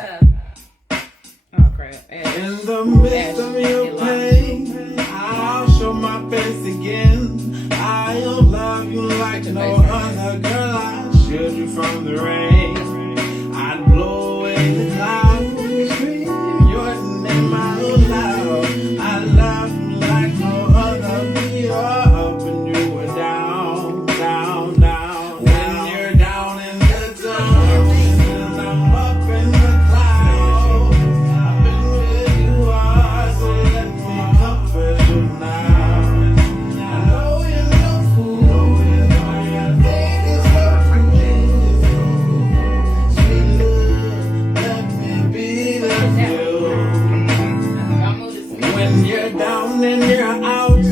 Oh crap. In the midst of your pain, I'll show my face again. I'll love you like no other girl. I'll shield you from the rain. I'd blow away the clouds, scream your name out loud. I love you like no other. Be up and you were down, down, down. When you're down in the dumps, and I'm up in the clouds. I've been where you are, so let me comfort you now. I know you're no fool, I think it's so cool. Sweet love, let me be the you. When you're down and you're out,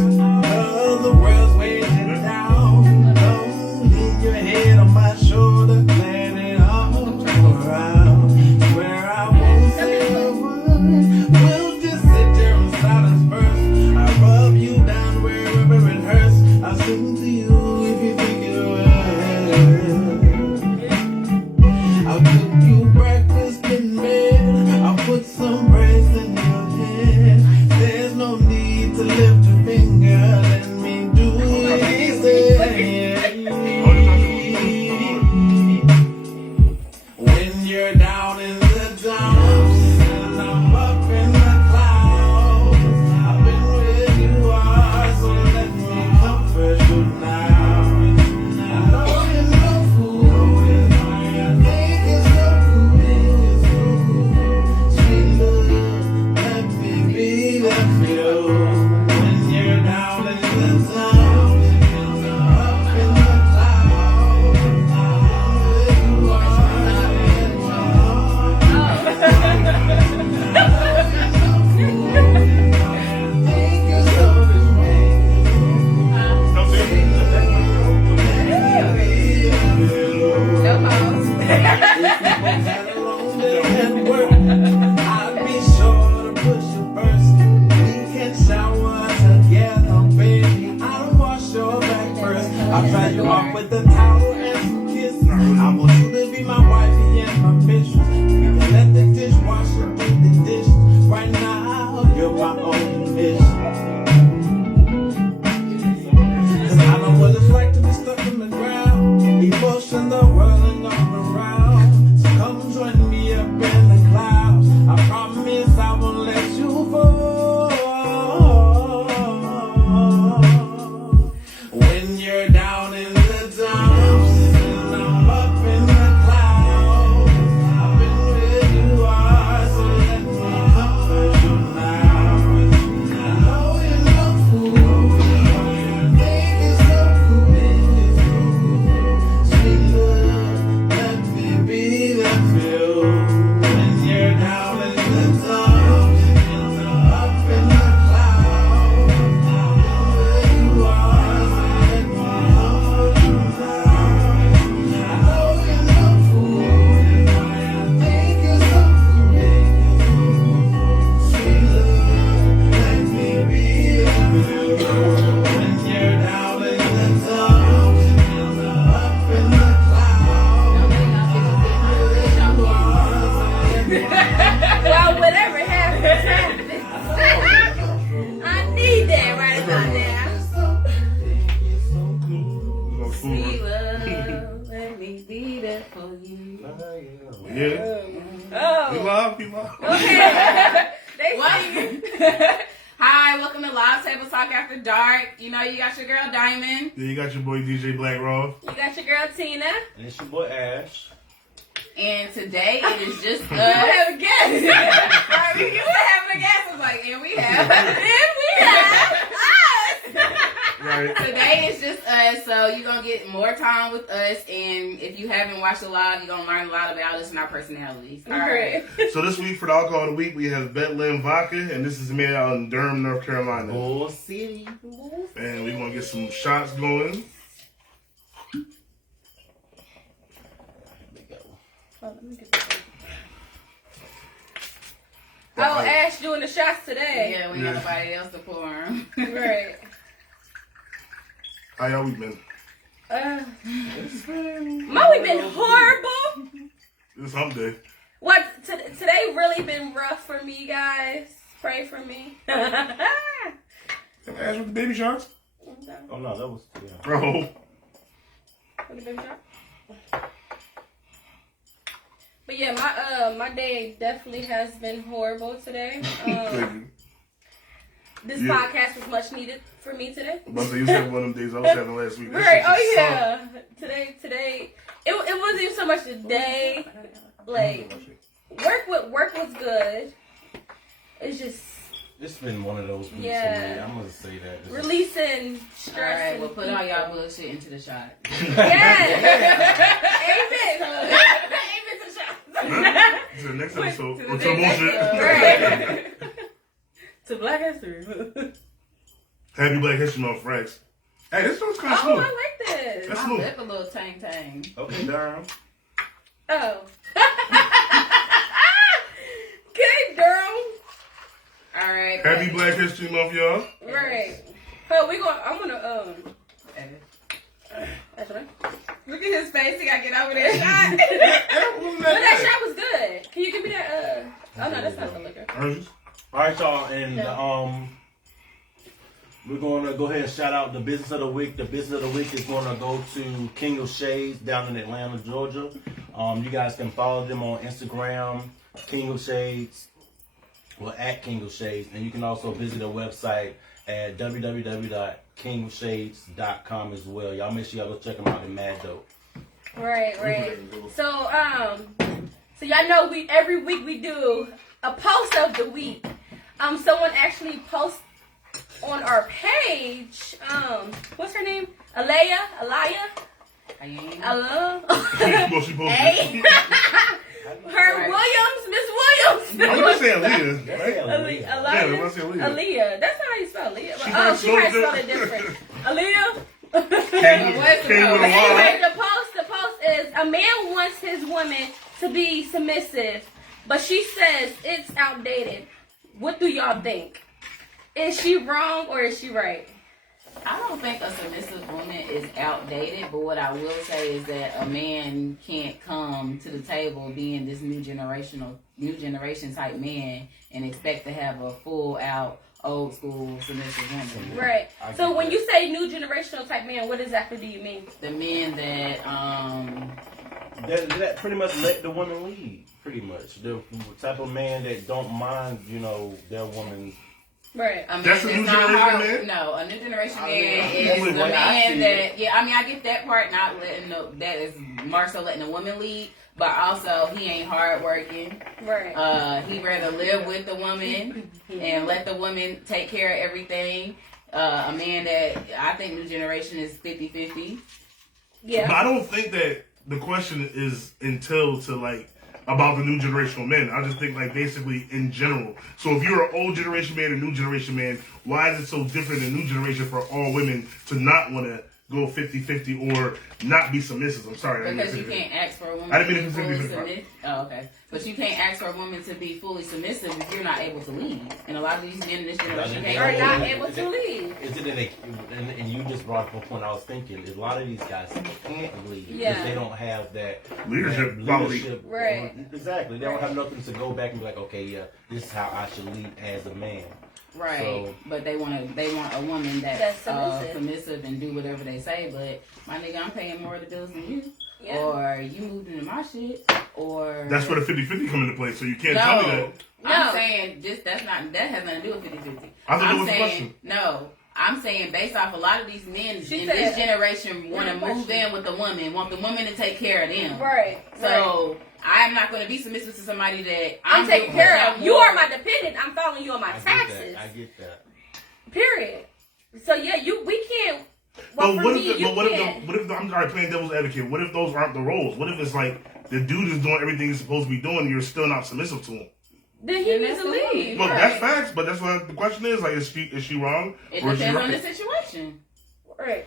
the world's weighing down. Don't lean your head on my shoulder, let it all around. Where I won't say a word, we'll just sit there in silence first. I rub you down wherever it hurts. I'll sing to you if you think it will. I'll cook you breakfast in bed. I'll put some braids in your head. There's no need to lift a finger. Let me do it easy. When you're down in the dumps and I'm up in the clouds, I've been where you are, so let me comfort you now. I know you're no fool, I think it's so cool. Sweet love, let me be that for you. When you're down in the dumps and I'm up in the clouds, I've been where you I'll try you off with the towel and some kisses. I want you to be my wifey and my mistress. We can let the dishwasher do the dishes. Right now, you're my only mission. Cause I know what it's like to be stuck in the ground. Emotions are whirling all around. So come join me up in the clouds. I promise I won't let you fall. When you're down in the dumps and I'm up in the clouds, I've been where you are, so let me comfort you now. I know you're no fool, I think it's so cool. Sweet love, let me be that for you. When you're down in the dumps and I'm up in the clouds, I've been where you are, so let me comfort you now. I know you're no fool, I think it's so cool. Sweet love, let me be that for you. When you're down in the dumps and I'm up in the clouds, I've been where you are, so let me Well, whatever happens, happens. I need that right about now. Sweet love, let me be there for you. Yeah. Oh. You live? Okay. They singing. Hi, welcome to Live Table Talk After Dark. You know, you got your girl Diamond. Yeah, you got your boy DJ Black Raw. You got your girl Tina. And it's your boy Ash. And today it is just us. We have a guest. Right, we were having a guest. I was like, and we have us. Right. Today is just us, so you're going to get more time with us. And if you haven't watched it live, you're going to learn a lot about us and our personalities. All right. So this week for the alcohol of the week, we have Bethlehem Vodka, and this is made out in Durham, North Carolina. Oh, city. And we're going to get some shots going. Oh, Ash doing the shots today. Yeah, we got nobody else to pour them. Right. How y'all week been? My week been horrible. It's hump day. What today really been rough for me, guys. Pray for me. Can I ask with the baby sharks? Oh no, that was Bro. What the baby shark? But yeah, my day definitely has been horrible today. This podcast was much needed for me today. But you was having one of them days I was having last week. That Right? shit Oh just yeah. Today, it wasn't even so much the day. Like work was good. It's just It's been one of those weeks Yeah. for me. I'm gonna say that. This is- releasing stress. All right, and well, put all y'all bullshit into the shot. Yes. Amen. Amen To the next episode. To Or the to the next bullshit. episode. Right. To Black History. Happy Black History Month, Frax. Hey, this one's kind of Oh, smooth. I like this. That's My smooth. lip a little tang. Okay, Durham. Oh. Okay, girl. All right. Happy Black History Month, y'all. Right. Oh, I'm gonna that's right. Look at his face. He got to get over that shot. But that shot was good. Can you give me that oh no, that's not the liquor. Oranges? All right, y'all, and we're going to go ahead and shout out the business of the week. The business of the week is going to go to King of Shades down in Atlanta, Georgia. You guys can follow them on Instagram, King of Shades, or at King of Shades, and you can also visit their website at www.kingofshades.com as well. Y'all make sure y'all go check them out. They're mad dope. Right. So y'all know every week we do a post of the week. Someone actually posts on our page. What's her name? Alaya. Hello. Well, she posted Hey. Her Right. Williams, Miss Williams. I'm going to say Aaliyah, That's right? Aaliyah. Yeah, I'm going to say Aaliyah. Aaliyah. That's not how you spell Aaliyah. She She probably might spell spelled it it different. Aaliyah. Came with a Anyway, wild. the post is a man wants his woman to be submissive, but she says it's outdated. What do y'all think? Is she wrong or is she right? I don't think a submissive woman is outdated, but what I will say is that a man can't come to the table being this new generation type man and expect to have a full out old school submissive woman. Right. I So get when that. you say new generational type man, what exactly do you mean? The men that That pretty much let the woman lead, pretty much. The type of man that don't mind, their woman. Right. I mean, That's a it's new not generation hard. man? No, a new generation I mean, man is that's the the way I man see that. it. Yeah, I mean, I get that part. Not letting that is more so letting the woman lead, but also he ain't hard working. Right. He rather live with the woman and let the woman take care of everything. A man that I think new generation is 50-50. Yeah. But I don't think that the question is until to like about the new generational men. I just think like basically in general. So if you're an old generation man and new generation man, why is it so different in new generation for all women to not want to go 50-50 or not be submissive? I'm sorry. I didn't Because mean you to say can't ask for a woman I to didn't be mean to fully say that. submissive. Oh, okay. But you can't ask for a woman to be fully submissive if you're not able to lead. And a lot of these men in this generation Are can't not lead. able to lead. Is it and you just brought up a point I was thinking. A lot of these guys can't lead Yeah. because they don't have that Leadership that quality. Right. Exactly. They don't have nothing to go back and be like, okay, yeah, this is how I should lead as a man. Right, So- but they want a woman That's that's submissive. submissive and do whatever they say. But my nigga, I'm paying more of the bills than you, Yeah. or you moved into my shit, or That's where the 50-50 come into play. So you can't tell me that. I'm No. saying that has nothing to do with 50-50. I thought that I'm was the saying question. no. I'm saying based off a lot of these men She in said- this generation want to Good move question. in with the woman, want the woman to take care of them. Right. So I'm not going to be submissive to somebody that I'm taking doing care a lot of. You more. are my dependent. I'm following you on my taxes. I get that. Period. So yeah, we can't. But Well, for me, you can't. what if I'm sorry, playing devil's advocate? What if those aren't the roles? What if it's like the dude is doing everything he's supposed to be doing, and you're still not submissive to him? Then he Then needs that's to the woman. leave. Well, right. that's facts, but that's what the question is. Like, is she wrong It or is she depends on the right? situation. Right.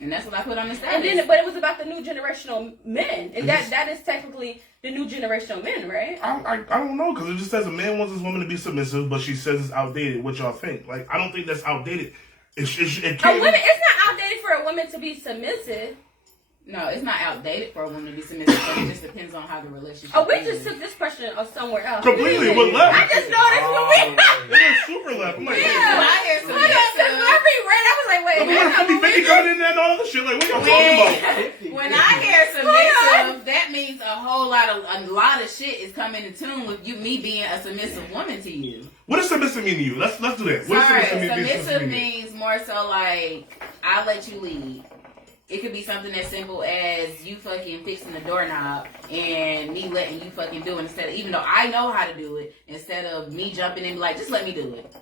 And that's what I put on the status. And then, but it was about the new generational men, and that is technically the new generational men, right? I don't know, because it just says a man wants his woman to be submissive, but she says it's outdated. What y'all think? Like, I don't think that's outdated. It A can't. woman, it's not outdated for a woman to be submissive. No, it's not outdated for a woman to be submissive, but it just depends on how the relationship Oh, we is. just took this question somewhere else. Completely, what left? I just noticed when we. It was super left. I'm like, When I hear Hold on, because when I read, I was like, wait, we got 50 coming in there and all that shit. Like, what y'all talking about? When I hear submissive, that means a lot of shit is coming in tune with me being a submissive woman to you. What does submissive mean to you? Let's do that. What does Submissive means more so like I let you lead. It could be something as simple as you fucking fixing the doorknob and me letting you fucking do it instead of, even though I know how to do it, instead of me jumping in like, just let me do it.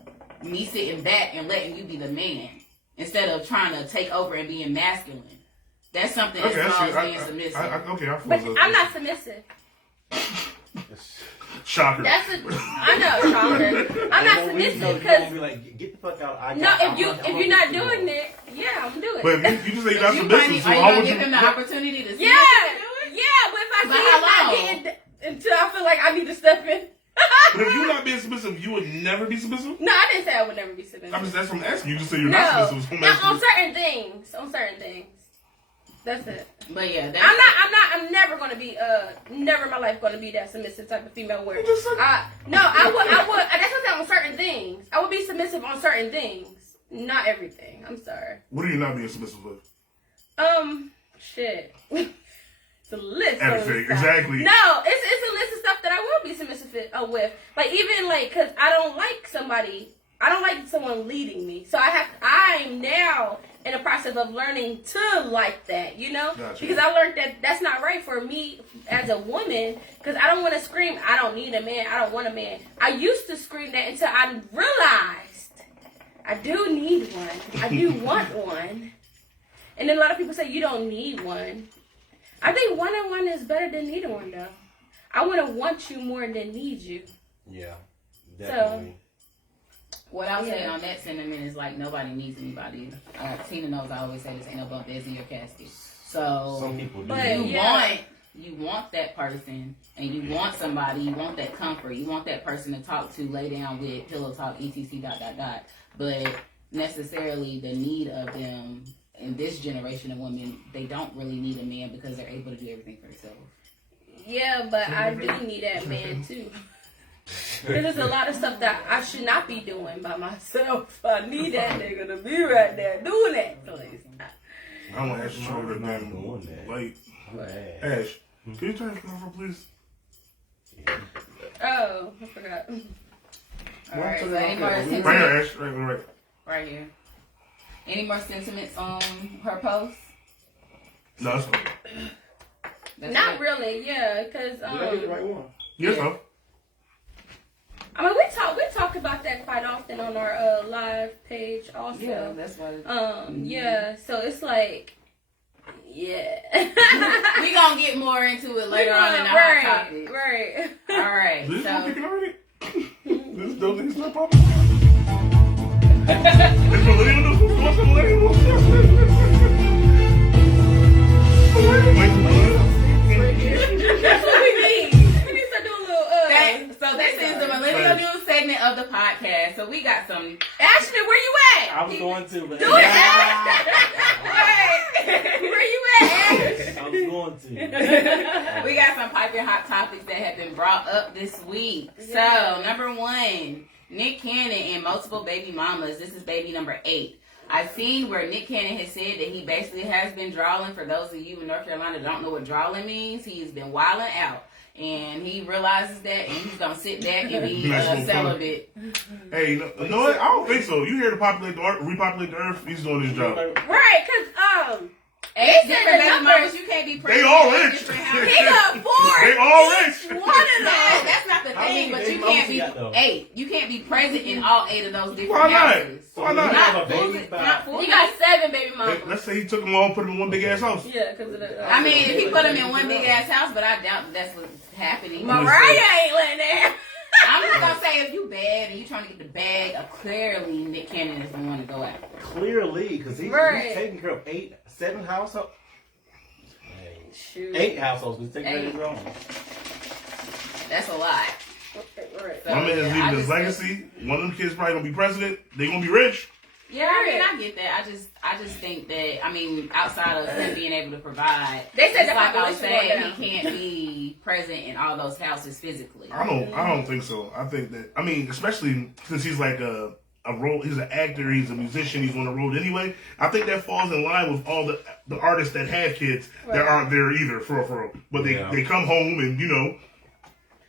Me sitting back and letting you be the man instead of trying to take over and being masculine. That's something that involves being submissive. I But I'm not submissive. Shocker. I know, shocker. I'm not submissive because be like, get the fuck out. if you're not doing it, yeah, I'm gonna do it. But if you just say you're not submissive, so are you how gonna would give you? him the opportunity to see Yeah, but if I But see how him not long? getting until I feel like I need to step in. But if you're not being submissive, you would never be submissive? No, I didn't say I would never be submissive. That's what I'm asking. You just say you're No, not submissive. So I'm asking on you. certain things. On certain things. That's it. But yeah, I'm never gonna be never in my life gonna be that submissive type of female where You just said- I would that's what I'm saying, on certain things. I would be submissive on certain things. Not everything. I'm sorry. What are you not being submissive with? Shit. It's a list. Everything, of stuff. exactly. No, it's a list of stuff that I will be submissive with. Like even like, cause I don't like someone leading me. So I'm now in the process of learning to like that, you know? Gotcha. Because I learned that that's not right for me as a woman, because I don't want to scream, I don't need a man, I don't want a man. I used to scream that until I realized I do need one. I do want one. And then a lot of people say you don't need one. I think wanting one is better than needing one, though. I want to want you more than need you. Yeah, definitely. what I'll say on that sentiment is like nobody needs anybody. Tina knows I always say this, ain't no bump beds in your casket. So Some people do. But you want that person, and you want somebody, you want that comfort, you want that person to talk to, lay down with, pillow talk, etc. But necessarily the need of them in this generation of women, they don't really need a man because they're able to do everything for themselves. Yeah, but I do need that man too. There's a lot of stuff that I should not be doing by myself. I need that nigga to be right there doing that. Please. I want Ash to show her the damn doing that. light. Right. Ash, can you turn the camera, please? Oh, I forgot. All right, so any more Right sentiments? here, Ash. Right. Right here. Any more sentiments on her post? No, that's fine. That's Not it? really, yeah, because Did I get the right one? Yes, no. I mean we talk about that quite often on our live page also. Yeah, that's what it Yeah, so it's like, yeah. we gonna get more into it later on in the hot right, topic. right. All right, This is so kicking already? This dope nigga's not popping. It's millennial news. What's the millennial news? That's what we need. We need to start doing a little so this is the millennial news segment of the podcast. So we got some. Ashley, where you at? I was going to, but Do it. Wait. Where you at? I was going to. We got some piping hot topics that have been brought up this week. Yeah. So number one, Nick Cannon and multiple baby mamas. This is baby number 8. I've seen where Nick Cannon has said that he basically has been drawling. For those of you in North Carolina that don't know what drawling means, he's been wilding out. And he realizes that, and he's going to sit back and be celibate. Hey, no, what? I don't think so. You here to repopulate the earth? He's doing his job. Right, because, Eight said different the baby numbers. mamas. You can't be They pregnant. all in rich. different houses. he got 4. They all rich. One of them. That's not the How thing, many but baby you mamas can't you be got, though? 8. You can't be present in all 8 of those different Why not? houses. Why not? You have a Not baby fools- by- not fools. He got 7 baby mamas. Let's say he took them all and put them in one big ass house. Yeah, because of the. I mean, if he put them in one big ass house, but I doubt that's what's happening. Mariah ain't letting that. I'm just gonna say if you bad and you trying to get the bag, clearly Nick Cannon is the one to go out. Clearly, because he's Right. taking care of 7 households. Shoot. 8 households. He's taking care of 8. his own. That's a lot. Right. So, My man is yeah, I leaving his just- legacy. One of them kids probably gonna be president. They gonna be rich. Yeah, I mean, I get that. I just think that, I mean, outside of him being able to provide, They said it's the like I was population saying, going he can't be present in all those houses physically. I don't think so. I think that, I mean, especially since he's like a role, he's an actor, he's a musician, he's on the road anyway. I think that falls in line with all the artists that have kids that aren't there either, for real. But they come home and, you know,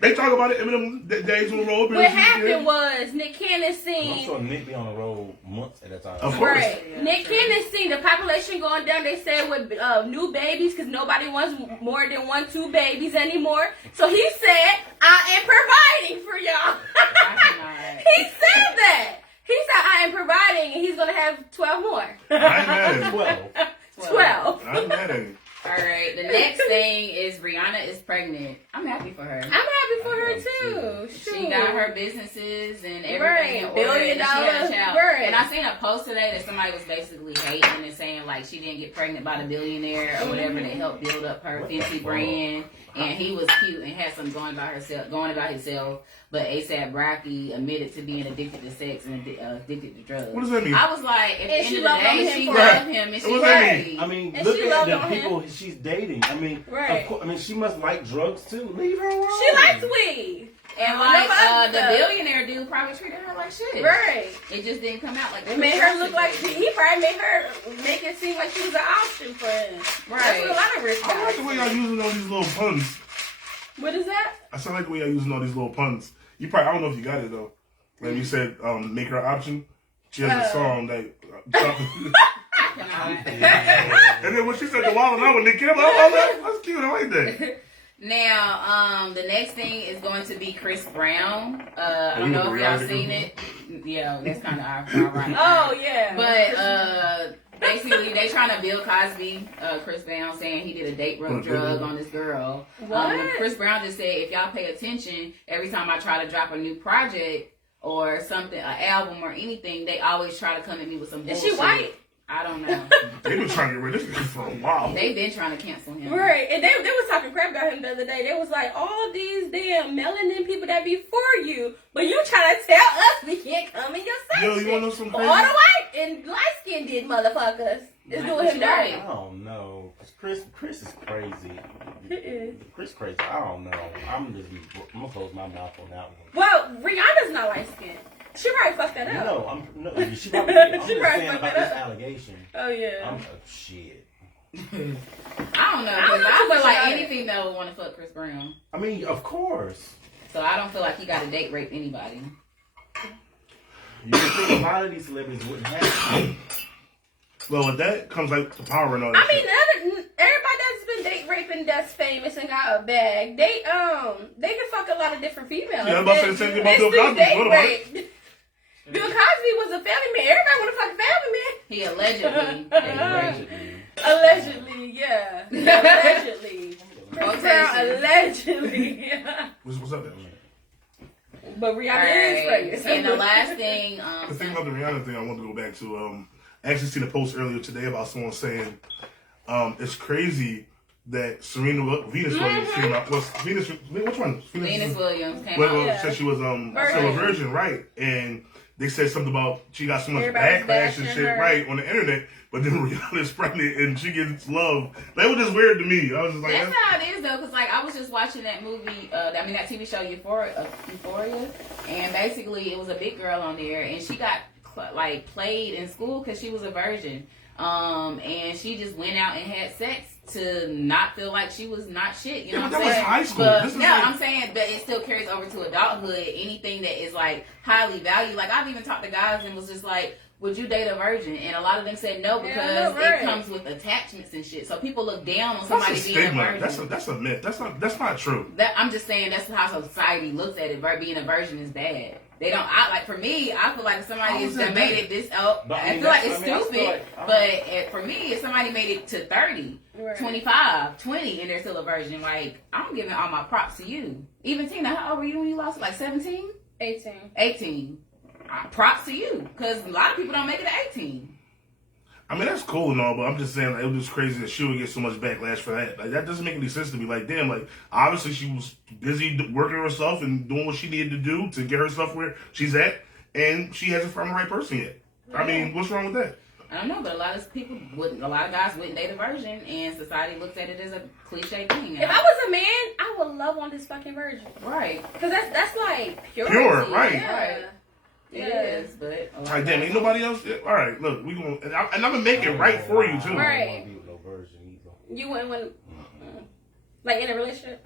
they talk about it in them days on the road. What happened was Nick Cannon I'm seen. sure Nick be on the road months at a time. Of course. Right. Nick Cannon seen the population going down. They said with new babies because nobody wants more than 2 babies anymore. So he said, "I am providing for y'all." He said that. He said, "I am providing," and he's gonna have 12 more. I ain't mad at 12. 12. I ain't mad at him. All right, the next thing is Rihanna is pregnant. I'm happy for her. I'm happy for her too. She got her businesses and everything Right. in order. $1 billion. And she had a child. Right. And I seen a post today that somebody was basically hating and saying like she didn't get pregnant by the billionaire or whatever that helped build up her Fenty brand. And he was cute and had some going about himself. But ASAP Rocky admitted to being addicted to sex and addicted to drugs. What does that mean? I was like, at the And end she of the loved day, him she for loved it. him and What she does that was mean? I mean, And look she at loved the on him. people she's dating. I mean, Right. of course, I mean, she must like drugs too. Leave her alone. She likes weed. And I like love the that. billionaire dude probably treated her like shit. Right. It just didn't come out like that. It made her look like he probably make it seem like she was an option for him. Right. That's what a lot of rich I like guys. the way y'all using all these little puns. What is that? I still like the way y'all using all these little puns. You probably, I don't know if you got it though. When you said make her option, she has a song that. And then when she said the Wild 'N Out with Nick Cannon, that's cute. I like that. Now, the next thing is going to be Chris Brown. I don't know if y'all seen it. Yeah, that's kind of ironic. Oh yeah. But basically, they trying to Bill Cosby, Chris Brown, saying he did a date rape drug on this girl. What? Chris Brown just said, if y'all pay attention, every time I try to drop a new project or something, an album or anything, they always try to come at me with some bullshit. Is she white? I don't know. They've been trying to get rid of this nigga for a while. They've been trying to cancel him. Right, and they was talking crap about him the other day. They was like, all these damn melanin people that be for you, but you trying to tell us we can't come in your section. Yo, you wanna know some All crazy? the white and light skinned did motherfuckers is doing him dirty. I don't know. Chris is crazy. He is. Chris crazy. I don't know. I'm gonna close my mouth on that one. Well, Rihanna's not light skinned. She probably fucked that up. No, she probably did. I'm She just probably saying fucked about it this up. allegation. Oh yeah. Shit. I don't know. I don't 'Cause know I too feel much like about it. anything that would want to fuck Chris Brown. I mean, of course. So I don't feel like he got to date rape anybody. You would think a lot of these celebrities wouldn't have it. Well, with that comes like the power and all that. I mean, shit. everybody that's been date raping that's famous and got a bag, they can fuck a lot of different females. Yeah, I'm about to say the same thing about They Bill still Cosby. date What about it? rape. Bill Cosby was a family man. Everybody want to fuck a family man. He allegedly dated rape. Allegedly, yeah. Allegedly. Chris Brown, Quotation. allegedly. Yeah. What's up there? But Rihanna is pregnant. And the last thing, The thing about the Rihanna thing, I want to go back to. I actually seen a post earlier today about someone saying it's crazy that Venus Williams came out. Was Venus? Which one? Venus Williams came Well, out. said she was still a virgin, right? And they said something about she got so much Everybody's backlash and bashing shit, her. right, on the internet. But then Rihanna's pregnant and she gets love. That was just weird to me. I was just like, That's how it is though, because like I was just watching that movie, that TV show Euphoria, and basically it was a big girl on there, and she got like played in school because she was a virgin, and she just went out and had sex to not feel like she was not shit. You know what I'm that was saying? high school. But This is no, like- I'm saying, but it still carries over to adulthood. Anything that is like highly valued, like I've even talked to guys and was just like, would you date a virgin? And a lot of them said no because it comes with attachments and shit. So people look down on somebody that's a being a stigma. virgin. That's a myth. That's not true. I'm just saying that's how society looks at it. Being a virgin is bad. They don't. For me, I feel like if somebody How has is that made bad? it this out, But, I feel like it's I feel stupid. like- But for me, if somebody made it to 30, Right. 25, 20, and they're still a virgin, like I'm giving all my props to you. Even Tina, how old were you when you lost? Like 17, 18. 18. Props to you, because a lot of people don't make it to 18. I mean, that's cool and all, but I'm just saying like, it was just crazy that she would get so much backlash for that. Like, that doesn't make any sense to me. Like, damn, like, obviously she was busy working herself and doing what she needed to do to get herself where she's at, and she hasn't found the right person yet. I mean, what's wrong with that? I don't know, but a lot of guys wouldn't date a virgin, and society looks at it as a cliche thing. If I was a man, I would love on this fucking virgin. Right. Because that's like purity. Pure, right. Yeah. Right. It is, but a lot Like, of damn, guys- ain't nobody else. All right, look, we gonna and I'm gonna make it right for you too. Right. I don't want to be with no virgin either. You wouldn't want, like in a relationship.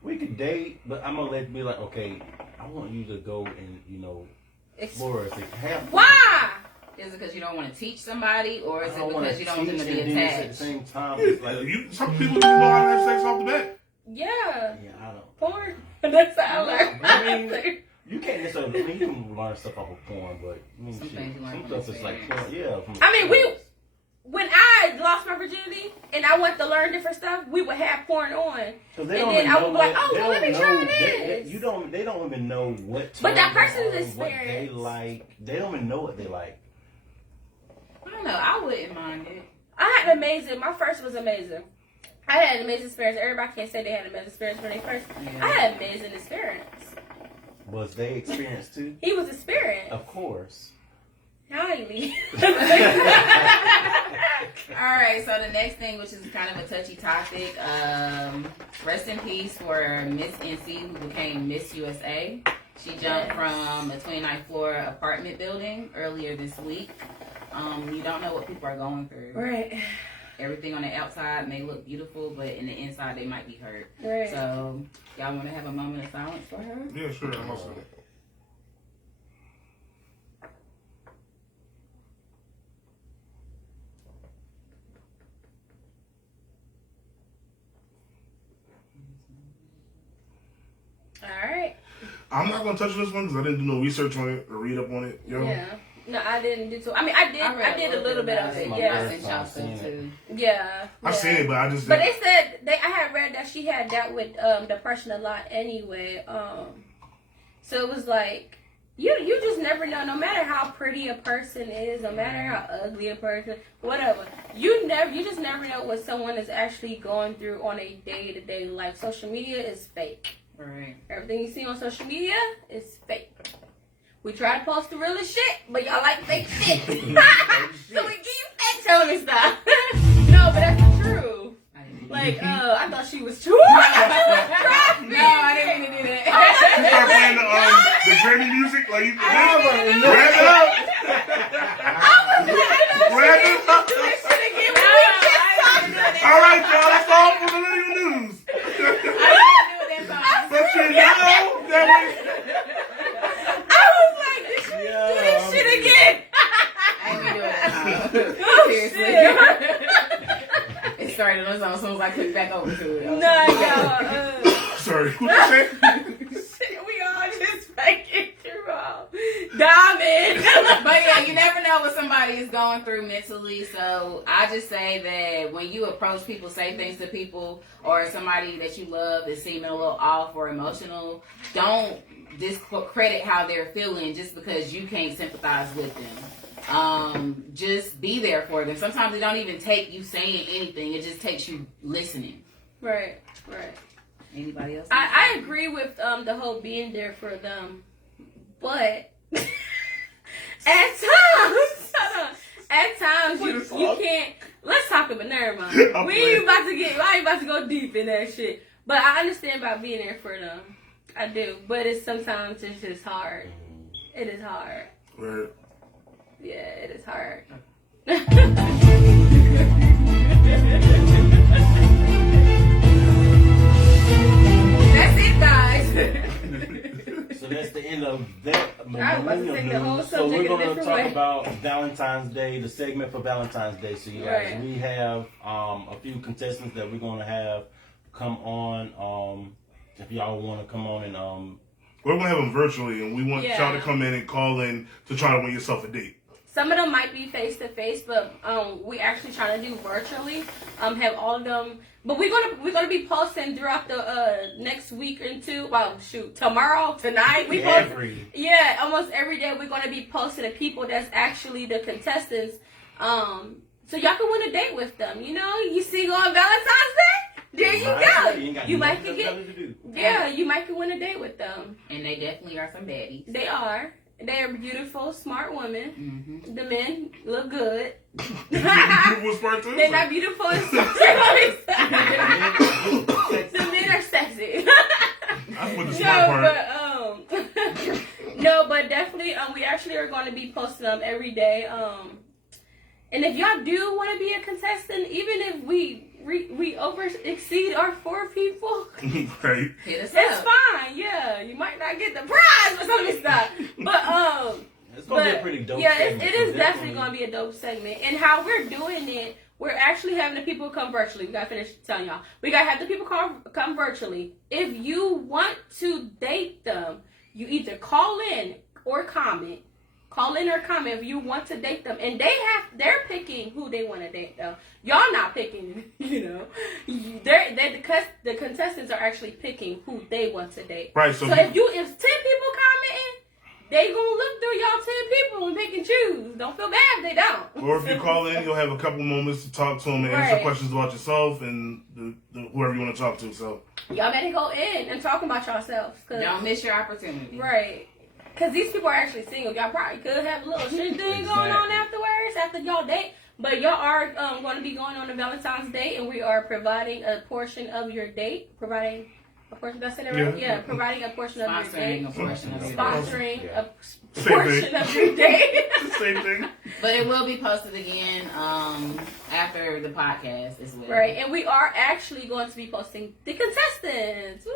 We could date, but I'm gonna let it be like, okay, I want you to go and explore us. Why? Is it because you don't want to teach somebody, or is I it don't because wanna you don't want them to be teach and then At the attached? same time, it's like, Some people just know how to have sex off the bat. Yeah. yeah, I don't. Porn. That's how I learned. I mean, you can't necessarily. I mean, you can learn stuff off of porn, but I mean, Some shit, things you learn some from stuff is like, experience. yeah. I mean, when I lost my virginity and I went to learn different stuff, we would have porn on. Because And then I would be like, oh, well, let me try this. They don't even know what. But that turns person's them on, what they experience. like. They don't even know what they like. I don't know. I wouldn't mind it. I had amazing. My first was amazing. I had an amazing experience. Everybody can't say they had an amazing experience when they first. Yeah. I had an amazing experience. Was they experienced too? He was experienced. Of course. Highly. All right, so the next thing, which is kind of a touchy topic, rest in peace for Miss NC, who became Miss USA. She jumped from a 29th floor apartment building earlier this week. You don't know what people are going through. Right. Everything on the outside may look beautiful, but in the inside they might be hurt. Right. So, y'all want to have a moment of silence for her? Yeah, sure. I'm also. All right. I'm not gonna touch this one because I didn't do no research on it or read up on it. Yo. Yeah. No, I didn't do too. I mean, I did a little bit of it. I Yeah. sent y'all stuff too. Yeah. I've yeah. seen it, but I just. But they said I had read that she had dealt with depression a lot anyway. So it was like you just never know. No matter how pretty a person is, no matter how ugly a person, whatever, you just never know what someone is actually going through on a day-to-day life. Social media is fake. Right. Everything you see on social media is fake. We try to post the realest shit, but y'all like fake shit. So we give you fake telling me stuff. No, but that's the truth. Like, I thought she was true. No, I didn't mean to do that. You start playing the Grammy music, like you grab it up. Grab it up. All right, y'all. That's all for the little news. But you know that I was like, this shit again. I ain't been doing that. Oh, Seriously. shit. It started on something as soon as I clicked back over to it. Nah, y'all. sorry, what you say? Shit, we all just faking through all. Diamond. But yeah, you never know what somebody is going through mentally. So I just say that when you approach people, say things to people, or somebody that you love is seeming a little off or emotional, don't discredit how they're feeling just because you can't sympathize with them. Just be there for them. Sometimes it don't even take you saying anything. It just takes you listening. Right. Anybody else? I agree with the whole being there for them, but at times you can't. Let's talk about. Never mind. I ain't about to go deep in that shit. But I understand about being there for them. I do, but sometimes it's just hard. It is hard. Right. Yeah, it is hard. That's it, guys. So that's the end of that I was about to millennial take the whole news. So subject we're a going to different talk way. about Valentine's Day, the segment for Valentine's Day. So you guys, Right. we have a few contestants that we're going to have come on. If y'all want to come on and We're gonna have them virtually, and we want Yeah. y'all to come in and call in to try to win yourself a date. Some of them might be face to face, but we actually trying to do virtually. Have all of them, but we're gonna be posting throughout the next week or two. Well, shoot, tomorrow, tonight, we post. Yeah, almost every day we're gonna be posting the people that's actually the contestants. So y'all can win a date with them. You know, you see on Valentine's Day. There you go. You might can get. Yeah, you might can win a date with them. And they definitely are some baddies. They are. They are beautiful, smart women. Mm-hmm. The men look good. Beautiful smart too. They're not beautiful and sexy. The men are sexy. That's what the smart part. No, but definitely, we actually are going to be posting them every day. And if y'all do want to be a contestant, even if we over exceed our 4 people, Right. Hit us it's up. fine. Yeah, you might not get the prize or some of this stuff, but It's gonna be a pretty dope. yeah, segment, it so is definitely going to be a dope segment. And how we're doing it, we're actually having the people come virtually. We got to finish telling y'all. We got to have the people come virtually. If you want to date them, you either call in or comment. Call in or comment if you want to date them. And they're picking who they want to date, though. Y'all not picking, you know. The contestants are actually picking who they want to date. Right. So if 10 people commenting, they gonna look through y'all 10 people and pick and choose. Don't feel bad if they don't. Or if you call in, you'll have a couple moments to talk to them and answer Right. questions about yourself and whoever you want to talk to. So Y'all better go in and talk about yourselves. Don't miss your opportunity. Right. Because these people are actually single. Y'all probably could have a little shit thing going on afterwards, after y'all date. But y'all are going to be going on a Valentine's Day, and we are providing a portion of your date. Providing a portion, did I say that right? Yeah, providing a portion of your Sponsoring date. a portion of your day. Sponsoring a Same portion thing. of your day. Same thing. But it will be posted again after the podcast as well. Right, and we are actually going to be posting the contestants. Woo!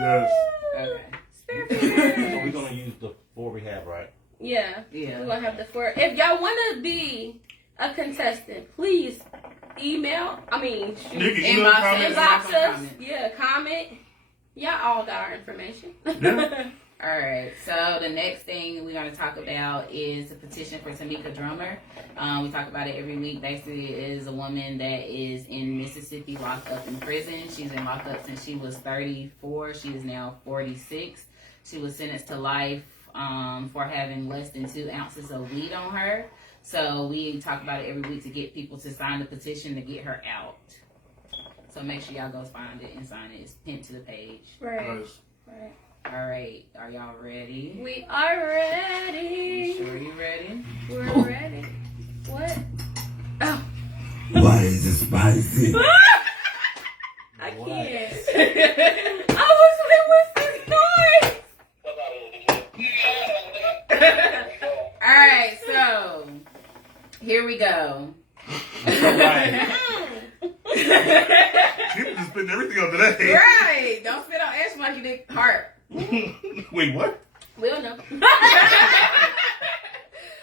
Yes. Okay. So we're gonna use the 4 we have, right? Yeah. Yeah. We're going to have the 4. If y'all want to be a contestant, please email. You can Inbox email, us. comment. Inbox us. Comment. Yeah, comment. Y'all all got our information. Yeah. All right. So the next thing we're going to talk about is the petition for Tamika Drummer. We talk about it every week. Basically, it is a woman that is in Mississippi locked up in prison. She's been locked up since she was 34. She is now 46. She was sentenced to life for having less than 2 ounces of weed on her. So we talk about it every week to get people to sign the petition to get her out. So make sure y'all go find it and sign it. It's pinned to the page. Right. Nice. Right. All right. Are y'all ready? We are ready. Sure you ready? We're ready. What? Oh. Why is it spicy? I What? can't. I was like, what's this noise? All right. So here we go. Right. People just spitting everything under that. Right. Don't spit on ash like you did heart. Wait, what? We don't know.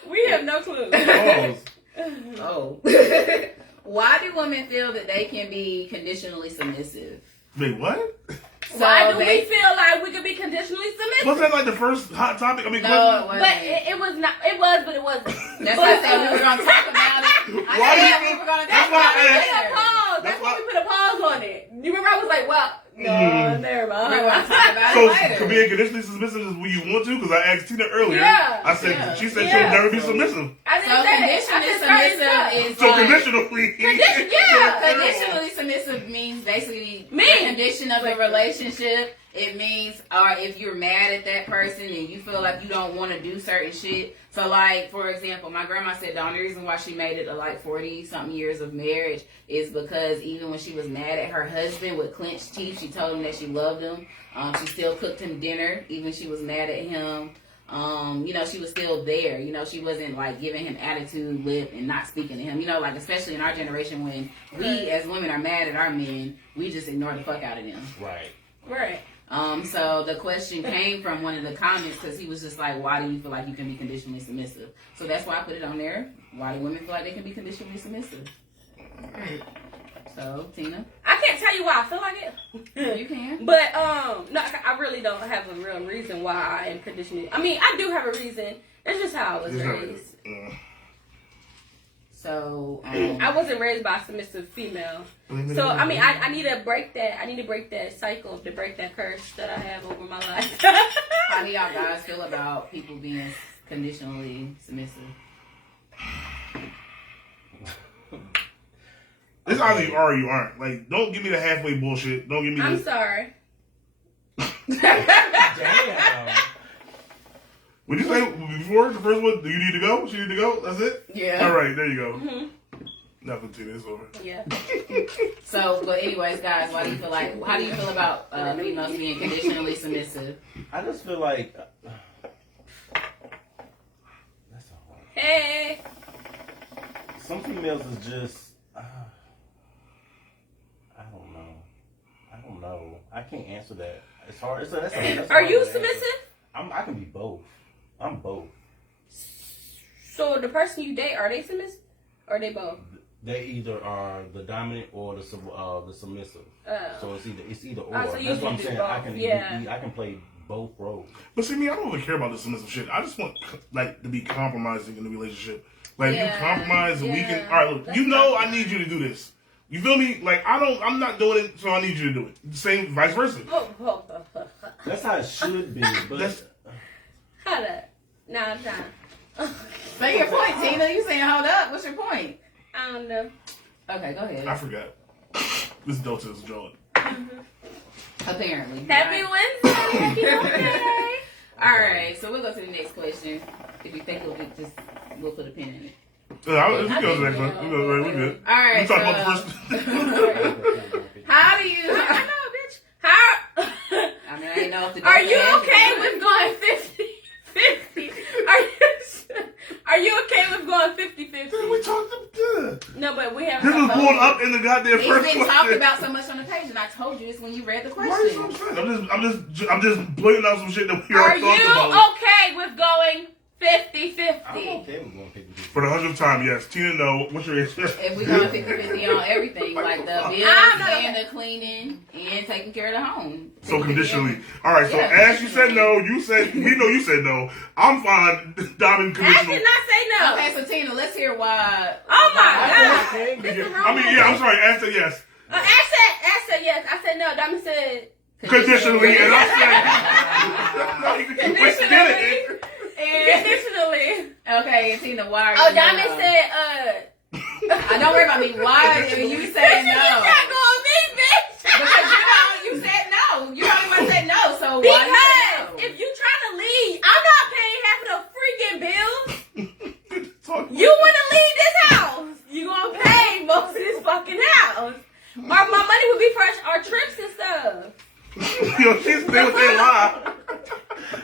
We have no clue. Oh. Oh. Why do women feel that they can be conditionally submissive? Wait, what? Why do we they- feel like we could be conditionally submissive? Wasn't that like the first hot topic? I mean, No, question? it wasn't. But it was not. It was, but it wasn't. That's why I said we were going to talk about it. Why do you said we think- were going to that's talk why about I it asked- later. Pause. That's That's why why- we put a pause on it. You remember I was like, well, no, never mind. We're going to talk about So, it later. being conditionally submissive is when you want to? Because I asked Tina earlier. Yeah, I said, yeah. she said Yeah. she'll never be submissive. I So didn't say that. I conditionally just started submissive stuff. is So, like, conditionally. Yeah. conditionally submissive means basically Me. the condition of the relationship. It means, or if you're mad at that person and you feel like you don't want to do certain shit. So, like, for example, my grandma said the only reason why she made it to like 40-something years of marriage is because even when she was mad at her husband with clenched teeth, she told him that she loved him. She still cooked him dinner, even she was mad at him. You know, she was still there. You know, she wasn't like giving him attitude, lip, and not speaking to him. You know, like especially in our generation when we as women are mad at our men, we just ignore the fuck out of them. Right. Right. So the question came from one of the comments because he was just like, why do you feel like you can be conditionally submissive? So that's why I put it on there. Why do women feel like they can be conditionally submissive? So, Tina, I can't tell you why I feel like it. you can. But no, I really don't have a real reason why I am conditionally. I mean, I do have a reason. It's just how I was raised. So, I wasn't raised by a submissive female. So I mean, I need to break that. I need to break that cycle, to break that curse that I have over my life. how do y'all guys feel about people being conditionally submissive? It's either you are or you aren't. Like, don't give me the halfway bullshit. Don't give me I'm the... sorry. Damn. Would you say before the first one? Do you need to go? She need to go. That's it. Yeah. All right, there you go. Mm-hmm. Nothing to this over. Yeah. So, but anyways, guys, how do you feel about females being conditionally submissive? I just feel like that's a hard. Hey. Some females is just I don't know. I can't answer that. It's hard. That's Are hard you to answer. submissive? I can be both. I'm both. So the person you date, are they submissive? Or are they both? They either are the dominant or the submissive. So it's either or. So you That's what I'm can do saying. both. I can play both roles. But see, me, I don't really care about the submissive shit. I just want like to be compromising in the relationship. Like you compromise, and we can. All right, look, That's I need you to do this. You feel me? Like I'm not doing it, so I need you to do it. Same, vice versa. That's how it should be. But That's- Hold up. No, I'm trying. Say your point, Tina. You saying hold up? What's your point? I don't know. Okay, go ahead. I forgot. This is Delta's John. Apparently. Happy Wednesday. Happy Wednesday. All right, so we'll go to the next question. If you think we'll put a pin in it. Let's go to the next one. We're good. All right. We talked about the first. How do you? I know, bitch. How? I mean, I didn't know if the. Are you okay with going 50-50? Are you okay with going 50-50? We talked about No, but we have. this was pulled up in the goddamn It's first been question. talked about so much on the page, and I told you this when you read the Why are you so question. upset? I'm just pointing out some shit that we Are already you talked about. okay with going 50-50? I'm okay with going 50-50. For the 100th time, yes. Tina, no. What's your answer? If we going 50-50 on everything, like the bills and the cleaning and taking care of the home. So conditionally. All right. So Yeah, Ash, you said no. We know you said no. I'm fine. Diamond I conditional. did not say no. Okay, so Tina, let's hear why. Oh my Okay, God. okay. This is wrong. I mean, yeah. I'm sorry. Ash said yes. Ash said yes. I said no. Diamond said Conditionally, and I said no. You can conditionally. Conditionally. Okay, and Tina, why are you? Oh, Diamond said don't worry about me. Why are you saying You no? can't go on me, bitch. Because you said no. You the only one said no. So why? Because you say no? if you trying to leave, I'm not paying half of the freaking bills. Talk. You want to leave this house, you gonna pay most of this fucking house. Or my money would be for our trips and stuff. Yo, she's still with that lie.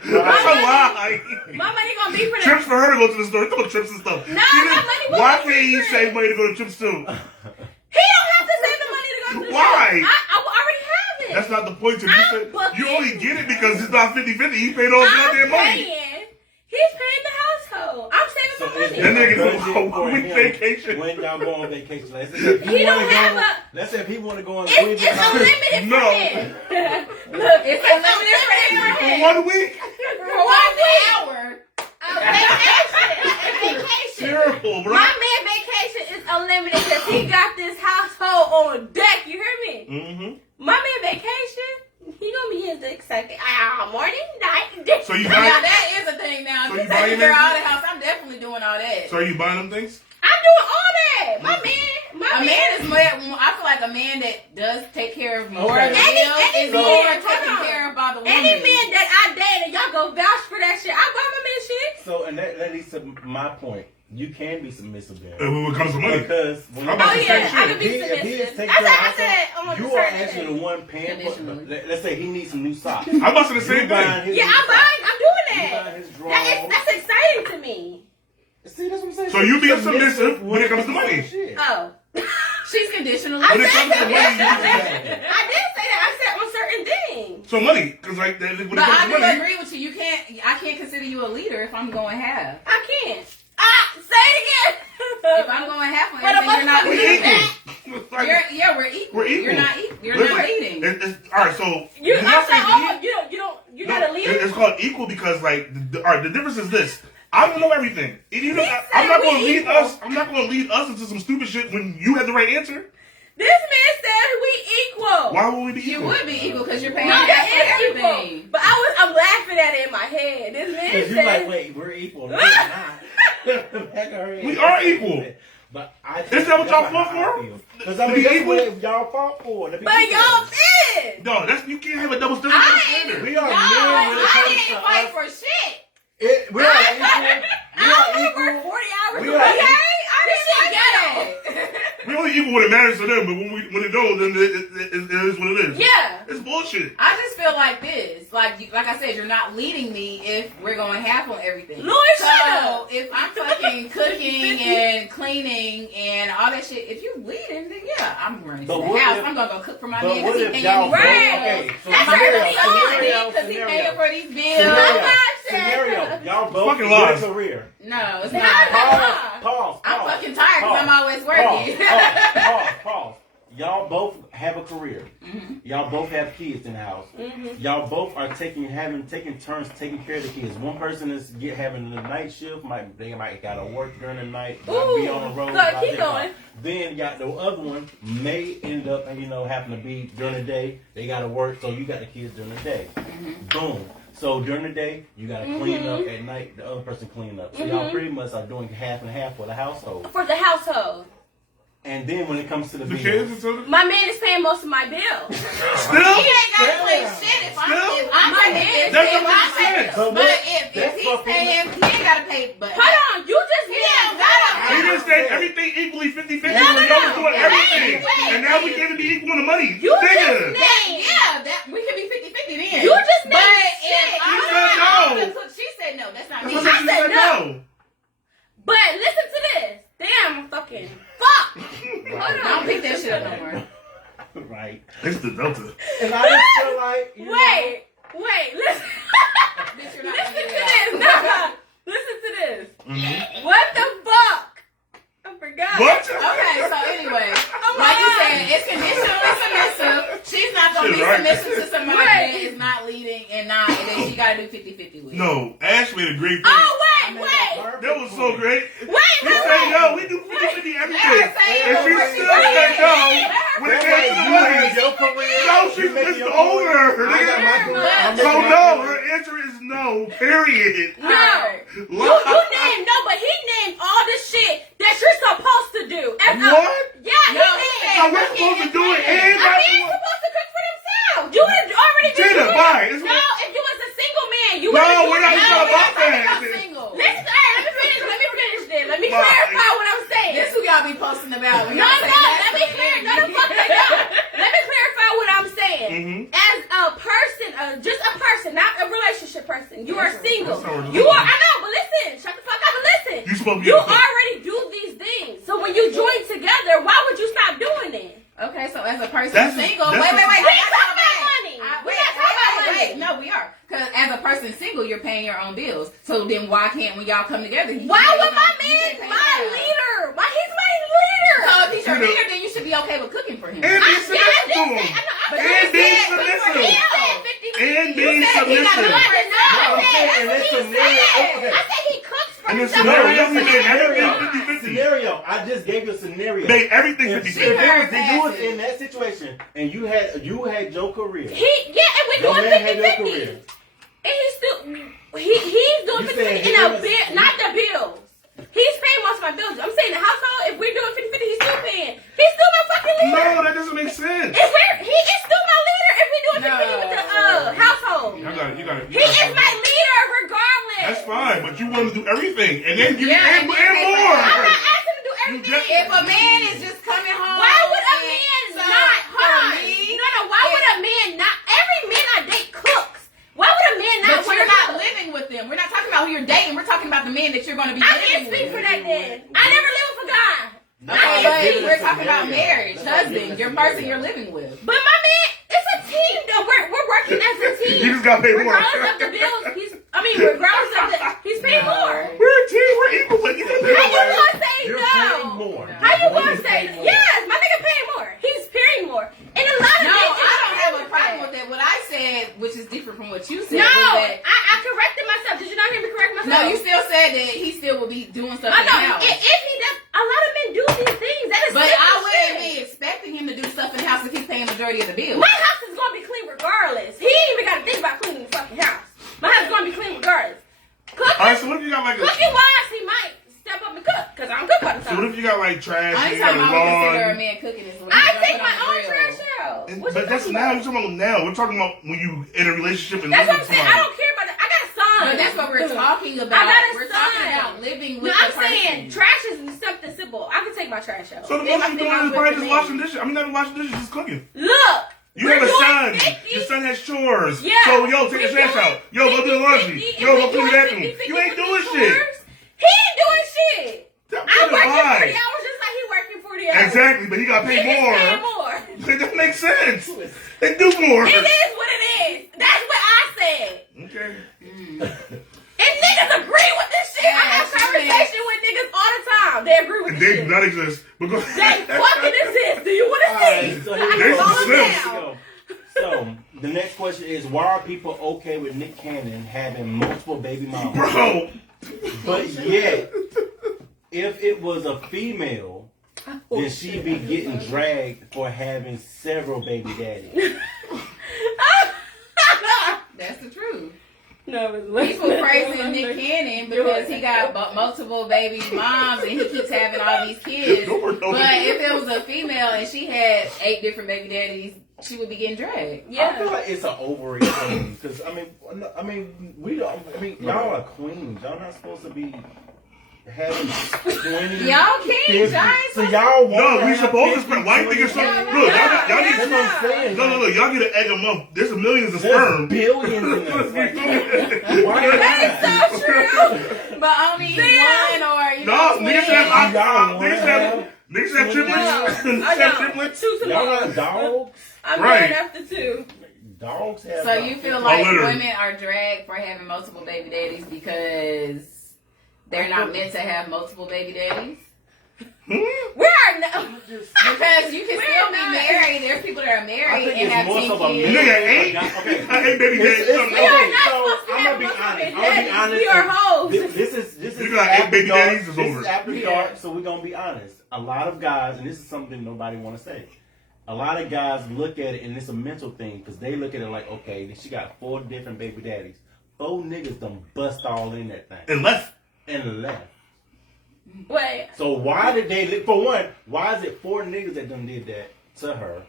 That's a lie. My money gonna be for that. Trips for her to go to the store. Talk about trips and stuff. No, my money will Why be for can't you trips. save money to go to trips too? He don't have to save the money to go to the Why? trip. I already have it. That's not the point. To I'm booking. you only get it because it's not 50-50. He paid all his I'm goddamn money. paying. He's paying the household. I'm saving So my is money. That nigga budget go on for week him vacation. When y'all go on vacation, let's say if He he don't wanna have go. a- Let's say if he want to go on It's unlimited No. for him. Look, it's unlimited for him. For 1 week? For 1 week. hour. Vacation. Terrible, bro. My man vacation is unlimited because he got this household on deck. You hear me? Mm-hmm. My man vacation, he gonna be in the second morning, night, day. So you Now buy? that is a thing. Now, So if you you taking buying care of all that? the house, I'm definitely doing all that. So are you buying them things? I'm doing all that. My A man is more. I feel like a man that does take care of more Okay. of the Any bills is man, more hold taken on. care of by the woman. Any man that I dated, y'all go vouch for that shit. I buy my man shit. So, and that leads to my point. You can be submissive there. When it comes to money. Because when I'm you- about Oh to say yeah, shit. I can be if he is submissive. taking I care of said, household, I'm you on are certain actually the things. one paying for. Conditionally. Let's say he needs some new socks. I'm about to say the same You buying thing. his Yeah, new I'm socks. buying. I'm doing You that. buying his drawers. That's exciting to me. See, that's what I'm saying. So you being submissive when it comes to money. Shit. Oh. She's conditionally. When it comes to money, you I did say that. I said on certain things. So money, because like when it But comes I to do money, agree with you. I can't consider you a leader if I'm going half. I can't. Say it again. If I'm going half on But a everything, you're not we leading. equal. Like, We're equal. We're equal. You're not equal. You're Listen, not leading. All right, so You, when I'm y'all say saying, lead, you're not a leader. It's called equal because like all right, the difference is this. I don't know everything. And you know, I'm not we going to lead equal. us. I'm not going to lead us into some stupid shit when you have the right answer. This man said we equal. Why would we be You equal? would be equal because you're paying No, half that for is everything. equal. But I'm laughing at it in my head. This man Because said. you're like, wait, we're equal. No, we're not. We are equal. But I Isn't that what y'all fought for? Because To I mean, be that's equal? what y'all fought for. to be But equal. y'all did. No, you can't have a double standard. I double ain't- standard. We are No, men when it I comes didn't to fight us. for shit. We are equal. We are I equal. work 40 hours We a are week. equal. This shit ghetto. We only equal when it matters to them, but when it don't, then it is what it is. Yeah. It's bullshit. I just feel like this. Like I said, you're not leading me if we're going half on everything. Lord, shut So up. if I'm fucking cooking and cleaning and all that shit, if you leading, then yeah, I'm running to But the what house. if- I'm gonna go cook for my But man what because he if paying y'all me. both? Right. Okay, so That's Because he scenario. paying for these bills. Scenario. Y'all both Fucking with lies. a career. No, it's No, not. no. Pause. I'm fucking tired because I'm always working. Pause. Y'all both have a career. Mm-hmm. Y'all both have kids in the house. Mm-hmm. Y'all both are taking turns taking care of the kids. One person is having the night shift. They might gotta work during the night. Might be on the road. Good, keep going. Then you got the other one may end up having to be during the day. They gotta work, so you got the kids during the day. Mm-hmm. Boom. So during the day, you gotta clean up. At night, the other person clean up. So y'all pretty much are doing half and half for the household. For the household. And then when it comes to the The bills, kids and so My man is paying most of my bills. still. He ain't gotta play shit if I'm My man paying. That If don't I make pay- sense. But if That's he's what paying, he ain't gotta pay. But Hold on, you just he ain't gotta He pay. just said everything equally 50-50. No, We always no. doing everything. Wait. And now we can't be equal on the money. You just Nigga. named. Yeah, that we could be 50-50 then. You just But named if shit. I'm She said no. gonna cook, she said no. That's not me. That's what she said no. But listen to this. Damn, fucking fuck. I don't pick that shit up no more. right? It's the Delta. And I just feel like Wait, listen. Bitch, you're not Listen gonna to get this. it No. Listen to this. Mm-hmm. What the fuck? I forgot. What? Okay, so anyway, Oh my like you God. said, it's conditionally submissive. She's not gonna Shit, be right. submissive to somebody Right. that is not leading and that she gotta do 50-50 with. No, Ash made a great point. Oh, wait. That was so great. Wait, She said, yo, we do 50-50 everything. And she Let her still said no when it that's came why to the you money. have your career. No, she's you make just your older. career. I got my career. I'm So making my no, career. her answer is no, period. No. You named no, but he named all the shit that you're supposed to do. As a- What? Yeah, No, he he named. So we're supposed to do it and A man's supposed to cook for themselves. You would have already been Gina, doing bye. it. It's No, what- if you was a single man, you No, would we're not talking about that. Single. Listen, hey, let me finish this. Let me Bye. clarify what I'm saying. This who y'all be posting about. When No, y'all say no, that let me stuff. clarify. No, the fuck they don't. Let me clarify what I'm saying. Mhm. As a person, just a person, not a relationship person. You are single. That's not what You you're are. I know, but listen. Shut the fuck up and listen. You supposed to be You a cook. already do these things. So when you join together, why would you stop doing it? Okay, so as a person That's single, just- wait. We I ain't got talking y'all about back. money. Wait, We're not talking about money. No, we are. Because as a person single, you're paying your own bills. So then why can't when y'all come together? Why would my man, my leader? Why he's my leader? So if he's your You know- leader, then you should be okay with cooking for him. And be submissive to I him. know, And be he submissive. said 50. And be You said he got submissive. to I'm saying in this scenario, okay. I said he cooks for In this himself. scenario, we made everything Scenario. 50-50. Scenario. I just gave you a scenario. Made everything If 50-50. you was in that situation and you had your career, And we're your doing man had your 50-50. career. And he's still he's doing You 50-50 said in he a was- bill, not the bills. He's paying most of my bills. I'm saying the household, if we're doing 50-50, he's still paying. He's still my fucking leader. No, that doesn't make sense. He is still my leader if we're doing 50-50 with the household. You gotta. He is my leader regardless. That's fine, but you want to do everything, and then you Yeah, and you more. I'm not asking him to do everything. just- If a man is just coming home, Why would a and man so not? for Hold on. me, No. Why would a man not? Every man I date cooks. Why would a man not But want you're to not cook? living with them. We're not talking about who you're dating. We're talking about the man that you're going to be I living can't with. speak for that then. I never lived with a guy. No, I But can't That's speak. we're talking about scenario. marriage, That's why I'm giving husband, a your scenario. person you're living with. But my man, it's a team though. We're working as a team. He just got paid more. Regardless of the bills, regardless of the, he's paying more. We're a team. We're equal. But you How you gonna say You're no? paying more. How you Your gonna woman's say paying more. yes? My nigga paying more. He's paying more. And a lot of No, bitches I don't have a pay problem more. with that. What I said, which is different from what you said, No, was that I corrected myself. Did you not hear me correct myself? no, you still said that he still will be doing stuff I in the know. house. If he does, a lot of men do these things. That is But simple I wouldn't shit. be expecting him to do stuff in the house if he's paying the majority of the bills. My house is gonna be clean regardless. He ain't even gotta think about cleaning the fucking house. My house is gonna be clean regardless. Cooking, All right, so what if you got like a? cooking wise, he might step up and cook because I don't cook all the So time. what if you got like trash? I And ain't you got talking a about what consider a lawn. man cooking is when I he's jumping take my on the own grill. trash out. And- What you But that's talking now. about? We're talking about now. We're talking about when you in a relationship and That's living what I'm with saying. I somebody. don't care about that. I got sons. But that's what we're talking about. I got a We're son. talking about living with No, the I'm person. saying trash is something simple. I can take my trash out. So the Then most I you think doing I'm is with probably the just man. washing dishes. I mean, not washing dishes, just cooking. Look, You we're have a doing son. 50. Your son has chores. Yeah. So, yo, take We the trash doing out. Yo, go do the 50, laundry. 50, Yo, and go we clean the doing bathroom. 50, You ain't 50 doing chores. shit. He ain't doing shit. That I'm nigga working 40 lies. hours just like he working 40 hours. Exactly, but he got He paid gets paid more. more. That doesn't make sense. They do more. It is what it is. That's what I said. Okay. And niggas agree with this shit. I have Yeah, conversation with niggas all the time. They agree with And this they shit. do not exist. Because They fucking exist. Do you want to see? So I here we can go. call them There's down. So the next question is, why are people okay with Nick Cannon having multiple baby mamas? Bro. But yet, if it was a female, then she'd be getting dragged for having several baby daddies. That's the truth. No, it's People praising Nick Cannon because he got multiple baby moms and he keeps having all these kids. But if it was a female and she had 8 different baby daddies, she would be getting dragged. I feel like it's an ovary thing because we don't. I mean, y'all are queens. Y'all not supposed to be having 20. Y'all kings, y'all ain't So y'all want No, we supposed to spread. Why you think it's so? Look, y'all need That's to. what I'm saying. No. Y'all get an egg a month. There's millions of There's sperm. billions in us. Like, why That is so true. But only one or, you No, know, niggas twins. have triplets. No, Niggas I have know. triplets. 2 to Y'all one. not dogs. I'm Right. going after 2. Dogs have. So you feel like literally. women are dragged for having multiple baby daddies because they're not meant to have multiple baby daddies? We are no. Because you can still be not. married. There's people that are I married think and it's have more 10 so a kids. Nigga, man. eight? Okay. I hate baby daddies. It's- No, We are no. not So, supposed to I'm have gonna be multiple honest. baby I'm gonna be daddies. honest. We are hoes. This is You got 8 after baby dark. daddies, it's This over. is after Yeah. dark, so we're gonna be honest. A lot of guys, and this is something nobody want to say. A lot of guys look at it, and it's a mental thing because they look at it like, okay, she got 4 different baby daddies. 4 niggas done bust all in that thing And left. and left. Wait. So why did they? For one, why is it 4 niggas that done did that to her,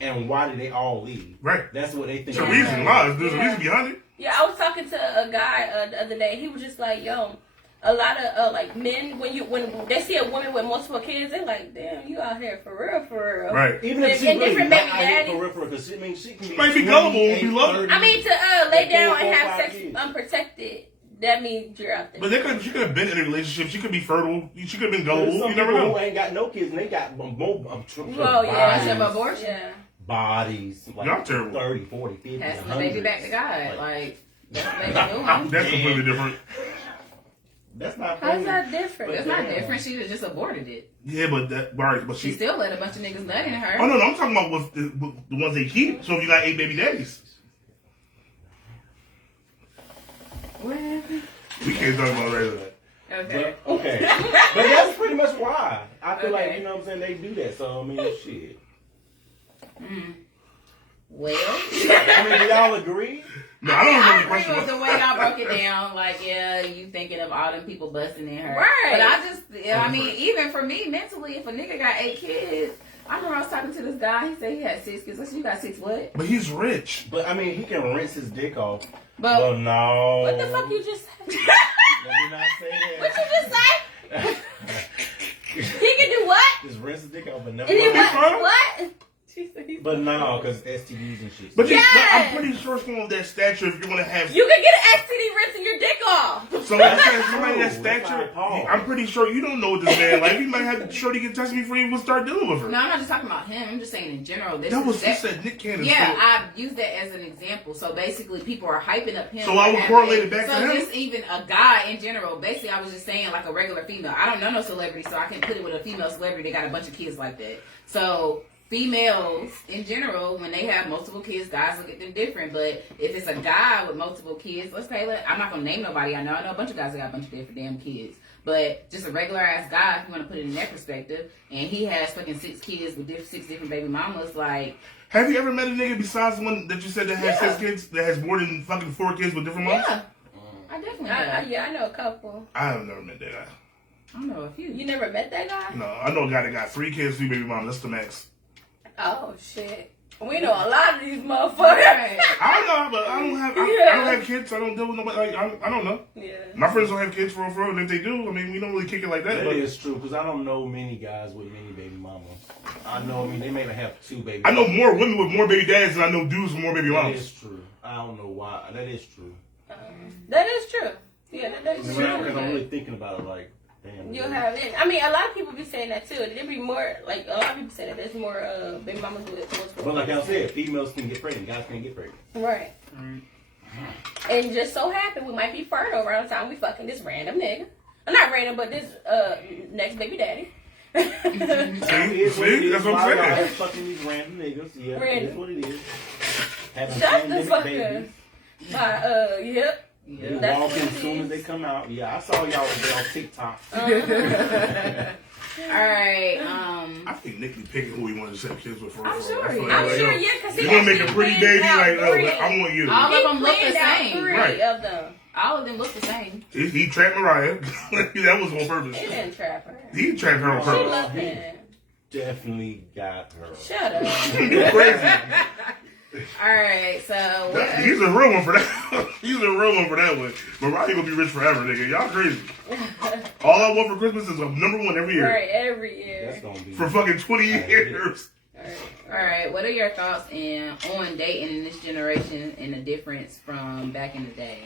and why did they all leave? Right. That's what they think. There's a reason. Why? There's a reason behind it. Yeah, I was talking to a guy the other day. He was just like, "Yo, a lot of like men when they see a woman with multiple kids, they're like, damn, you out here for real." Right. Even if she And really different not baby out here daddies. for real, because I mean, she can be Might be gullible, 28, be loving. 30. I mean, to lay Four, down four, and have 5 sex kids. unprotected, that means you're out there. But she could have been in a relationship. She could be fertile. She could have been There's gullible. some You never people know. who ain't got no kids, and they got more Well, yeah, Bunch of bodies, abortion. yeah. bodies, like Y'all terrible. 30, 40, 50, Passing the baby back to God. Like, that's what they doing. That's completely different. That's not How's funny. that different? That's not different. She just aborted it. Yeah, but that right. But She she. still let a bunch of niggas nut in her. Oh no, I'm talking about what the ones they keep. So if you got 8 baby daddies, What happened? we can't talk about regular. Okay. But, okay. But that's pretty much why. I feel like, Okay. you know what I'm saying, they do that. So, I mean, shit. Well, I mean, do y'all agree? No, I don't know I the question. agree with Was. the way y'all broke it down. Like, yeah, you thinking of all them people busting in her. Right. But I mean, even for me, mentally, if a nigga got 8 kids, I remember I was talking to this guy. He said he had 6 kids. I said, you got 6 what? But he's rich. But, I mean, he can rinse his dick off. But Well, no. What the fuck you just said? Let me not say What that. you just say? He can do what? Just rinse his dick off, but never And he mind. what? What? She said he's But no, because STDs and shit. But, but Yes. I'm pretty sure someone of that stature, if you're gonna have. You can get an STD rinsing your dick off. So let's say somebody that Oh, that's stature, not Paul. I'm pretty sure you don't know what this man like. You might have to shorty get tested before you will start dealing with her. no, I'm not just talking about him. I'm just saying in general. This That is was you said Nick Cannon. Yeah, so- I used that as an example. So basically, people are hyping up him. So I would for correlate having- it back so to him? just even a guy in general. Basically, I was just saying like a regular female. I don't know no celebrity, so I can put it with a female celebrity. They got a bunch of kids like that. So females in general, when they have multiple kids, guys look at them different. But if it's a guy with multiple kids, let's say, I'm not gonna name nobody. I know a bunch of guys that got a bunch of different damn kids. But just a regular ass guy, if you want to put it in that perspective, and he has fucking 6 kids with 6 different baby mamas, like. Have you ever met a nigga besides the one that you said that has Yeah. 6 kids, that has more than fucking 4 kids with different moms? Yeah, I definitely have. Yeah, I know a couple. I have never met that guy. I know a few. You never met that guy? No, I know a guy that got 3 kids, 3 baby moms. That's the max. Oh shit. We know a lot of these motherfuckers. Right. I don't know, but I don't have kids. I don't deal with nobody. Like, I don't know. Yeah. My friends don't have kids for real, and if they do, I mean, we don't really kick it like that. That But is true, because I don't know many guys with many baby mamas. I know, I mean, they may have 2 baby I know mamas. more women with more baby dads than I know dudes with more baby That moms. is true. I don't know why. That is true. That is true. Yeah, that is Because true. I'm really thinking about it, like, damn. You'll have it. I mean, a lot of people be saying that too. There be more, like, a lot of people say that there's more baby mamas with But like I said, females can get pregnant, guys can't get pregnant. Right. And just so happen we might be fertile around the time we fucking this random nigga. Not random, but this next baby daddy. See, that's what I'm saying. Fucking these random niggas. Yeah, Random. that's what it is. Having Shut the pandemic fuck babies. up. Yep. They That's walk what in it as soon as is. they come out. Yeah, I saw y'all on TikTok. All right. I think Nick be picking who he wants to have kids with for I'm real. sure I feel he like, I'm yo, sure, yeah, because you gonna make a pretty baby, like, oh, I want you. All of them look the planned out same. 3 Right. of them. All of them look the same. He trapped Mariah. That was on purpose. He didn't trap her. He trapped her on She purpose. loved him. Definitely got her. Shut up. Crazy. All right. So He's a real one for that. He's a real one for that one. Mariah gonna be rich forever, nigga. Y'all crazy. All I want for Christmas is a number 1 every year. Right, every year. That's gonna be For fucking 20 years. all right. What are your thoughts on dating in this generation and the difference from back in the day?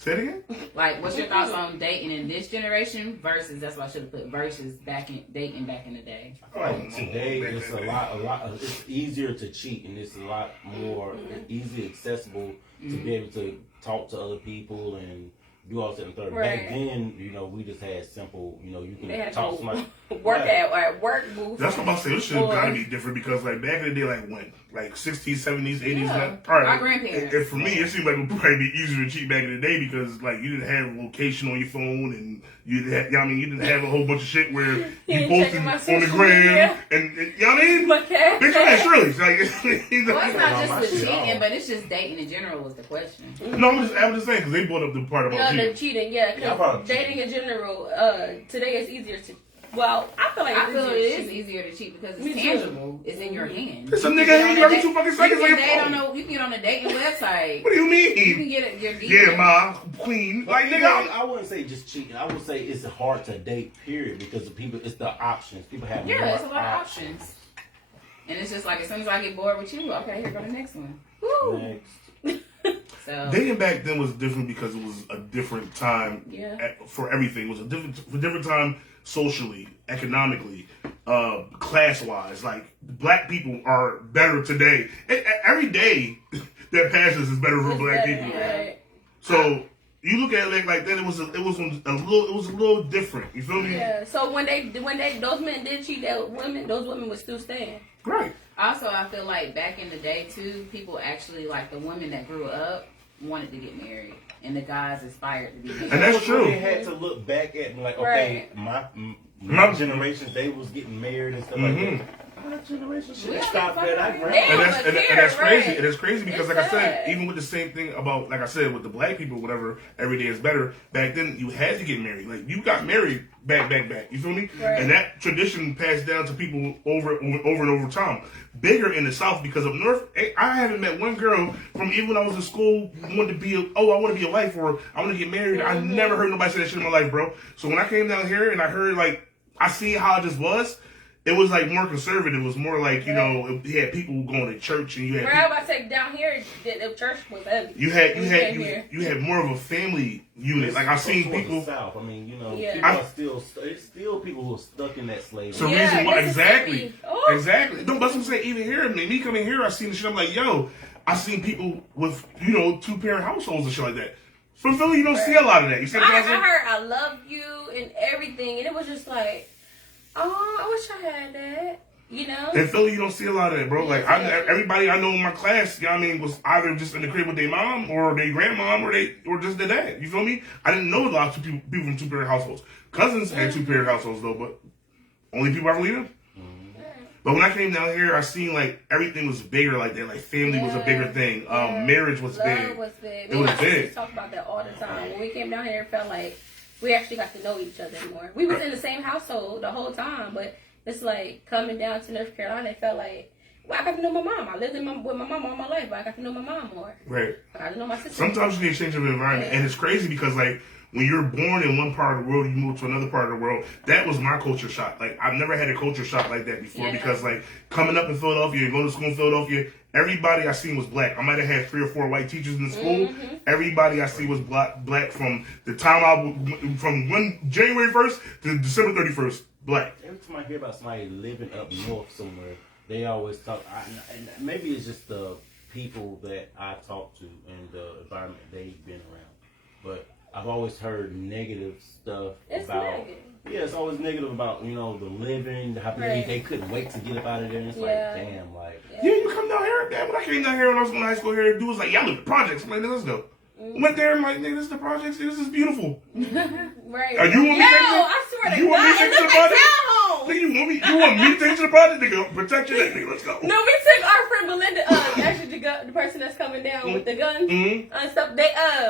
Say it again? Like, what's your thoughts on dating in this generation versus, that's what I should have put, versus dating back in the day? Like today, it's a lot. It's easier to cheat, and it's a lot more easily accessible to be able to talk to other people and do all that and third. Right. Back then, we just had simple. You They can had talk to to somebody. work Right. at work booth. That's what I'm about to say. This shit Or- gotta be different because, like, back in the day, like, when? Like, 60s, 70s, 80s? Yeah. All right. Our grandparents. And for me, it seemed like it would probably be easier to cheat back in the day because, like, you didn't have location on your phone and you didn't have, you know what I mean? You didn't have a whole bunch of shit where you ain't posted checking my on the social gram media. and you know what I mean? My cat. Bitch, I'm at Shirley's. Like, Well, it's not my just the shit cheating, off. but it's just dating in general was the question. no, I'm just saying because they brought up the part about No, the cheating. cheating, yeah. Yeah, I 'Cause probably dating in general, today is easier to. Well, I feel like I feel it easier is to cheat. easier to cheat because Me it's too. tangible. It's in your hand. It's a You nigga can get hanging on a every date- 2 fucking seconds You on can your date phone. you can get on a dating website. What do you You can mean? get your Yeah, ma, queen. But Like, even, nigga, I wouldn't say just cheating. I would say it's hard to date. Period, because the people, it's the options. People have more Yeah, it's a lot of options. And it's just like, as soon as I get bored with you, okay, here go the next one. Woo. Next. So, dating back then was different because it was a different time Yeah. for everything. It was a different time socially, economically, class wise. Like black people are better today. Every day that passes is better for black people. Right. So you look at it like that, it was a little different. You feel me? Yeah. So when those men did cheat, those women would still stand. Right. also, I feel like back in the day, too, people actually, like the women that grew up, wanted to get married. And the guys aspired to be married. And that's true. They had to look back at me like, okay, my generation, they was getting married and stuff like that. Our generation We should haven't stop fucking that. I been grab married. And Yeah, that's, but and that's here, crazy. right. And it's crazy because, It's like I said, sad. even with the same thing about, like I said, with the black people, whatever, every day is better. Back then, you had to get married. Like you got married back. You feel me? Right. And that tradition passed down to people over and over time. Bigger in the South because up north, I haven't met one girl from even when I was in school wanted to be I want to be a wife or I want to get married. I never heard nobody say that shit in my life, bro. So when I came down here and I heard I see how it just was. It was like more conservative. It was more like, you know, you had people going to church and you had Where I was about to say down here, the church was heavy. you had more of a family unit. Like I've seen Towards people. the South. I mean, you know, Yeah. people are still. It's still people who are stuck in that slavery. So Yeah, reason why Mississippi. exactly, Oh. exactly. No, that's what I'm saying. Even here, me coming here, I seen the shit. I'm like, yo, I seen people with 2-parent households and shit like that. From Philly, you don't see a lot of that. You see what I I'm saying? heard I love you and everything, and it was just like, oh, I wish I had that. You know? In Philly, you don't see a lot of that, bro. Like everybody I know in my class, you know what I mean, was either just in the crib with their mom or their grandmom or just their dad. You feel me? I didn't know a lot of people from 2-parent households. Cousins had 2-parent households though, but only people I really knew. But when I came down here, I seen like everything was bigger like that. Like family was a bigger thing. Marriage was Love big. was big. It was big. We talk about that all the time. When we came down here, it felt like we actually got to know each other more. We was in the same household the whole time, but it's like coming down to North Carolina, it felt like Well, I got to know my mom. I lived with my mom all my life, but I got to know my mom more. Right. I got to know my sister. Sometimes you need a change of environment, and it's crazy because like when you're born in one part of the world, you move to another part of the world. That was my culture shock. Like I've never had a culture shock like that before because like coming up in Philadelphia and going to school in Philadelphia, everybody I seen was black. I might have had 3 or 4 white teachers in the school. Everybody I see was black from the time from January 1st to December 31st. Black. Every time I hear about somebody living up north somewhere, they always talk. And maybe it's just the people that I talk to and the environment they've been around. But I've always heard negative stuff about. Negative. Yeah, it's always negative about the living. How they couldn't wait to get up out of there. And it's like, damn, like. Yeah, you come down here. Damn, when I came down here when I was going to high school here, dude was like, "Yeah, I live in the projects." I'm like, "Let's go." Went there and like, nigga, this is the projects. This is beautiful. Right. Are you want me to take it? I swear to You want me to God, take it it to the looked like project? townhomes. Nigga, you want me to take you to the project? Nigga, protect your neck, nigga. Let's go. No, we took our friend Belinda, actually the person that's coming down with the guns and stuff.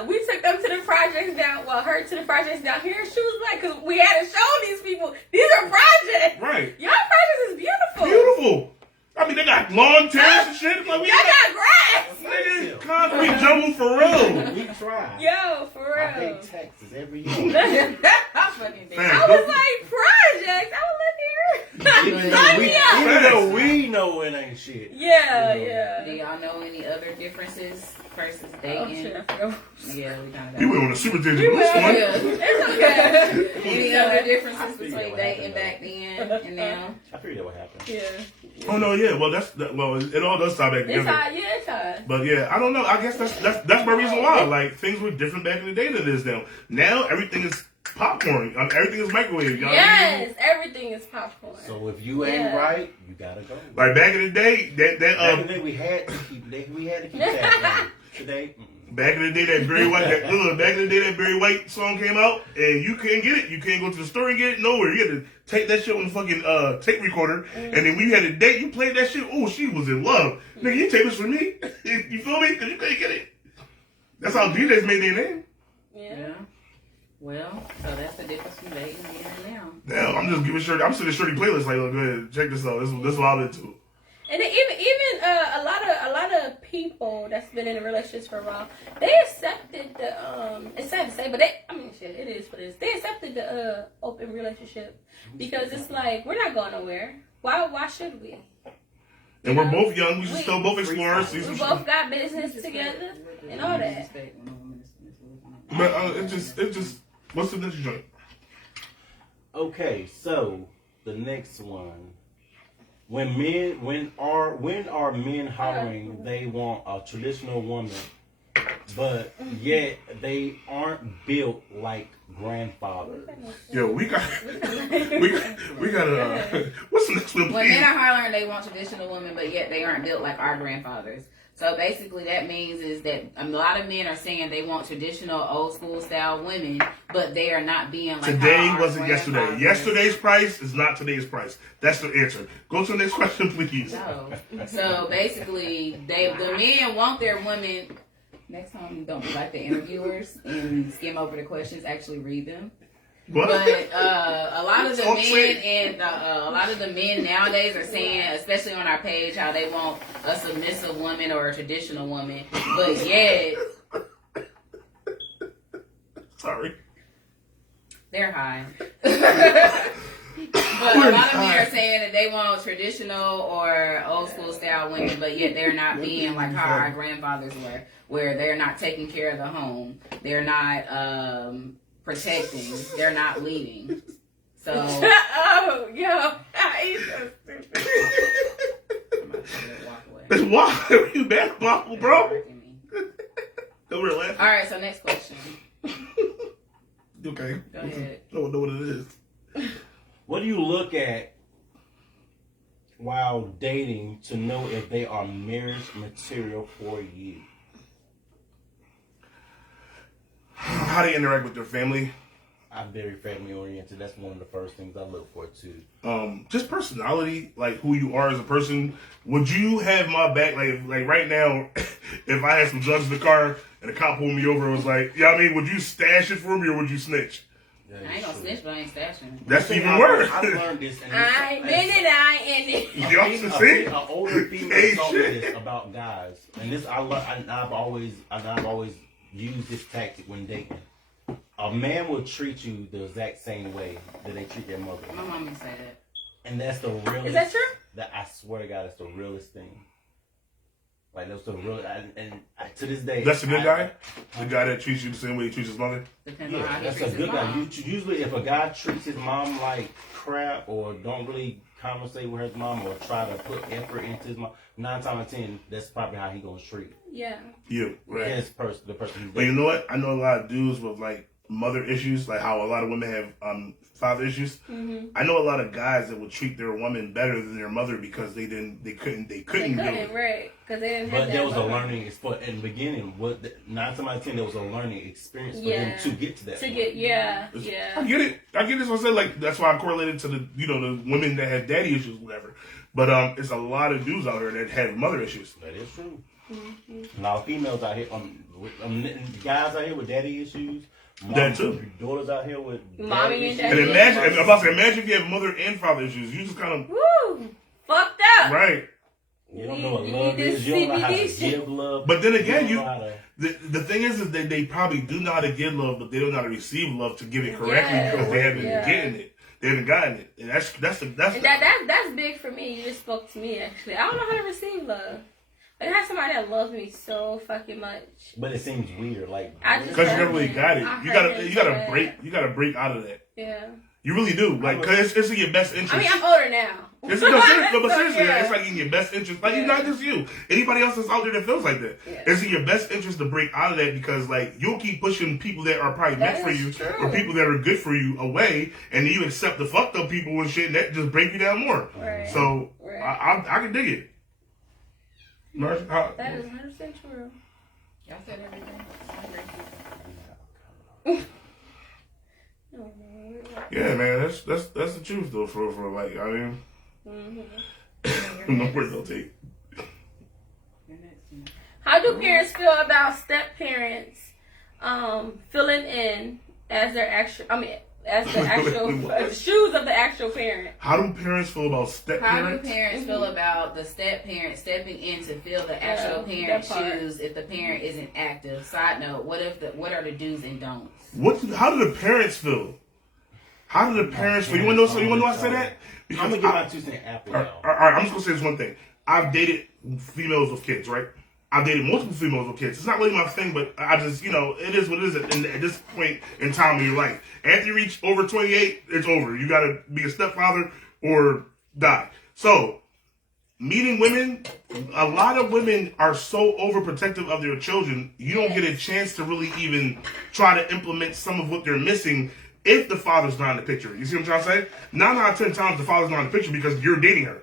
We took them to the projects down. Well, her to the projects down here. She was like, because we had to show these people these are projects. Right. Y'all projects is beautiful. Beautiful. I mean, they got lawn chairs and shit. Like, Y'all got grass. nigga, concrete jungle for real. We try. Yo, for I real. pay taxes every year. I'm fucking dead. I was like, projects. I would live here. Sign me up. Even though we know it ain't shit. Yeah. Do y'all know any other differences versus Oh, dating? shit, I forgot. Yeah, we kind of. You went on a super tangent with this one. It's okay. Any other differences I figured between what dating happened, back then and now? I figured that would happen. Yeah. Oh no, yeah. Well, it all does tie back It's together. hard. Yeah, it's hard. But yeah, I don't know. I guess that's my reason why. Like things were different back in the day than it is now. Now everything is popcorn. Everything is microwave. Y'all Yes, everything is popcorn. So if you ain't right, you gotta go. Like back in the day, Back in the day, we had to keep that going. Today, back in the day, that Barry White song came out, and you couldn't get it. You couldn't go to the store and get it nowhere. You had to take that shit on the fucking tape recorder, and then when you had a date, you played that shit. Oh, she was in love. Nigga, you take this from me. You feel me? Because you couldn't get it. That's how DJs made their name. Yeah. Well, so that's the difference from dating then and now. Now I'm just giving Shorty. I'm sending Shorty playlist. Like, look, go ahead, check this out. This is what I'm into. And then even a lot of people that's been in relationships for a while, they accepted the it's sad to say, but shit, it is what it is. They accepted the open relationship because it's like we're not going nowhere. Why should we? And we're both young. We should still both explore. We both got business together and all that. But it just. What's the next joint? okay. So the next one, when are men hollering they want a traditional woman, but yet they aren't built like grandfathers. Yo, we got what's the next one? When men are hollering they want traditional women, but yet they aren't built like our grandfathers. So basically that means is that a lot of men are saying they want traditional old school style women, but they are not being like Today how our wasn't yesterday. grandfathers- Yesterday's price is not today's price. That's the answer. Go to the next question, please. No. So basically the men want their women. Next time, don't be like the interviewers and skim over the questions. Actually, read them. What? But a lot of the Don't men say- and a lot of the men nowadays are saying, especially on our page, how they want a submissive woman or a traditional woman. But yet, Sorry. they're high. But a lot of men are saying that they want traditional or old school style women, but yet they're not being like how our grandfathers were, where they're not taking care of the home, they're not protecting, they're not leading. So Oh, yo, he's so stupid. I'm about to walk away. That's why you back bottle, bro. Don't really laugh. All right, so next question. Okay. Go ahead. I don't know what it is. What do you look at while dating to know if they are marriage material for you? How they interact with their family. I'm very family oriented. That's one of the first things I look for too. Just personality, like who you are as a person. Would you have my back? Like right now, if I had some drugs in the car and a cop pulled me over and was like, yeah, I mean, would you stash it for me or would you snitch? I ain't gonna snitch, but I ain't stashing. That's even worse. I've learned this. And I ain't been it, I ain't in it. You also see? An older female Hey, told me shit. this about guys, and this I've always used this tactic when dating. A man will treat you the exact same way that they treat their mother, My mom used to say that. and that's the realest. Is that true? That I swear to God, that's the realest thing. Like that's the real, to this day. That's a good guy? The guy that treats you the same way he treats his mother? Depends on Yeah, how he that's a treats his good guy. mom. Usually, if a guy treats his mom like crap or don't really conversate with his mom or try to put effort into his mom, 9 times out of 10, that's probably how he gonna treat Yeah. You, right. his person, the person he's But you dating. know what? I know a lot of dudes with like mother issues, like how a lot of women have father issues. Mm-hmm. I know a lot of guys that would treat their woman better than their mother because they couldn't They deal with it. couldn't, right? Because they didn't have But that. there was a mother. learning experience in the beginning. 9 times out of 10, there was a learning experience for Yeah. him to get to that. To point. get, yeah, I yeah. get it. I get this. I said like that's why I correlated to the the women that had daddy issues, whatever. But it's a lot of dudes out there that have mother issues. That is true. Mm-hmm. Now females out here, guys out here with daddy issues. That too. Daughters out here with Mommy and And daddy. imagine, I'm about to say, imagine if you have mother and father issues. You just kind of Woo! Fucked up. right. You don't know what You love need is. this You don't know how to CBD shit. give love. But then again, don't know how to- the thing is that they probably do know how to give love, but they don't know how to receive love to give it correctly Yeah, because they haven't yeah. been getting it. They haven't gotten it, and that's And that's big for me. You just spoke to me actually. I don't know how to receive love. Like I have somebody that loves me so fucking much. But it seems weird, like I just- because you never really got it. I You heard gotta it you gotta so break bad. you gotta break out of that. Yeah. You really do, like because it's in your best interest. I mean, I'm older now. It's, no, seriously, but So, seriously, yeah. it's like in your best interest. Like, Yeah. not just you. Anybody else that's out there that feels like that. Yeah. It's in your best interest to break out of that because, like, you'll keep pushing people that are probably meant That for is you true. or people that are good for you away, and then you accept the fucked up people and shit, and that just break you down more. Right. So, Right. I can dig it. Marsh, That is 100% true. Y'all said everything. yeah, man, that's the truth, though, for like, I mean, Mm-hmm. no words don't take. How do parents feel about step parents filling in as their actual? I mean, as the actual as the shoes of the actual parent. How do parents feel about step How do parents? parents feel about the step parent stepping in to fill the actual Yeah, parent's that part. shoes if the parent isn't active? Side note: what are the do's and don'ts? How do the parents feel? How do the parents feel? You want to know? So you want to know why I say that? Because I'm gonna get my 2 cents after all y'all. right, I'm just gonna say this one thing. I've dated females with kids, right? I've dated multiple females with kids. It's not really my thing, but I just, it is what it is at this point in time in your life. After you reach over 28, it's over. You gotta be a stepfather or die. So, meeting women, a lot of women are so overprotective of their children, you don't get a chance to really even try to implement some of what they're missing if the father's not in the picture. You see what I'm trying to say? 9 out of 10 times the father's not in the picture because you're dating her.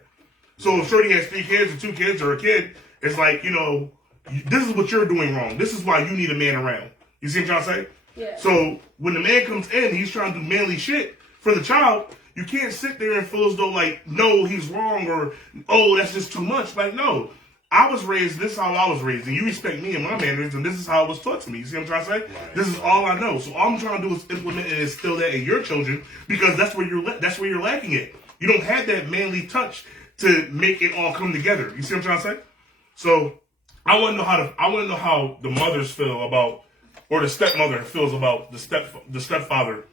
So if Shorty has 3 kids or 2 kids or a kid, it's like, this is what you're doing wrong. This is why you need a man around. You see what I'm trying to say? Yeah. So when the man comes in, he's trying to do manly shit for the child. You can't sit there and feel as though like, no, he's wrong or, oh, that's just too much. Like, no. I was raised, this is how I was raised, and you respect me and my manners, and this is how it was taught to me. You see what I'm trying to say? This is all I know. So all I'm trying to do is implement and instill that in your children because that's where you're lacking it. You don't have that manly touch to make it all come together. You see what I'm trying to say? So I want to know how the mothers feel about, or the stepmother feels about the stepfather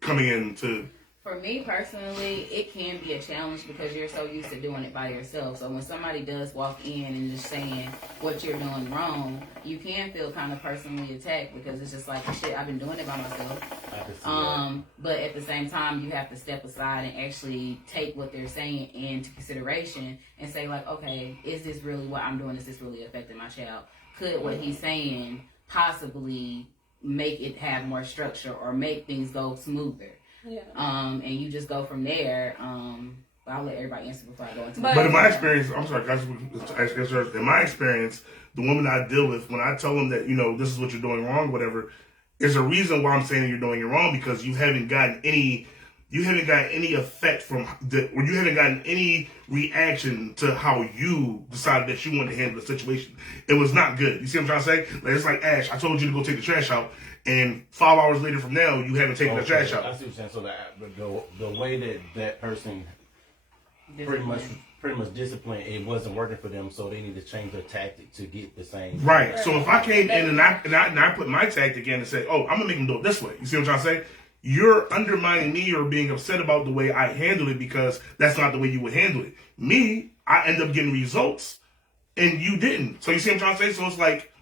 coming in to. For me personally, it can be a challenge because you're so used to doing it by yourself. So when somebody does walk in and just saying what you're doing wrong, you can feel kind of personally attacked because it's just like, shit, I've been doing it by myself. I can see that. But at the same time, you have to step aside and actually take what they're saying into consideration and say like, okay, is this really what I'm doing? Is this really affecting my child? Could what he's saying possibly make it have more structure or make things go smoother? Yeah. And you just go from there. I'll let everybody answer before I go into. But in my experience, I'm sorry, guys. In my experience, the women I deal with, when I tell them that this is what you're doing wrong, whatever, there's a reason why I'm saying you're doing it wrong because you haven't gotten any effect from or you haven't gotten any reaction to how you decided that you wanted to handle the situation. It was not good. You see what I'm trying to say? Like, it's like Ash. I told you to go take the trash out. and 5 hours later from now, you haven't taken the trash I out. see what you're saying. So the way that person pretty much disciplined, it wasn't working for them, so they need to change their tactic to get the same. Right. So if I came in and I put my tactic in and say, oh, I'm gonna make them do it this way. You see what I'm trying to say? You're undermining me or being upset about the way I handle it because that's not the way you would handle it. Me, I end up getting results and you didn't. So you see what I'm trying to say? So it's like,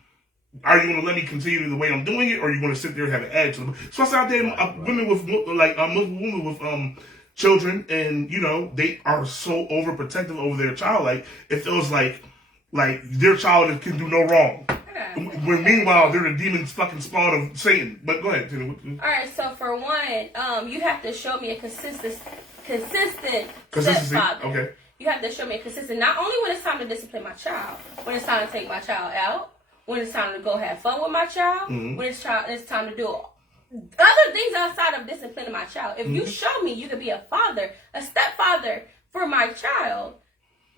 are you going to let me continue the way I'm doing it, or are you going to sit there and have an attitude? So I said, I date women with Muslim women with children, and you know they are so overprotective over their child. Like it feels like their child can do no wrong. When meanwhile they're the demon's fucking spawn of Satan. But go ahead, Tina. All right. So for one, you have to show me a consistent Consistency. stepfather. Okay. You have to show me a consistent. Not only when it's time to discipline my child, when it's time to take my child out. When it's time to go have fun with my child, when it's time to do other things outside of disciplining my child. If you show me you could be a father, a stepfather for my child,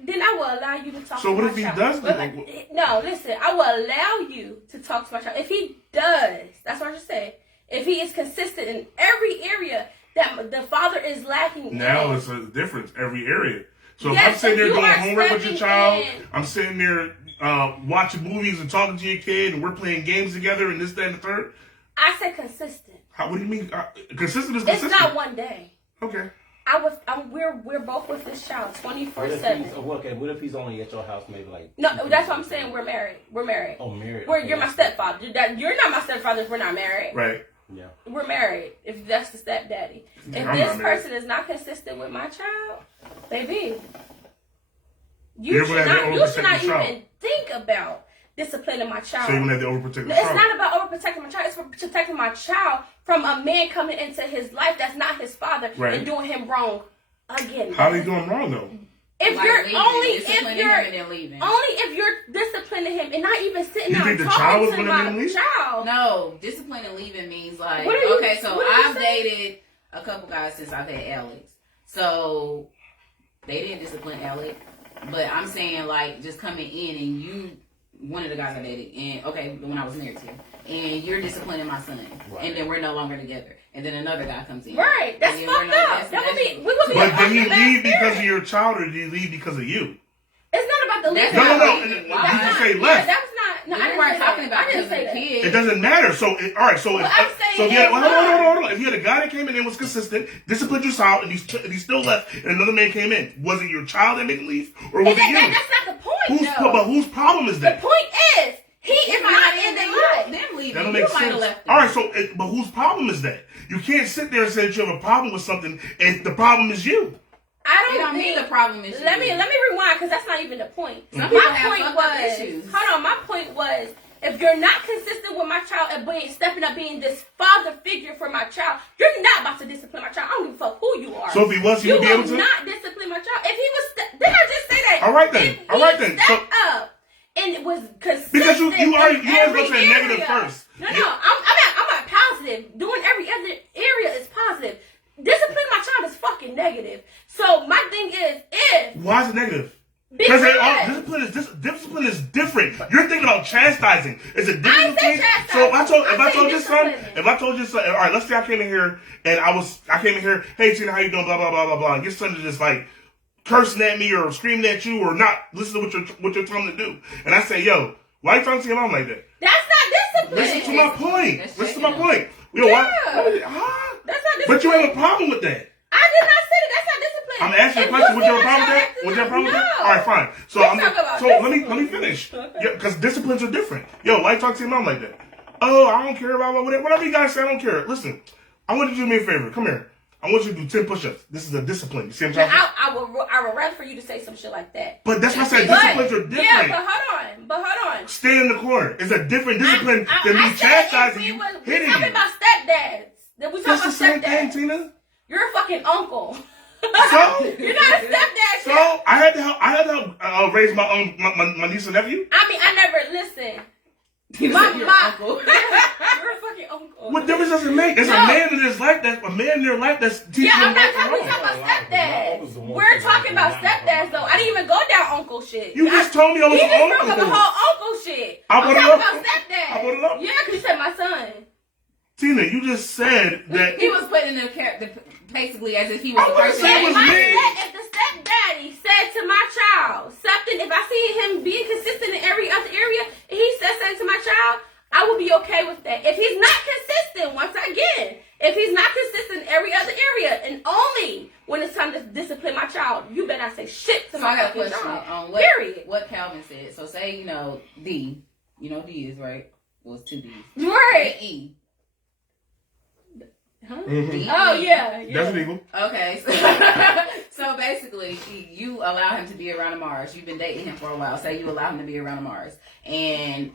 then I will allow you to talk to my child. So what if he does that? No, listen, I will allow you to talk to my child. If he does, that's what I just said. If he is consistent in every area that the father is lacking now in. it's a difference every area. So Yes, if I'm sitting there if you doing are homework with your stepping child, in. I'm sitting there watching movies and talking to your kid, and we're playing games together, and this, that, and the third. I said consistent. What do you mean? Consistent is consistent. It's not one day. Okay. We're both with this child 24/7. What if he's only at your house maybe like? No, that's what I'm saying. We're married. We're married. Oh, married. You're my stepfather. You're not my stepfather if we're not married. Right. Yeah. We're married. If that's the stepdaddy. If I'm this not married. person is not consistent with my child, baby, You're you gonna should have to not overprotect your even think about disciplining my child. So you're gonna have to overprotect the It's child. not about overprotecting my child. It's for protecting my child from a man coming into his life that's not his father Right. and doing him wrong again. How are you doing wrong though? If Like you're leaving, only disciplining if you're him and then leaving. only if you're disciplining him and not even sitting You down think the child talking was to gonna my let him leave? child. No, discipline and leaving means like, What are you- okay, so what are you I've saying? dated a couple guys since I've had Alex. So they didn't discipline Alex, but I'm saying like just coming in and you, one of the guys I dated, and okay, when I was married to, and you're disciplining my son, Right. and then we're no longer together, and then another guy comes in. Right, that's And then we're fucked not- up. that's- That would that's- be we would be. But did he a bad leave because spirit. of your child, or did he leave because of you? It's not about the That's leaving. No, no, not no. leaving. Did Why? you say Yeah, left? that was not. No, I we didn't weren't say talking that. about I didn't because say of that. the It kid. doesn't matter. So, all right. So, Well, I'm saying so it's hold not. on. If you had a guy that came in and was consistent, disciplined your child, and he still left, and another man came in, was it your child that made him leave, or was it you? That's not the point. But whose problem is The that? point is he is It might not not in have the been life. them leaving. That don't You make might have sense. left them. All right. So, but whose problem is that? You can't sit there and say that you have a problem with something, and the problem is you. I It don't don't mean think. the problem is Let you. me rewind because that's not even the point. Some people My have point fucked up was, issues. hold on. My point was, if you're not consistent with my child and stepping up being this father figure for my child, you're not about to discipline my child. I don't give a fuck who you are. So if he was, he you would be will able to. not discipline my child. If he was, did I just say that? All right then. If All right he then. stepped up and it was consistent. Because you in always go every to a negative area. first. No, I'm at positive. Doing every other area is positive. Disciplining my child is fucking negative. So my thing is, if Why is it negative? because Discipline is different. You're thinking about chastising. It's a I difference ain't say between. chastising. So if I I told say your son, disciplining. all right, let's say I came in here and I came in here, hey Tina, how you doing? Blah blah blah blah blah. And your son is just like cursing at me or screaming at you or not listening to what you're telling him to do. And I say, yo, why are you talking to your mom like that? that's not discipline. Listen to my point. That's Listen to my checking point. You know Yeah. huh? That's not discipline. But you have a problem with that. I did not say that. That's not discipline. I'm asking you a If question. Would you have a see problem with my that? child Would you have a problem with that? No. All right, fine. So Let's talk about let me discipline. finish. Okay. Yeah, because disciplines are different. Yo, why you talk to your mom like that? Oh, I don't care about whatever you guys say. I don't care. Listen, I want you to do me a favor. Come here. I want you to do 10 push-ups. This is a discipline. You see what I'm Now, saying? I would rather for you to say some shit like that. But that's why I said But- disciplines are different. Yeah, but hold on. Stay in the corner. It's a different discipline I than me said chastising if you, we hitting talking you. about stepdads. Then we That's talking the same about thing, stepdads. Tina. You're a fucking uncle. So? You're not a stepdad. So I had to help raise my niece and nephew. I mean, I never listen. You My said you're mom. uncle. You're a fucking uncle. What difference does it make? There's No. a man in his life that's teaching Yeah, I'm them not right from talking wrong. about My stepdads. uncle's the one We're thing talking that about did not stepdads, though. I didn't even go down uncle shit. You just told me I was He just brought up uncle. the whole uncle shit. I I'm brought it talking up. about stepdad. I brought it up. Yeah, because you said my son. Tina, you just said that. He was putting the character basically as if he was I the wouldn't person. say it was me. If the stepdaddy said to my child something, if I see him being consistent in every other area, and he says something to my child, I would be okay with that. If he's not consistent, once again, if he's not consistent in every other area, and only when it's time to discipline my child, you better not say shit to So my I got a fucking question child. on Period. what Calvin said. So say, D. You know D is, right? Well, it's 2 D's. Right. E. Huh? Mhm. Oh, yeah. That's legal. Okay. So basically, you allow him to be around Amars. You've been dating him for a while. Say you allow him to be around Amars. And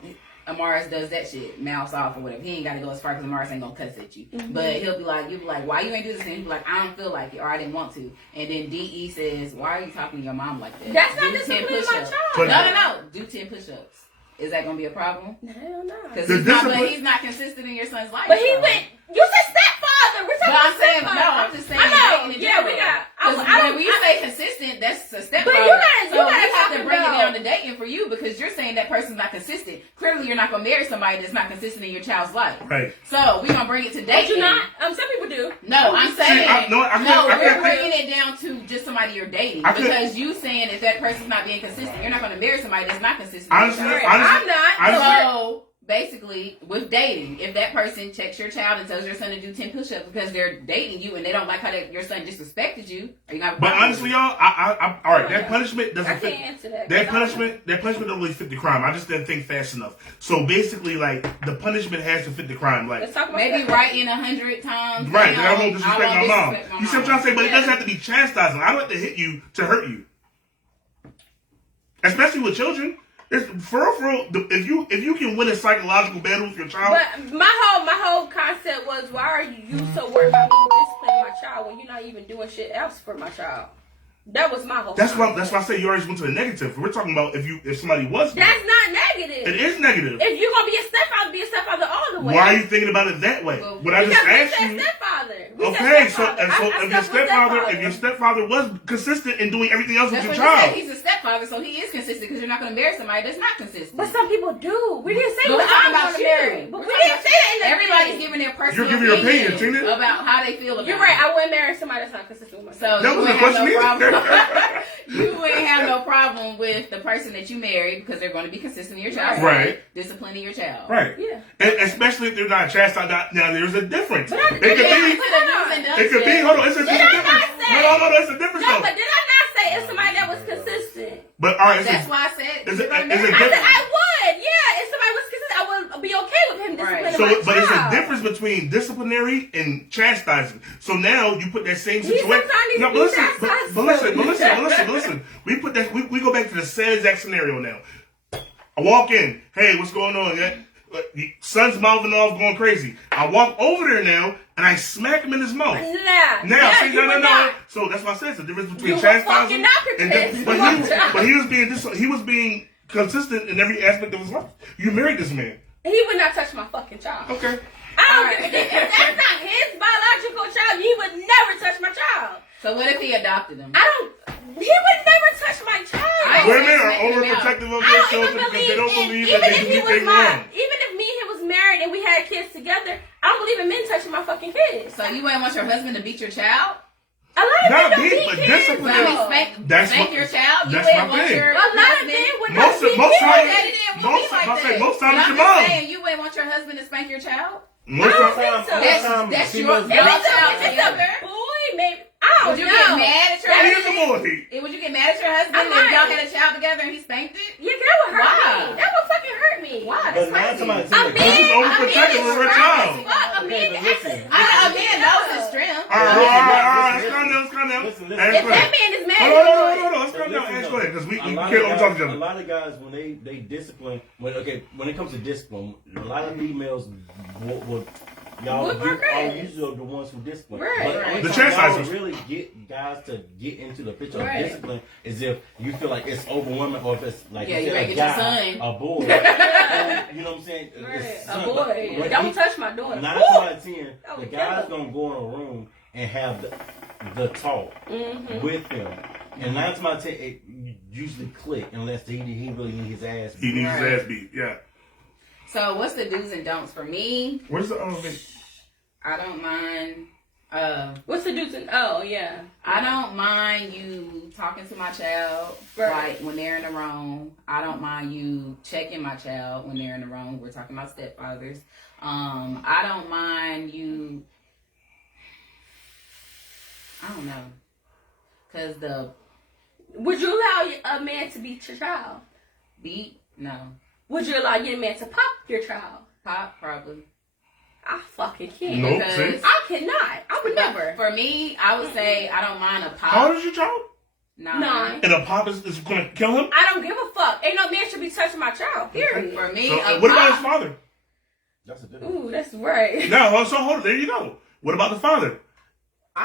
Amars does that shit, mouths off or whatever. He ain't got to go as far because Amars ain't gonna cuss at you. Mm-hmm. But you'll be like, why you ain't do this? And he'll be like, I don't feel like it, or I didn't want to. And then DE says, why are you talking to your mom like that? That's not Do 10 disciplining my push-ups. child. No. Do 10 push-ups. Is that gonna be a problem? Hell no. Because The discipline- he's not consistent in your son's life. But he so. went, you said stepfather. We're But talking I'm about saying, stepfather. no, I'm just saying. I know. dating in Yeah, we general. got. 'Cause when you say consistent, that's a stepfather. But you gotta so we talk have to bring about- it down to dating for you because you're saying that person's not consistent. Clearly, you're not gonna marry somebody that's not consistent in your child's life. Right. So we're gonna bring it to But dating. you not. Some people do. No, I'm saying I we're can't- bringing it down to just somebody you're dating I can't- because you saying if that person's not being consistent, you're not gonna marry somebody that's not consistent. Honestly, in your Right. child. I'm not. So basically, with dating, if that person checks your child and tells your son to do 10 push-ups because they're dating you and they don't like how your son disrespected you, are you gonna have a But problem honestly, with y'all, all right, that punishment I doesn't can't fit. answer that. That punishment don't really fit the crime. I just didn't think fast enough. So basically, like, the punishment has to fit the crime. Like, Let's talk about maybe stepfather. writing 100 times? right, down, that I won't disrespect my mom. You see what I'm trying to say? But it Yeah. doesn't have to be chastising. I don't have to hit you to hurt you. Especially with children. It's, for real, if you can win a psychological battle with your child, But my whole concept was, why are you so worried about me disciplining my child when you're not even doing shit else for my child? That was my whole. that's why concept. I say you already went to the negative. We're talking about if somebody was. That's not negative. It is negative. If you're gonna be a stepfather all the way. Why are you thinking about it that way? Well, When I just Because we asked said you. stepfather. We said Okay, so stepfather. I if your stepfather was consistent in doing everything else That's with what your you said. child, He's a stepfather, so he is consistent because you're not going to marry somebody that's not consistent. But some people do. We didn't say But we're what talking I'm about gonna you. marry. But We're we talking didn't about say that in the Everybody's thing. giving their personal You're giving your opinion, Tina. about how they feel about You're it. right. I wouldn't marry somebody that's not consistent with So myself. That you wasn't a wouldn't have no question problem. You wouldn't have no problem with the person that you married because they're going to be consistent in your child's Right. life, disciplining your child. right? Yeah. And especially if they're not chastised. Now there's a difference. But It could Yeah, be. put a do's and don'ts It could be. there. Hold on. It's a Did I difference. not say? No. It's a difference No, though. but did I not say it's somebody that was consistent? But all right, That's why I said Is you're it- gonna is marry it I him. said I would. Yeah, if somebody was consistent, I would be okay with him disciplining So, my but it's a child. difference between disciplinary and chastising. So now you put that same He situation. sometimes needs No, to but be listen, chastised. but listen. We put that. We go back to the same exact scenario now. I walk in. Hey, what's going on? Yeah? Son's mouthing off, going crazy. I walk over there now and I smack him in his mouth. Nah. Now, Yeah, see, you no. were not. So that's why I said it's the difference You between were chastising fucking not prepared. but he was being he was being consistent in every aspect of his life. You married this man. He would not touch my fucking child. Okay. I don't Alright. give a damn. If that's not his biological child, he would never touch my child. So what if he adopted him? He would never touch my child. I- Women are Smacking him out. overprotective of I their don't children even because they don't believe in, believe even that they if can he do was things my, wrong. even if me and him was married and we had kids together, I don't believe in men touching my fucking kids. So you wouldn't want your husband to beat your child? A lot of Not men don't beat, beat but kids. discipline. I mean, though. spank your child? You that's wouldn't my want thing. your A lot of husband- men would Most not beat times- kids. Daddy didn't want Most me like times- I say that. most times But it's I'm your just mom. saying, you wouldn't want your husband to spank your child? Most I don't times, think so. That's your- If it's child a together. boy, maybe. I don't Would you know. get mad at your he is a husband? boy. Would you get mad at your husband I if y'all might. had a child together and he spanked it? Yeah, that would hurt Why? me. That would fucking hurt me. Why? But That's now crazy. somebody A man, This is overprotective a man of her is child. strong as fuck. A man Okay, but listen. A man knows his strength. All right. Let's calm down. Let's calm down. Listen. Ask If Clay. that man is mad, Hold on. Let's calm down. Listen, Ask though, Clay because we a can't lot of overtalk each guys- other. A lot of guys when they discipline when it comes to discipline, a lot of females will y'all Whoop our ass. usually are the ones who discipline. Right, But right. only The time y'all chastisers. really get guys to get into the picture Right. of discipline is if you feel like it's overwhelming or if it's like Yeah, you you said, gotta a get your guy, son. a boy. Or, you know what I'm saying? Right. It's A son, boy. but when Don't he- touch my daughter. 9 Woo! out of 10, That the would guy's kill gonna go in a room and have the talk with him. And 9 out of 10, it usually click unless he really need his ass He beat. needs his ass beat. Yeah. So what's the do's and don'ts for me? Where's the thing? I don't mind. What's the do's and oh yeah. I don't mind you talking to my child, like when they're in the wrong. I don't mind you checking my child when they're in the wrong. We're talking about stepfathers. I don't mind you. I don't know, cause Would you allow a man to beat your child? beat? No. Would you allow your man to pop your child? Pop probably. I fucking can't. Nope, Because see? I cannot. I would never. For me, I would say I don't mind a pop. How old is your child? 9. And a pop is going to kill him? I don't give a fuck. Ain't no man should be touching my child. Period. For me, So, a what pop, about his father? That's a different. Ooh, that's right. No, so hold on. There you go. What about the father?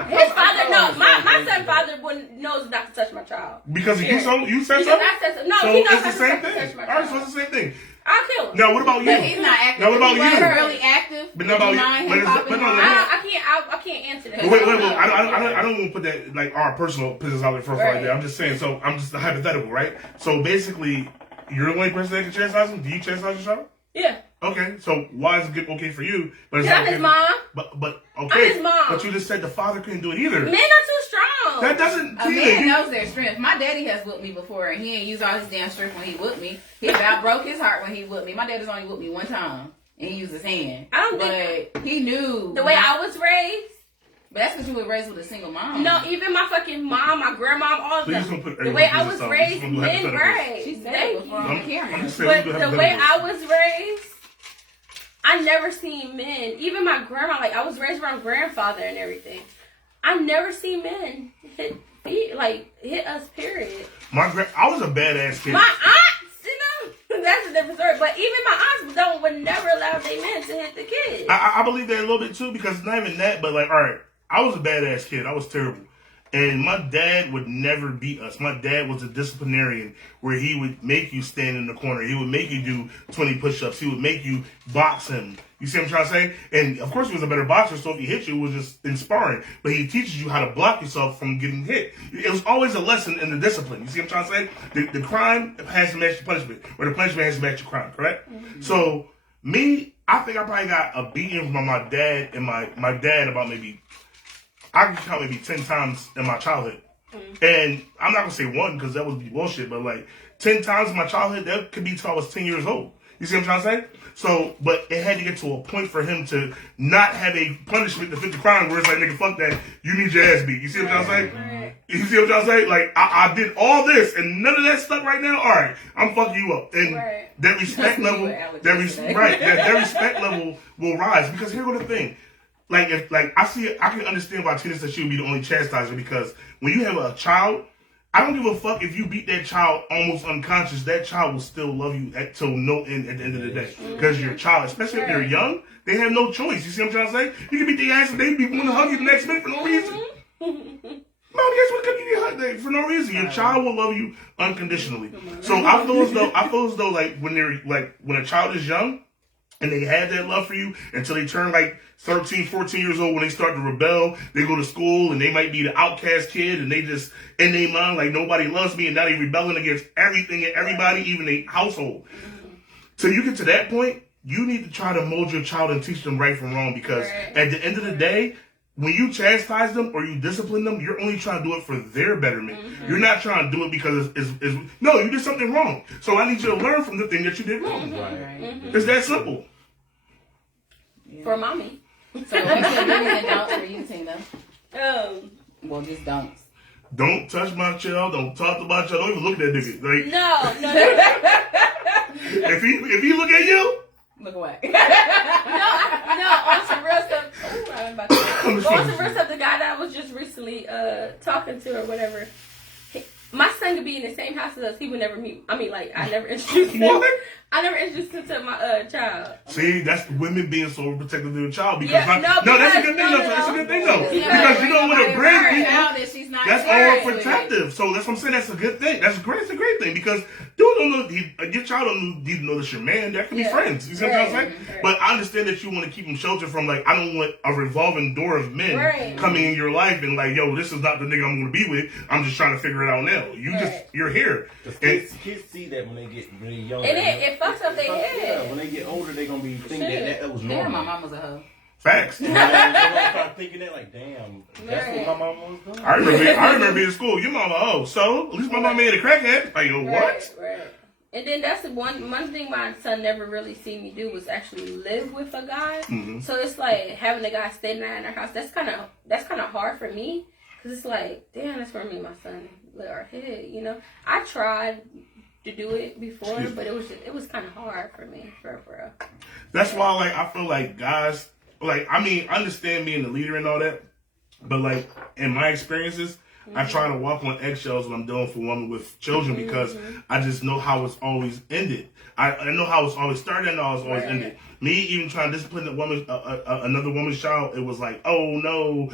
His father, no, my son's father knows not to touch my child. Because you said so? Because I said so. No, So he knows it's the not same to thing. touch my All right, so child. it's the same thing. I'll kill him. Now, what about you? but he's not active. Now, what about He you? wasn't really active. But Would now about you you- mind but him it's- popping but no, him no, out? I can't answer that. Wait. I don't want to put that like our personal business out there first like that. I'm just saying. So I'm just hypothetical, right? So basically, you're the only person that can chastise him. Do you chastise your child? Yeah. Okay. So why is it okay for you? But it's Cause not I'm okay his mom. But okay. I'm his mom. But you just said the father couldn't do it either. Men are too strong. That doesn't. A man knows their strength. My daddy has whooped me before, and he ain't used all his damn strength when he whooped me. He about broke his heart when he whooped me. My daddy's only whooped me one time, and he used his hand. I don't think But he knew the way I was raised. But that's because you were raised with a single mom. No, even my fucking mom, my grandma, all of Please them. don't put The way everyone I was through this raised, stuff. This is men gonna be raised. She said Thank it before you. on camera. I'm just saying, But we do the have way hypotheticals. I was raised, I never seen men, even my grandma, like I was raised around grandfather and everything. I never seen men hit us, period. I was a badass kid. My aunts, that's a different story. But even my aunts would never allow their men to hit the kids. I believe that a little bit too, because not even that, but like, all right, I was a badass kid. I was terrible. And my dad would never beat us. My dad was a disciplinarian where he would make you stand in the corner. He would make you do 20 push-ups. He would make you box him. You see what I'm trying to say? And of course he was a better boxer, so if he hit you, it was just inspiring. But he teaches you how to block yourself from getting hit. It was always a lesson in the discipline. You see what I'm trying to say? The crime has to match the punishment, or the punishment has to match the crime, correct? Mm-hmm. So me, I think I probably got a beating from my dad and my dad about maybe, I can count maybe 10 times in my childhood. Mm-hmm. And I'm not going to say one because that would be bullshit, but like 10 times in my childhood, that could be till I was 10 years old. You see what I'm trying to say? So, but it had to get to a point for him to not have a punishment to fit the crime where it's like, nigga, fuck that. You need your ass beat. You see what I'm trying to say? Right. You see what I'm saying? Like, I did all this and none of that stuck right now. All right, I'm fucking you up. And that respect level, that respect level will rise. Because here's what the thing. Like, if I can understand why Tina said she would be the only chastiser, because when you have a child, I don't give a fuck if you beat that child almost unconscious. That child will still love you till no end at the end of the day. Because you're a child, especially if they're young, they have no choice. You see what I'm trying to say? You can beat their ass and they be wanting to hug you the next minute for no reason. No, guess what? Come you hug for no reason. Your child will love you unconditionally. So I feel as though like when a child is young and they have that love for you until they turn like 13, 14 years old, when they start to rebel, they go to school and they might be the outcast kid and they just, in their mind, like nobody loves me, and now they rebelling against everything and everybody, even their household. So you get to that point, you need to try to mold your child and teach them right from wrong, because at the end of the day, when you chastise them or you discipline them, you're only trying to do it for their betterment. Mm-hmm. You're not trying to do it because no, you did something wrong. So I need you to learn from the thing that you did wrong. Mm-hmm. It's that simple. Yeah. For mommy. So what's the do's and don'ts for you, Tina? Well, just don'ts. Don't touch my child. Don't talk to my child. Don't even look at that nigga. Like, no. if he look at you, look away. No, on some real stuff. Ooh, I'm about to on some real stuff, the guy that I was just recently talking to or whatever, my son could be in the same house as us. He would never meet. I mean, like, I never introduced him. I never introduced him to my child. See, that's women being so protective of their child. Because that's a good thing. That's a good thing, though. Because you don't want to bring people. That's all protective. So that's what I'm saying. That's a good thing. That's great. It's a great thing, because dude don't know. Your child don't need to know that you're man. That can be friends. You see what I'm saying? But I understand that you want to keep them sheltered from, like, I don't want a revolving door of men coming in your life and like, yo, this is not the nigga I'm going to be with. I'm just trying to figure it out now. You're here. Kids see that when they get really young. And it fucks up their head. When they get older, they're gonna be thinking that was normal. Damn, my mama's a hoe. Facts. And then I start thinking that, like, damn, that's what my mama was doing. I remember being in school. Your mama, so at least my mama made a crackhead. Like, yo, what? Right. And then that's the one thing my son never really seen me do was actually live with a guy. Mm-hmm. So it's like having a guy stay night in our house. That's kind of hard for me because it's like, damn, that's where me and my son let our head. You know, I tried to do it before, but it was kind of hard for me, for real. That's why, like, I feel like guys, like, I mean, I understand being the leader and all that, but like in my experiences, I try to walk on eggshells when I'm dealing with women with children because I just know how it's always ended. I know how it's always started and how it's always ended. Me even trying to discipline another woman's child, it was like, oh no,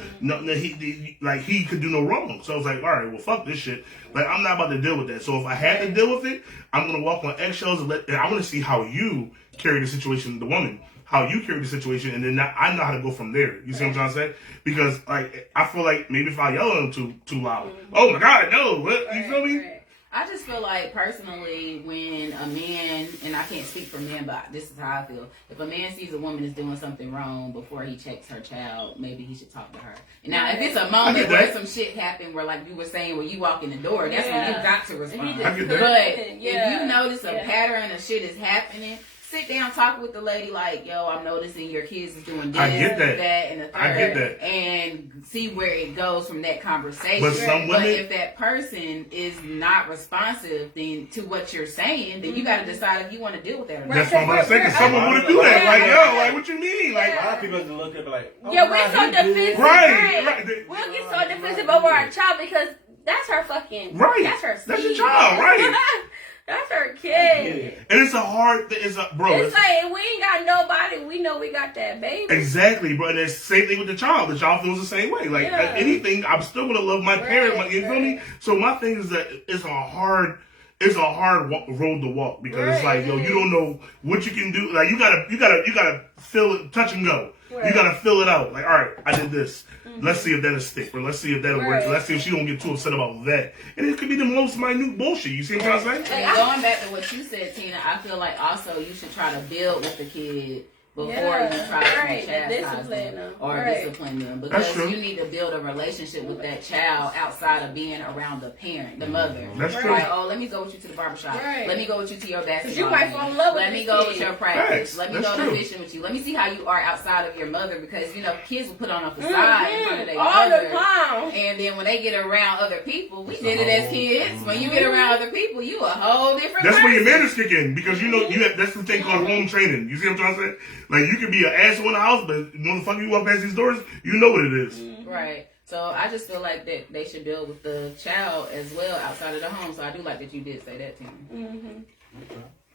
he could do no wrong. So I was like, all right, well, fuck this shit. Like, I'm not about to deal with that. So if I had to deal with it, I'm gonna walk on eggshells and I want to see how you carry the situation, the woman. How you carry the situation, and then I know how to go from there. You see what I'm trying to say? Because like I feel like maybe if I yell at him too loud, oh my god, no, what? You feel me? Right. I just feel like personally when a man, and I can't speak for men, but this is how I feel. If a man sees a woman is doing something wrong before he checks her child, maybe he should talk to her. And now if it's a moment where some shit happened where like you were saying when you walk in the door, that's when you got to respond. I get that. But if you notice a pattern of shit is happening, sit down, talk with the lady like, yo, I'm noticing your kids is doing this, I get that. and the third. I get that. And see where it goes from that conversation. But some women, but if that person is not responsive then to what you're saying, then you got to decide if you want to deal with that or not. that's what I'm about to say, because someone wouldn't do that. Like, yo, like, what you mean? Like, A lot of people just look at it like, oh, Yeah, we're so defensive. right. We'll get so defensive over our child because that's her fucking. Right. That's her. That's your seed. child, right. That's her kid. And it's a hard thing. It's like we ain't got nobody. We know we got that baby. Exactly, bro. And it's the same thing with the child. The child feels the same way. Like anything, I'm still gonna love my parent. You feel me? So my thing is that it's a hard road to walk because it's like, yo, you don't know what you can do. Like you gotta feel it, touch and go. You gotta fill it out. Like, all right, I did this. Let's see if that'll stick, or let's see if that'll work. Let's see if she don't get too upset about that. And it could be the most minute bullshit. You see what I'm saying? And going back to what you said, Tina, I feel like also you should try to build with the kid before you try to chastise them or discipline them, because you need to build a relationship with that child outside of being around the parent, the mother. That's true. Like, oh, let me go with you to the barbershop. Let me go with you to your basketball. You might fall in love with Let me go with your practice. Let me That's go true. to fishing with you. Let me see how you are outside of your mother, because you know kids will put on a facade in front of their all mother. the time. And then when they get around other people, we did it as kids. When you get around other people, you a whole different That's person. where your manners kick in, because you know that's the thing called home training. You see what I'm trying to say? Like, you could be an asshole in the house, but motherfucker, you walk past these doors, you know what it is. Right. So I just feel like that they should build with the child as well outside of the home. So I do like that you did say that, Tim.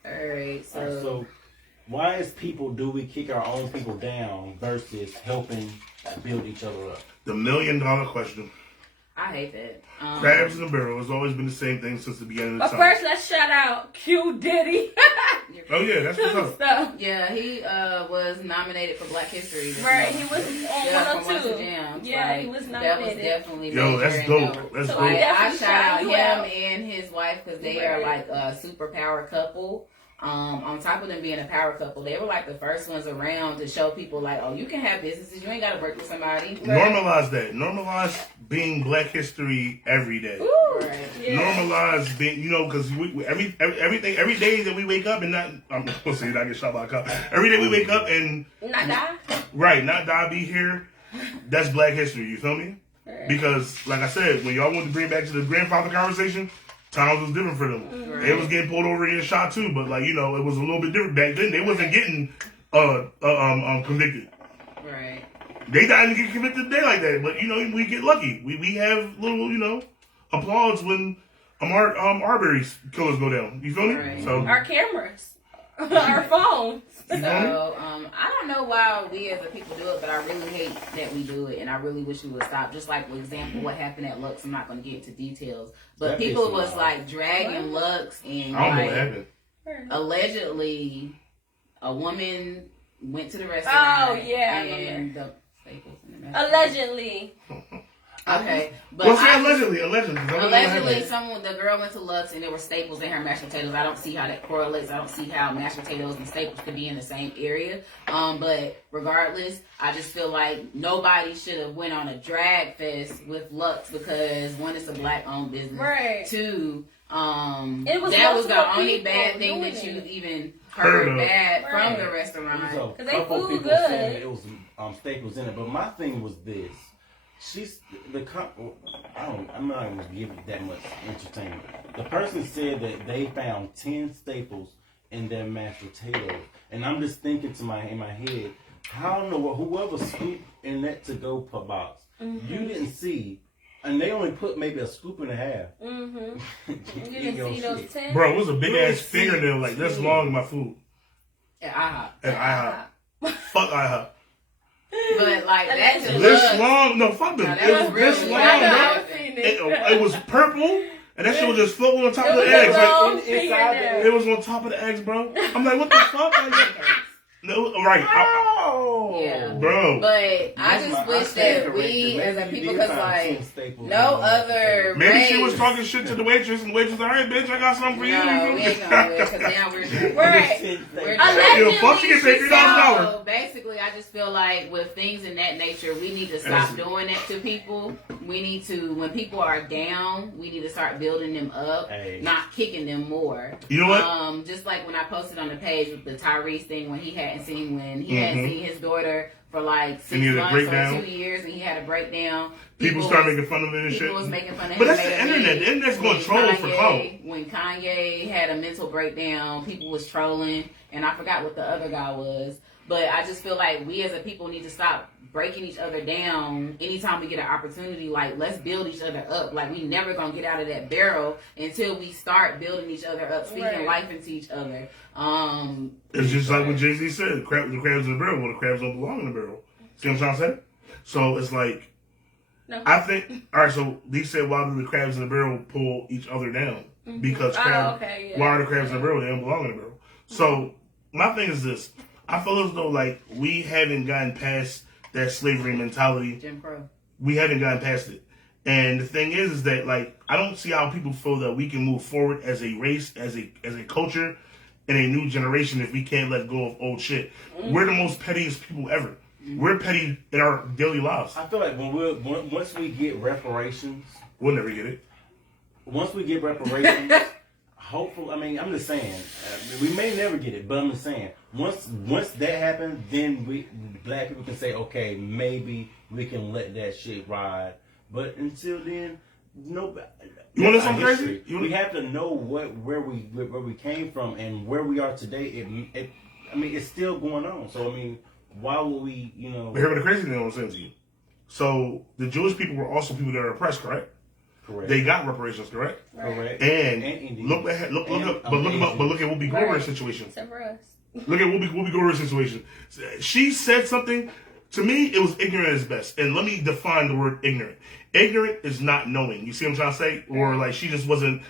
All right. So why as people do we kick our own people down versus helping build each other up? The $1 million question. I hate that. Crabs in the barrel has always been the same thing since the beginning of the But time. first, let's shout out Q Diddy. Oh yeah, that's what's up. So, Yeah, he was nominated for Black History. this right, month. he was Yeah, on from Once a 102. Jam. Yeah, Like, he was That was nominated. definitely Yo, major that's and dope. dope. That's So dope. I Definitely shout out you him out. and his wife because they are like a superpower couple. On top of them being a power couple, they were like the first ones around to show people like, oh, you can have businesses. You ain't got to work with somebody. Normalize that. Normalize being Black History every day. Right. Yeah. Normalize being, because every day that we wake up and not, I'm supposed to say not get shot by a cop. Every day we wake up and Not die. not die, be here. That's Black History. You feel me? Because, like I said, when y'all want to bring back to the grandfather conversation, times was different for them. They was getting pulled over and getting shot too, but it was a little bit different back then. They wasn't getting convicted. Right. They didn't get convicted today like that, but we get lucky. We have little applause when Arbery killers go down. You feel me? Right. So Our cameras. Our phones. So I don't know why we as a people do it, but I really hate that we do it, and I really wish we would stop. Just like, for example, what happened at Lux. I'm not going to get into details, but That people pissed me was off. like dragging Lux, and I don't know like, what happened. allegedly a woman went to the restaurant. Oh, yeah, I and remember. the Staples in the restaurant. Allegedly. Okay, but Well, see, I- allegedly. Allegedly, the girl went to Lux and there were staples in her mashed potatoes. I don't see how that correlates. I don't see how mashed potatoes and staples could be in the same area. But regardless, I just feel like nobody should have went on a drag fest with Lux because one, it's a black-owned business. Right. Two, It was that was the multiple only people bad thing doing that you it. even heard bad Right. from the restaurant. So, Cause they couple food people good. saying that it was staples in it, but my thing was this: I'm not going to give it that much entertainment. The person said that they found 10 staples in their mashed potatoes, and I'm just thinking in my head, how in the world, whoever scooped in that to-go box, you didn't see. And they only put maybe a scoop and a half. Mm-hmm. You didn't see those 10? Bro, it was a big ass fingernail like this long in my food. At IHOP. At IHOP. Fuck IHOP. But like that just This was- long? No, fuck them. No, that It was was this really- long, I know, bro. I was seeing it. It was purple, and that shit was just floating on top It of the was eggs. a long Like, fingernail. it was on top of the eggs, bro. I'm like, what the fuck? Like, no, right. Yeah. Bro. But I just wish that we as a people, because like no other Maybe she race- was talking shit to the waitress, and the waitress like, all right, bitch, I got something for you. No, we ain't gonna do it because now we're Right. Yo, fuck, she get paid $3,000. So basically, I just feel like with things in that nature, we need to stop doing that to people. We need to, when people are down, we need to start building them up, not kicking them more. You know what? Just like when I posted on the page with the Tyrese thing when he hadn't seen his daughter for like 6 months or 2 years, and he had a breakdown. People start making fun of it and shit. People was making fun of him. But that's made the a meme. internet. The internet's going to When troll for clout. When Kanye had a mental breakdown, people was trolling, and I forgot what the other guy was. But I just feel like we as a people need to stop breaking each other down anytime we get an opportunity. Like, let's build each other up. Like, we never gonna get out of that barrel until we start building each other up, speaking life into each other. It's just like what Jay-Z said, the crabs in the barrel. Well, the crabs don't belong in the barrel. See what I'm trying to say? So it's like, No. I think, all right, so they said, why do the crabs in the barrel pull each other down? Because why are the crabs in the barrel? They don't belong in the barrel. So my thing is this. I feel as though, like, we haven't gotten past that slavery mentality. Jim Crow. We haven't gotten past it. And the thing is that, like, I don't see how people feel that we can move forward as a race, as a culture, in a new generation if we can't let go of old shit. We're the most pettiest people ever. We're petty in our daily lives. I feel like once we get reparations, We'll never get it. once we get reparations, hopefully, I mean, I'm just saying, we may never get it, but I'm just saying, once that happens, then black people can say, okay, maybe we can let that shit ride. But until then, no. You want to know something crazy? We have to know where we came from and where we are today. I mean, it's still going on. So I mean, why would we? But hear what the crazy thing I'm saying to you. So the Jewish people were also people that are oppressed, correct? Correct. They got reparations, correct? Correct. And Indian. look at Whoopi Goldberg's situation. Except for us. Look at Whoopi Goldberg's situation. She said something. To me, it was ignorant as best. And let me define the word ignorant. Ignorant is not knowing. You see what I'm trying to say? Or like she just wasn't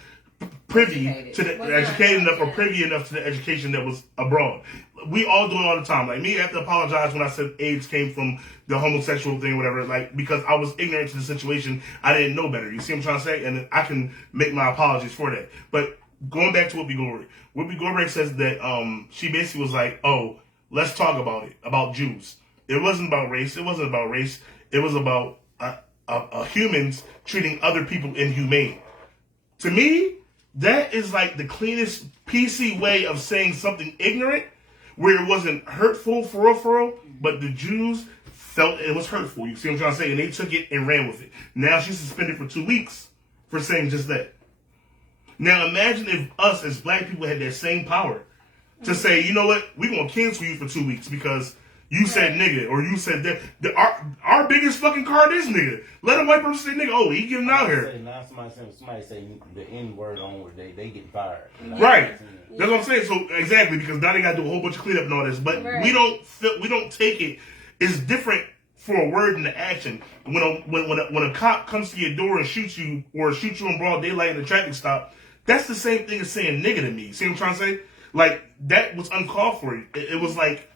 privy to the educated enough or privy enough to the education that was abroad. We all do it all the time. Like me, I have to apologize when I said AIDS came from the homosexual thing or whatever, like because I was ignorant to the situation. I didn't know better. You see what I'm trying to say? And I can make my apologies for that. But going back to Whoopi Goldberg says that she basically was like, oh, let's talk about it, about Jews. It wasn't about race. It wasn't about race. It was about humans treating other people inhumane. To me, that is like the cleanest PC way of saying something ignorant, where it wasn't hurtful for real, but the Jews felt it was hurtful. You see what I'm trying to say? And they took it and ran with it. Now she's suspended for 2 weeks for saying just that. Now imagine if us as black people had that same power to say, you know what, we're going to cancel you for 2 weeks because you said nigga, or you said that. Our biggest fucking card is nigga. Let a white person say nigga. Oh, he getting out here. Now somebody say the N word onward, they get fired. Right. That's what I'm saying. So exactly, because now they got to do a whole bunch of cleanup and all this. But we don't take it. It's different for a word and the action. When a cop comes to your door and shoots you, or shoots you in broad daylight in a traffic stop, that's the same thing as saying nigga to me. See what I'm trying to say? Like that was uncalled for. It was like.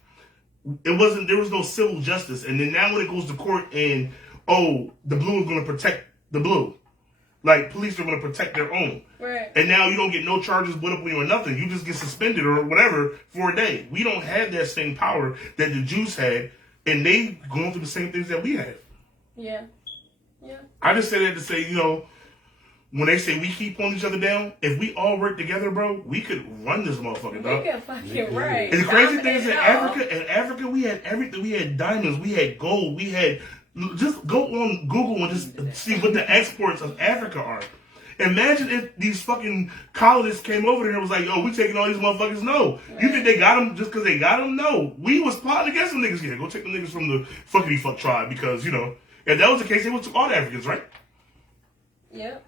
There was no civil justice. And then now when it goes to court and oh, the blue is going to protect the blue. Like, police are going to protect their own. Right. And now you don't get no charges put up on you or nothing. You just get suspended or whatever for a day. We don't have that same power that the Jews had, and they going through the same things that we have. Yeah. Yeah. I just say that to say, you know, when they say we keep pulling each other down, if we all work together, bro, we could run this motherfucker, dog. You fucking right. And the crazy thing is, Dominate in Africa, we had everything. We had diamonds, we had gold, we had. Just go on Google and just see what the exports of Africa are. Imagine if these fucking colonists came over there and was like, "Yo, we taking all these motherfuckers." No, you think they got them just because they got them? No, we was plotting against them niggas. Yeah, go take the niggas from the fuckity fuck tribe because you know if that was the case, they would took all the Africans, right? Yep.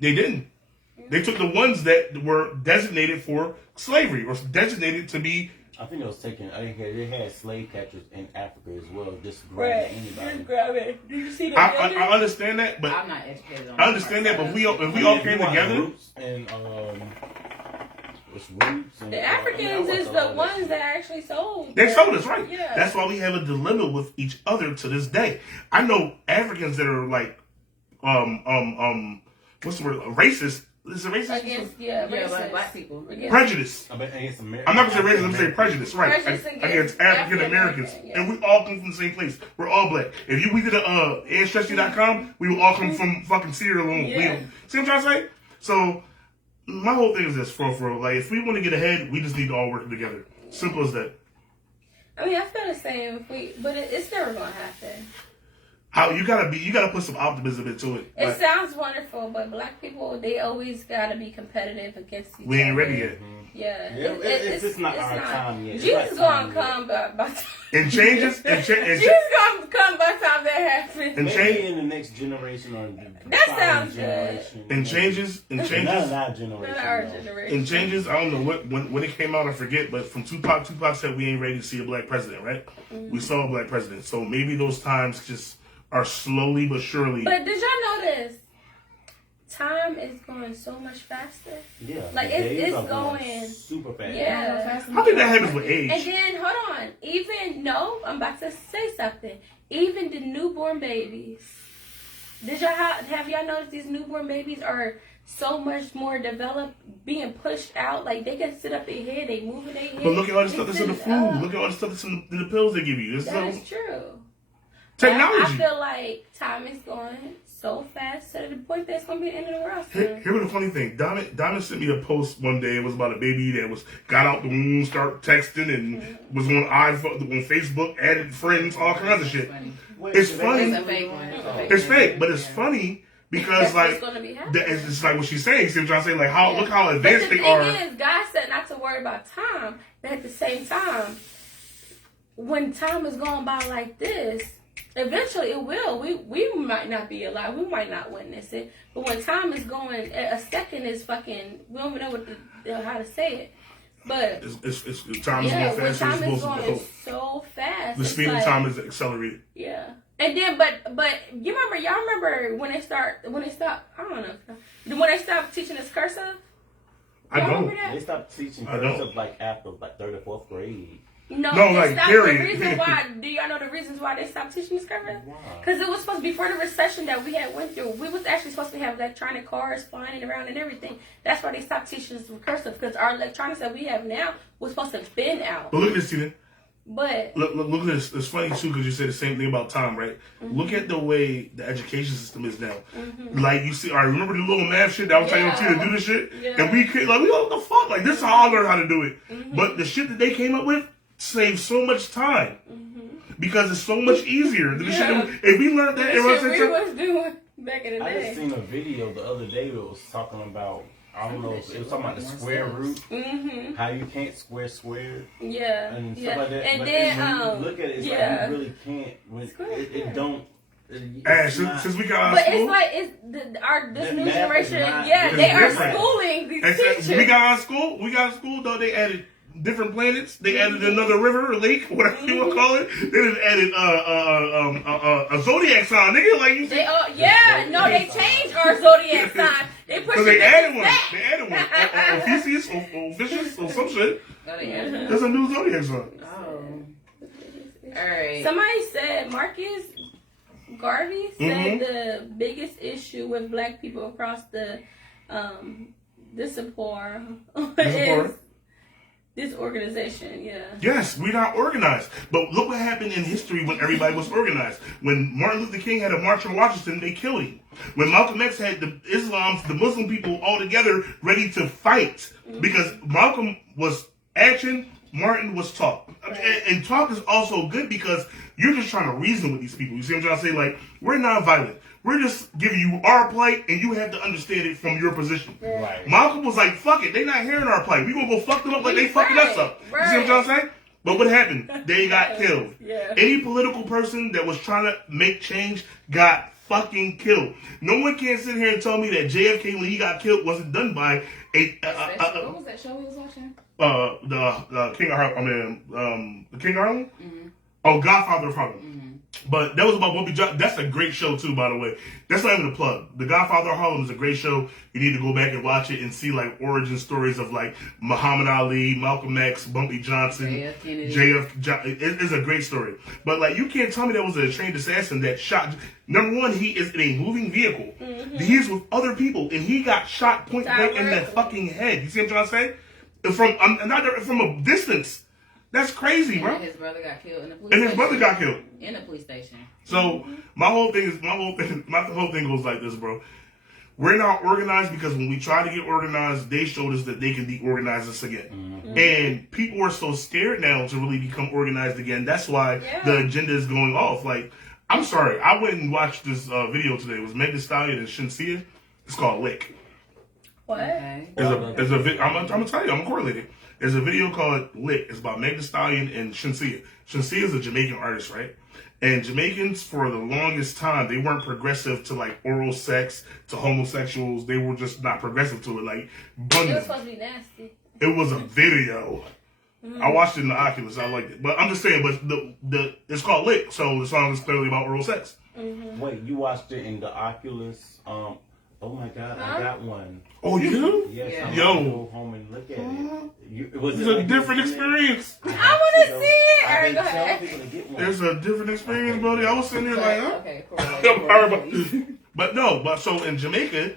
They didn't. They took the ones that were designated for slavery or designated to be. I think it was taken. I think they had slave catchers in Africa as well, just grabbing anybody. Just grab it. Did you see the I understand that, but I'm not educated on I understand that, but if we all came together. And it's roots. And, The Africans is the ones that actually sold. They sold us, right? Yeah. That's why we have a dilemma with each other to this day. I know Africans that are like, what's the word? Racist. Is it racist? Against, like black people. Prejudice. against America. I'm not gonna say racist. I'm gonna say prejudice, right? Prejudice Against African Americans, yeah. and we all come from the same place. We're all black. If we did a ancestry.com, we would all come from fucking Sierra Leone. Yeah. See what I'm trying to say? So my whole thing is this, for real. Like, if we want to get ahead, we just need to all work together. Simple as that. I mean, I feel the same. But it's never gonna happen. How you gotta put some optimism into it. It Like, sounds wonderful, but black people, they always gotta be competitive against each other. we ain't ready yet. Yeah, It's just not our time yet. It's Jesus not gonna time come by And changes and Jesus gonna come by the time that happens. and Maybe change in the next generation or the That following sounds good. generation. and changes and Not changes in our generation. Not our no. generation. and changes. I don't know when it came out. I forget, but from Tupac said we ain't ready to see a black president. Right? We saw a black president, so maybe those times just are slowly but surely. But did y'all notice? Time is going so much faster. Yeah, Like, the days it's are going- super fast. Yeah. I think that happens with age. And then hold on. I'm about to say something. Even the newborn babies. Did y'all have y'all noticed these newborn babies are so much more developed, being pushed out? Like they can sit up their head, they moving their head. But look at all the stuff that's in the They food. sit up. Look at all the stuff that's in the pills they give you. This That is is true. technology. I feel like time is going so fast to the point that it's gonna be the end of the world soon. Here was the funny thing. Diamond sent me a post one day. It was about a baby that got out the womb, start texting, and was on on Facebook, added friends, all kinds of shit. It's funny. It's a fake one. It's fake, but it's funny because That's like what's gonna be happening. it's like what she's saying. See what I'm saying? Like how look how But advanced the they thing are. is, God said not to worry about time, but at the same time, when time is going by like this, eventually it will. We might not be alive. We might not witness it. But when time is going, a second is fucking. We don't even know how to say it. But It's time is yeah, going when faster than time it's is supposed to going go. so fast, The it's speed of like- time is accelerated. Yeah. And then, but y'all remember when they stopped, I don't know, when they stopped teaching us cursive? I Y'all don't. remember that? They stopped teaching I don't. cursive like after like third or fourth grade. No, No, they like, stopped. period. The reason why, do y'all know the reasons why they stopped teaching us cursive? Why? Because it was supposed to, before the recession that we had went through, we was actually supposed to have electronic cars flying around and everything. That's why they stopped teaching us cursive, because our electronics that we have now was supposed to have been out. But look at this, Tina. But Look at this. It's funny too because you said the same thing about time, right? Look at the way the education system is now. Like you see, I remember the little math shit that I was telling you to do this shit, Yeah. and we could like we what the fuck? Like this is how I learned how to do it. But the shit that they came up with saves so much time because it's so much easier. Than the shit that if we learned that, the shit we was doing back in the I just day. seen a video the other day that was talking about, I don't know, if it was talking about the square root, how you can't square square Yeah. and stuff Yeah. like that. And But then, when you look at it, it's yeah. like you really can't. When it don't. It's not- since we got out of But school, it's like this The new math is generation. not- Yeah, it's they are different. schooling these and teachers. since we got out of school though they added different planets. They added another river, lake, whatever you want to call it. They just added a zodiac sign, nigga. Like you They they changed our zodiac sign. They pushed so they it added one. back. They added one. Ophiuchus or Ophiuchus or some shit. Oh, yeah. There's a new zodiac sign. Oh. All right. Somebody said Marcus Garvey said the biggest issue with black people across the diaspora is disorganization. Yeah. Yes, we're not organized. But look what happened in history when everybody was organized. When Martin Luther King had a march on Washington, they killed him. When Malcolm X had the Muslim people all together ready to fight, because Malcolm was action, Martin was talk. Right. And talk is also good because you're just trying to reason with these people. You see what I'm trying to say? Like, we're not-violent. We're just giving you our plight, and you have to understand it from your position. Right. Malcolm was like, fuck it, they not hearing our plight. We gonna go fuck them up like they fucking us up. You see what I'm trying to say? But what happened? They got killed. Yeah. Any political person that was trying to make change got fucking killed. No one can sit here and tell me that JFK, when he got killed, wasn't done by What was that show we was watching? the King of Harlem. The King of Harlem? Oh, Godfather of Harlem. But that was about Bobby Johnson. That's a great show too, by the way. That's not even a plug. The Godfather of Harlem is a great show. You need to go back and watch it and see like origin stories of like Muhammad Ali, Malcolm X, Bumpy Johnson, It's a great story. But like, you can't tell me that was a trained assassin that shot. Number one, he is in a moving vehicle. He is with other people, and he got shot point blank in the fucking head. You see what I'm trying to say? From a distance. That's crazy, bro. And his brother got killed in the police And station. his brother got killed in the police station. So my whole thing goes like this, bro. We're not organized because when we try to get organized, they showed us that they can deorganize us again. And people are so scared now to really become organized again. That's why the agenda is going off. Like, I'm sorry, I went and watched this video today. It was Meg Thee Stallion and Shinsia. It's called Lick. What? Okay. I'm gonna tell you, I'm gonna correlate it. There's a video called Lit. It's about Meg Thee Stallion and Shinsia. Shinsia is a Jamaican artist, right? And Jamaicans, for the longest time, they weren't progressive to like oral sex, to homosexuals. They were just not progressive to it. Like, It was supposed to be nasty. it was a video. I watched it in the Oculus. I liked it. But I'm just saying, but it's called Lit. So the song is clearly about oral sex. Wait, you watched it in the Oculus? Oh my God, I got one. Oh, you do? Yes, Yeah. I'm Yo. gonna go home and look at it. It's a different experience. I want to see it. I've Alright, been go telling ahead. people to get one. There's a different experience, buddy. I was sitting there like, huh? Okay, But so in Jamaica,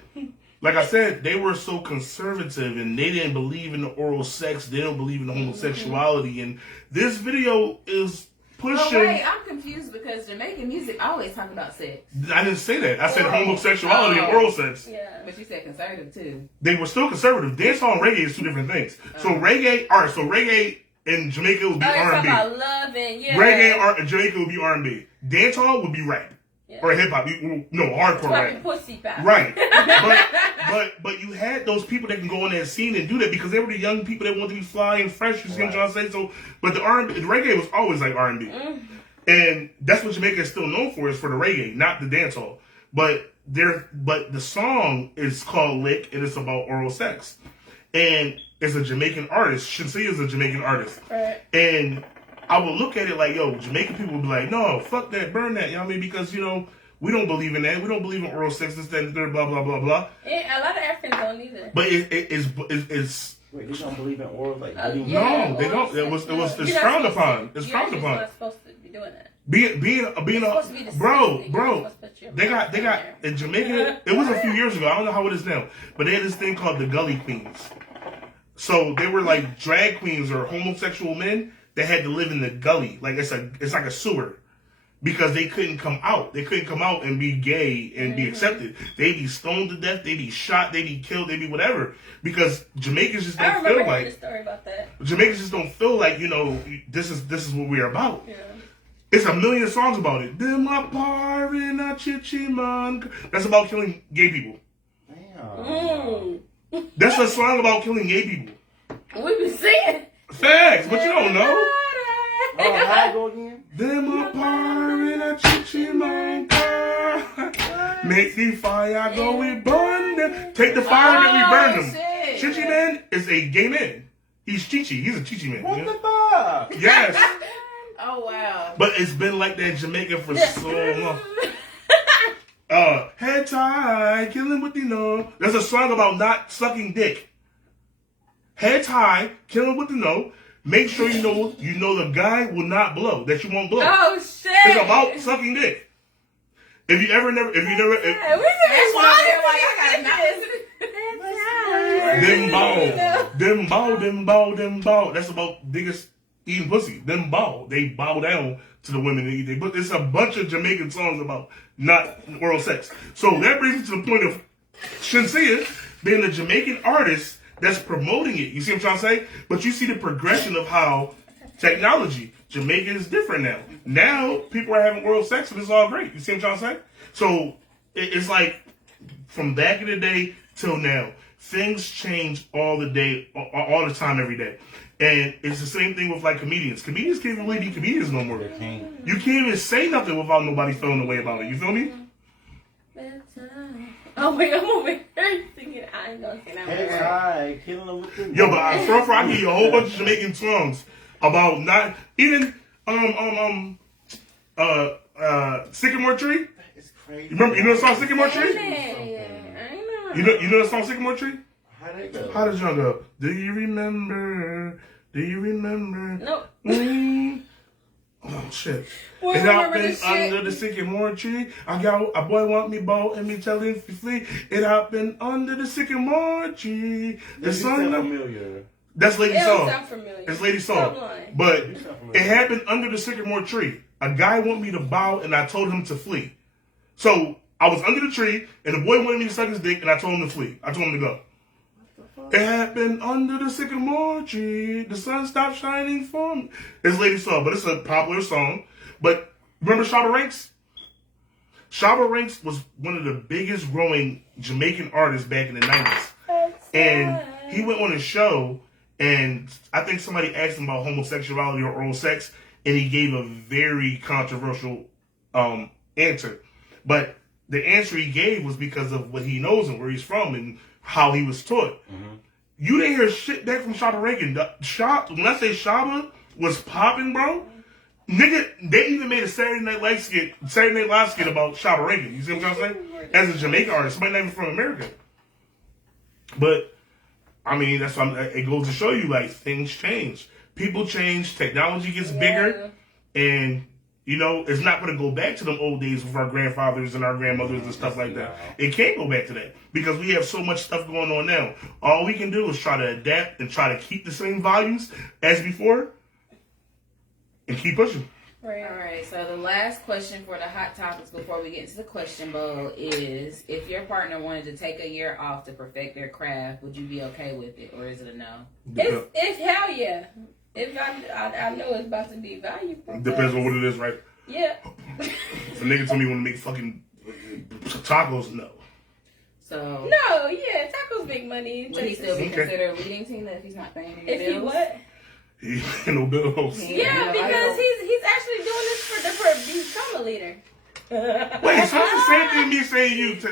like I said, they were so conservative and they didn't believe in the oral sex. They don't believe in the homosexuality. And this video is pushing. Wait, I'm confused because Jamaican music always talk about sex. I didn't say that. I said homosexuality and oral sex. Yeah. But you said conservative too. They were still conservative. Dancehall and reggae is two different things. So reggae in Jamaica would be Oh, you're talking R&B. about love and Reggae in Jamaica would be R&B. Dancehall would be rap. Yeah. Or hip hop. No, hardcore Fucking rap. pussy pop. Right. But you had those people that can go in that scene and do that because they were the young people that wanted to be fly and fresh. You see what I'm trying to say? So, but the reggae was always like R&B. And that's what Jamaica is still known for, is for the reggae, not the dancehall. But the song is called Lick, and it's about oral sex. And it's a Jamaican artist. Shinsia is a Jamaican artist. Right. And I would look at it like, yo, Jamaican people would be like, no, fuck that, burn that. You know what I mean? Because, we don't believe in that. We don't believe in oral sex, this, that, and the third, blah, blah, blah, blah. Yeah, a lot of Africans don't either. But it's Wait, they don't believe in oral? Like, Yeah. no, they don't. It's frowned upon. It's frowned You're upon. not supposed to be doing that. Being supposed to be the bro, same thing. You're bro. supposed to put your They got mouth down there. in Jamaica. It was a few years ago. I don't know how it is now, but they had this thing called the Gully Queens. So they were like drag queens or homosexual men that had to live in the gully. Like it's like a sewer. Because they couldn't come out. They couldn't come out and be gay and be accepted. They'd be stoned to death. They'd be shot. They'd be killed. They'd be whatever. Because Jamaicans just I don't remember feel hearing like a story about that. Jamaicans just don't feel like this is what we're about. Yeah. It's a million songs about it. Them a par in a chichiman. That's about killing gay people. Damn. That's a song about killing gay people. We be singing. Facts, but you don't know. Oh, how I go again? Them a par in a chichiman. Make the fire go, we burn them. Take the fire that we burn them. Shit. Chichi man is a gay man. He's Chichi. He's a Chichi man. What Yeah? the fuck? Yes. Oh wow. But it's been like that in Jamaica for so long. Head tie, killing with There's a song about not sucking dick. Head tie, killing with Make sure you know the guy will not blow, that you won't blow. Oh shit! It's about sucking dick. If you never, Yeah, we That's why I feel like I gotta them bow. That's about niggas eating pussy. Them bow. They bow down to the women they eat. But it's a bunch of Jamaican songs about not oral sex. So that brings me to the point of Shinsia being a Jamaican artist that's promoting it. You see what I'm trying to say? But you see the progression of how technology, Jamaica is different now. Now people are having oral sex and it's all great. You see what I'm trying to say? So it's like from back in the day till now, things change all the time, every day. And it's the same thing with like comedians. Comedians can't even really be comedians no more. You can't even say nothing without nobody feeling the way about it. You feel me? Oh wait, I'm over here thinking I ain't gonna say that. Hey, hi, killing them with the Yo, but I give you a whole bunch of Jamaican songs about not even Sycamore Tree. It's crazy. You know the song Sycamore Tree? I know. You know the song Sycamore Tree? How they go? How does y'all go? Do you remember? Nope. Oh shit! Well, It remember happened this shit. under the sycamore tree. I got a boy want me ball and me tell him to flee. It happened under the sycamore tree. The You sun. sound familiar. That's Lady It don't Song. sound familiar. It's Lady Stop Song. lying. But You sound familiar. it happened under the sycamore tree. A guy want me to bow and I told him to flee. So I was under the tree and the boy wanted me to suck his dick and I told him to flee. I told him to go. It happened under the sycamore tree. The sun stopped shining for me. It's Lady Song, but it's a popular song. But remember Shabba Ranks? Shabba Ranks was one of the biggest growing Jamaican artists back in the 90s. And he went on a show, and I think somebody asked him about homosexuality or oral sex, and he gave a very controversial answer. But the answer he gave was because of what he knows and where he's from and how he was taught. Mm-hmm. You didn't hear shit back from Shabba Rankin. When I say Shabba was popping, bro, nigga, they even made a Saturday Night Live skit about Shabba Rankin. You see what I'm saying? As a Jamaican artist, somebody not even from America. But I mean, that's why it goes to show you, like, things change. People change, technology gets bigger, and, you know, it's not going to go back to them old days with our grandfathers and our grandmothers and stuff like that. It can't go back to that because we have so much stuff going on now. All we can do is try to adapt and try to keep the same values as before and keep pushing. Right. All right, so the last question for the hot topics before we get into the question bowl is, if your partner wanted to take a year off to perfect their craft, would you be okay with it, or is it a no? It's hell yeah. If I know it's about to be valuable. Depends on what it is, right? Yeah. If a nigga told me he want to make fucking tacos, no. So No, yeah, tacos make money. would he still be Okay. considered leading Tina if he's not paying any If he bills? what? He ain't no bills. Yeah, because he's actually doing this for become a leader. Wait, so that's the same thing me saying you to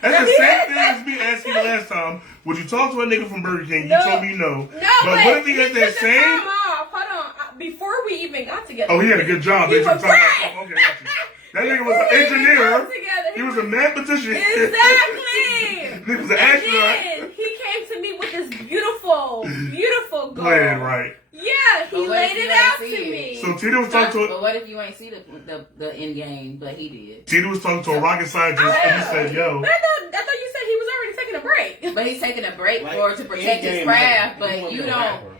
that's the same thing as me asking you last time. Would you talk to a nigga from Burger King? You told me no. No, but what if he had that took the time same? off. Hold on. Before we even got together. Oh, he had a good job. He They was took time right. off. Okay, got you. That nigga was an Before we even engineer. got together, He was a mathematician. Exactly. He was an And astronaut. then he came to me with this beautiful goal. Playing right. Yeah, he But what if laid you it ain't out see to it? me. So Tina was talking to But what if you ain't see the end game, but he did? Tina was talking to a rocket scientist, and he said, "Yo." But I thought you said he was already taking a break. But he's taking a break Like, for to protect his in-game, craft, like, but he you wasn't a don't. rapper.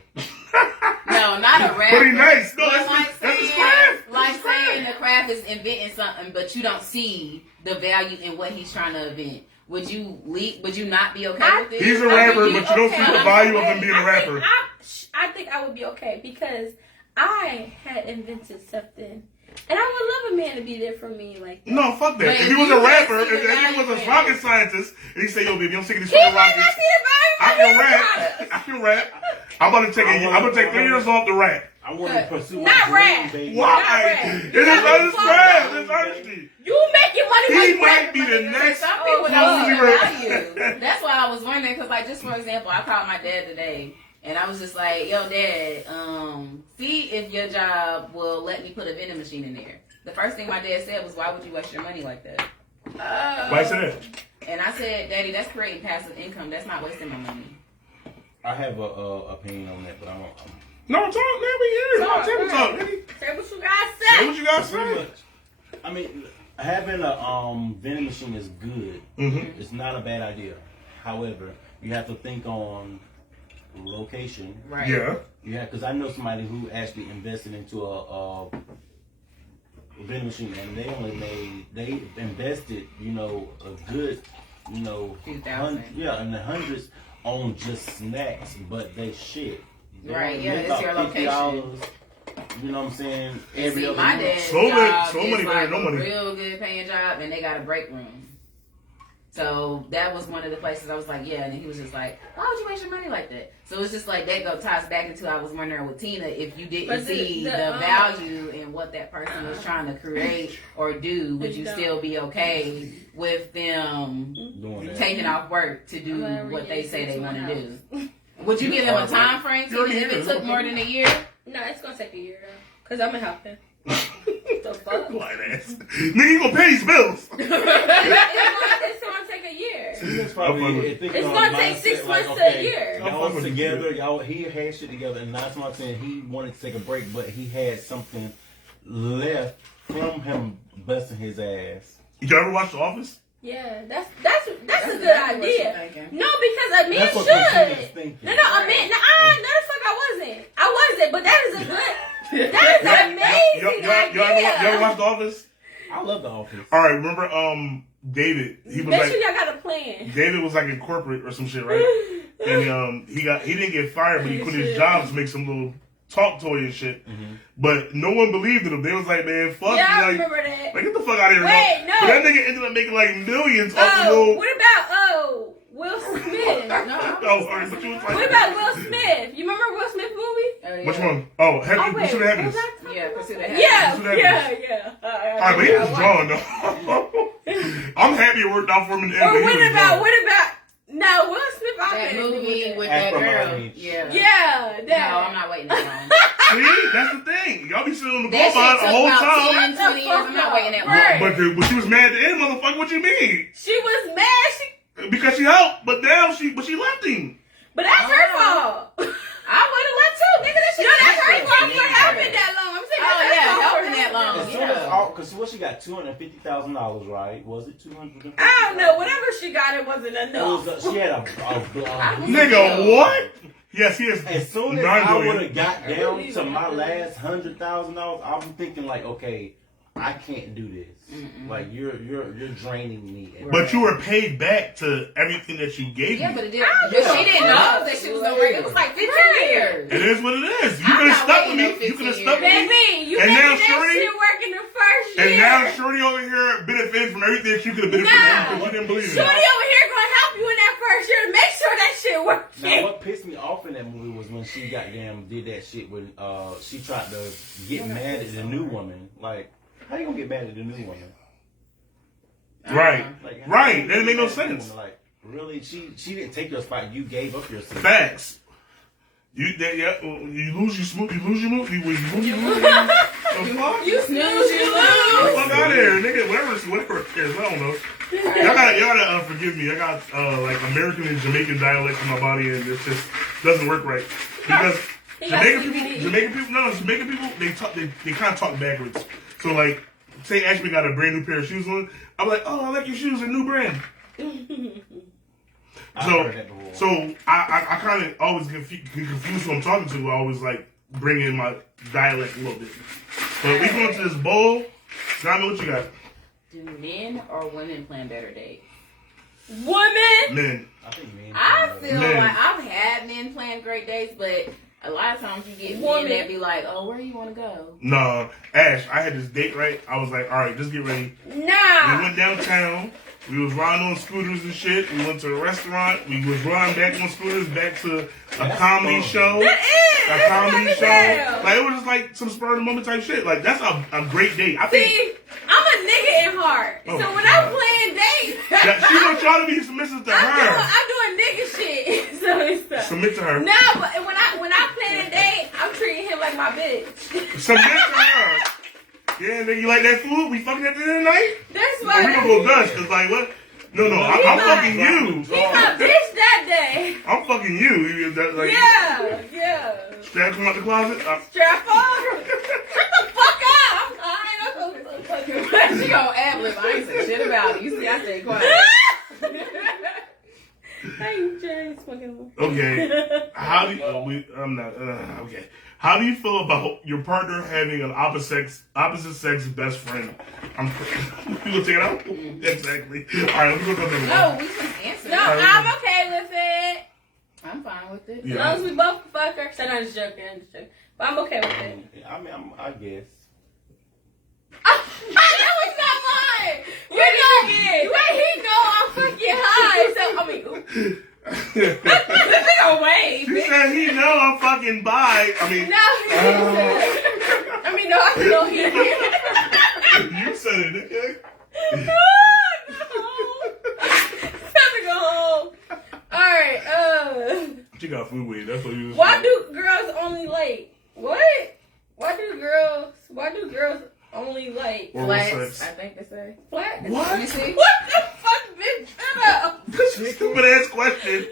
No, not a rapper. But he nice. No, But that's his craft. Like saying the craft is inventing something, but you don't see the value in what he's trying to invent. Would you not be okay with it? He's a rapper, but you don't see the value of him being a I rapper. I think I would be okay because I had invented something. And I would love a man to be there for me like that. No, fuck that. But If he was you a rapper, can't see if the he was value a in rocket it. scientist, and he say, "Yo, baby, I'm sick of these He fucking might not rockets. see the value I in can his rap. products. I can rap. I'm about to take 3 years off to rap. I want to pursue Not my dream, rap. baby. Why? Not rap. It is not his craft. It's honesty. You making money He while you might rapping, be my the nigga. next. Some people Oh, don't see the right. value. That's why I was wondering, because like just for example, I called my dad today, and I was just like, "Yo, Dad, see if your job will let me put a vending machine in there." The first thing my dad said was, "Why would you waste your money like that?" Why is that? And I said, "Daddy, that's creating passive income. That's not wasting my money." I have a opinion on that, but I don't. No, talk, man. We here. No, table talk, nigga. Say what you guys Say say. what you got to Pretty say. much. I mean, Having a vending machine is good. Mm-hmm. It's not a bad idea. However, you have to think on location. Right. Yeah. Yeah, because I know somebody who actually invested into a vending machine, and they invested, a good, Few thousand. in the hundreds on just snacks, but they shit. They Right, only yeah, make it's your about $50, location. You know what I'm saying? And see, other my month. dad's So job money is better like than no a money. real good paying job, and they got a break room. So that was one of the places I was like, yeah, and he was just like, why would you waste your money like that? So it's just like that ties back into I was wondering with Tina if you didn't But see the value in what that person was trying to create or do, would you still be okay with them Doing that. taking off work to do I'm what they say they want to house. do? Would you give them a time frame, Tina, if it took more than a year? No, it's gonna take a year though, cause I'm gonna help him. The fuck? White ass. Nigga, you gonna pay these bills. It's gonna take a year. That's probably It's gonna take 6 months to a year. Y'all was together. He had shit together, and that's what I'm saying. He wanted to take a break, but he had something left from him busting his ass. Did you ever watch The Office? Yeah, that's a good exactly what idea. you're thinking. No, because a man That's what Christina's should. thinking. No, a man. No, the fuck I wasn't. But that is a good. That is an amazing idea. You ever watch The Office? I love The Office. All right, remember David? He was Make like sure y'all got a plan. David was like in corporate or some shit, right? And he didn't get fired, but he quit his job to make some little talk toy and shit. Mm-hmm. But no one believed in him. They was like, man, fuck Yeah, I you. remember that. Like, get the fuck out of here. Wait, no. But that nigga ended up making like millions off the Oh, little. what about Will Smith? Oh, sorry, but you was like, What about Will Smith? You remember Will Smith movie? which one? Oh, wait, Pursuit of Happiness. what was that? Yeah, Pursuit of Happiness. Yeah, Pursuit of Happiness. yeah. All right, but he was drawing though. I'm happy it worked out for him in the end. Or but he was drawing. what about? No, Will Smith. That movie with Act that from girl. our age. Yeah. Yeah, that. No, I'm not waiting that long. See, that's the thing. Y'all be sitting on the That phone shit the took whole about time. 10, 20 years. I'm not waiting that long. Right. But she was mad at the end, motherfucker. What you mean? She was mad. Because she helped, but now she left him. But that's her fault. I would have left too, nigga. That shit No, that's her crazy. fault for helping that long. I'm saying Oh, that's yeah, her fault helping for that long. As soon as all, because what she got $250,000, right? Was it $250,000? I don't know. Whatever she got, it wasn't It enough. was she had a Nigga, what? Yes, he is. As soon as 9 I million. would have got down to my last $100,000, I'm thinking like, okay, I can't do this. Like you're draining me. But you were paid back to everything that you gave Yeah, me. but it didn't. But she didn't know that she was gonna break. It was like 15 years. It is what it is. You I'm could have not stuck with waiting no me. You could have 15 stuck with me. Baby, you And making now that Shorty- shit work in the first year. And now Shorty over here benefiting from everything that you could have benefited from because you didn't believe in Shorty it. over here gonna help you in that first year to make sure that shit works. Now, what pissed me off in that movie was when she goddamn did that shit when she tried to get mad at the new woman. Like, how you gonna get mad at the new woman? Right. Like, Right. That didn't make no sense. Like, really, she didn't take your spot. You gave up your seat. Facts. You lose your smooth. You lose your move. You lose your move. The fuck? You snooze, you Get the lose. fuck out of here, nigga. Whatever it is. I don't know. Y'all gotta forgive me. I got like American and Jamaican dialect in my body, and it just doesn't work right because Jamaican people, they kind of talk backwards. So like, say Ashby got a brand new pair of shoes on, I'm like, oh, I like your shoes, a new brand. So I kind of always get confused who I'm talking to. I always like bring in my dialect a little bit. But we going to this bowl. So I know what you got. Do men or women plan better dates? Women. Men. I think men. I feel Men. like I've had men plan great dates, but a lot of times you get Woman. men that be like, "Oh, where do you want to go?" No, Ash, I had this date, right? I was like, all right, just get ready. Nah. We went downtown. We was riding on scooters and shit. We went to a restaurant. We was riding back on scooters back to a That's comedy fun. show. That is. A That's comedy what show. I'm saying. Like, it was just like some spur of the moment type shit. Like, that's a great date. I think See, I'm a nigga in heart. Oh, So when God. I'm playing dates, that she gonna try to be submissive to her. I'm doing nigga shit. So it's stuff. Submit to her. No, but when I plan a date, I'm treating him like my bitch. Submit to her. Yeah, nigga, you like that food? We fucking at the end of the night? That's Or my. we gonna go Dutch, cause like, what? No, I'm fucking you. He's my bitch that day. I'm fucking you. Like, Yeah. Strap come out the closet. Strap on. Shut the fuck up. I'm so She gonna ad-lib. I ain't say shit about it. You see, I stay quiet. I ain't Jerry's fucking. Okay. How do you? I'm not. Okay. How do you feel about your partner having an opposite sex best friend? You gonna take it out? Exactly. All right. Let me go to the No, we can answer. No, that. I'm okay with it. I'm fine with it. As Yeah. long as we both fuck her. So I'm just joking. But I'm okay with it. I mean, I guess. That was not mine. You know, wait, he know I'm fucking high. So I mean, No way. She said he know I'm fucking bi. I mean, no. I mean, no, I know he. you said it, okay? No. Time to go home. All right. She got food with you. That's what you was Why do girls only like what? Why do girls only like Oral Flats, sex. I think they say. flat? What? Let me see. What the fuck, bitch? Shut up. Stupid ass question.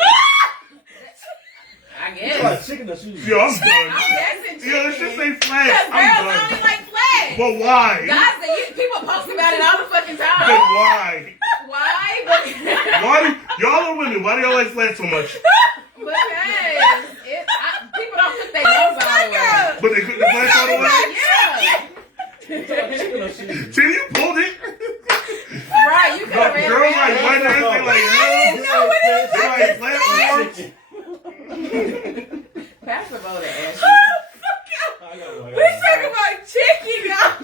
I You guess. like chicken or shoes? Yo, I'm done. I'm guessing Yo, let's just say Because flat. I'm girls done. only like flats. But why? Guys, people post about it all the fucking But time. why? Why? But Why do y'all are women? Why do y'all like flat so much? because people don't put their nose all the way. But they cook the flat all the way? Yeah. Chicken or shoes? See, you pulled it. Right, you could have ran Girls like around. white dress, they like, I like flat Chicken. Pass the vote at Ashley. We talking about chicken, y'all.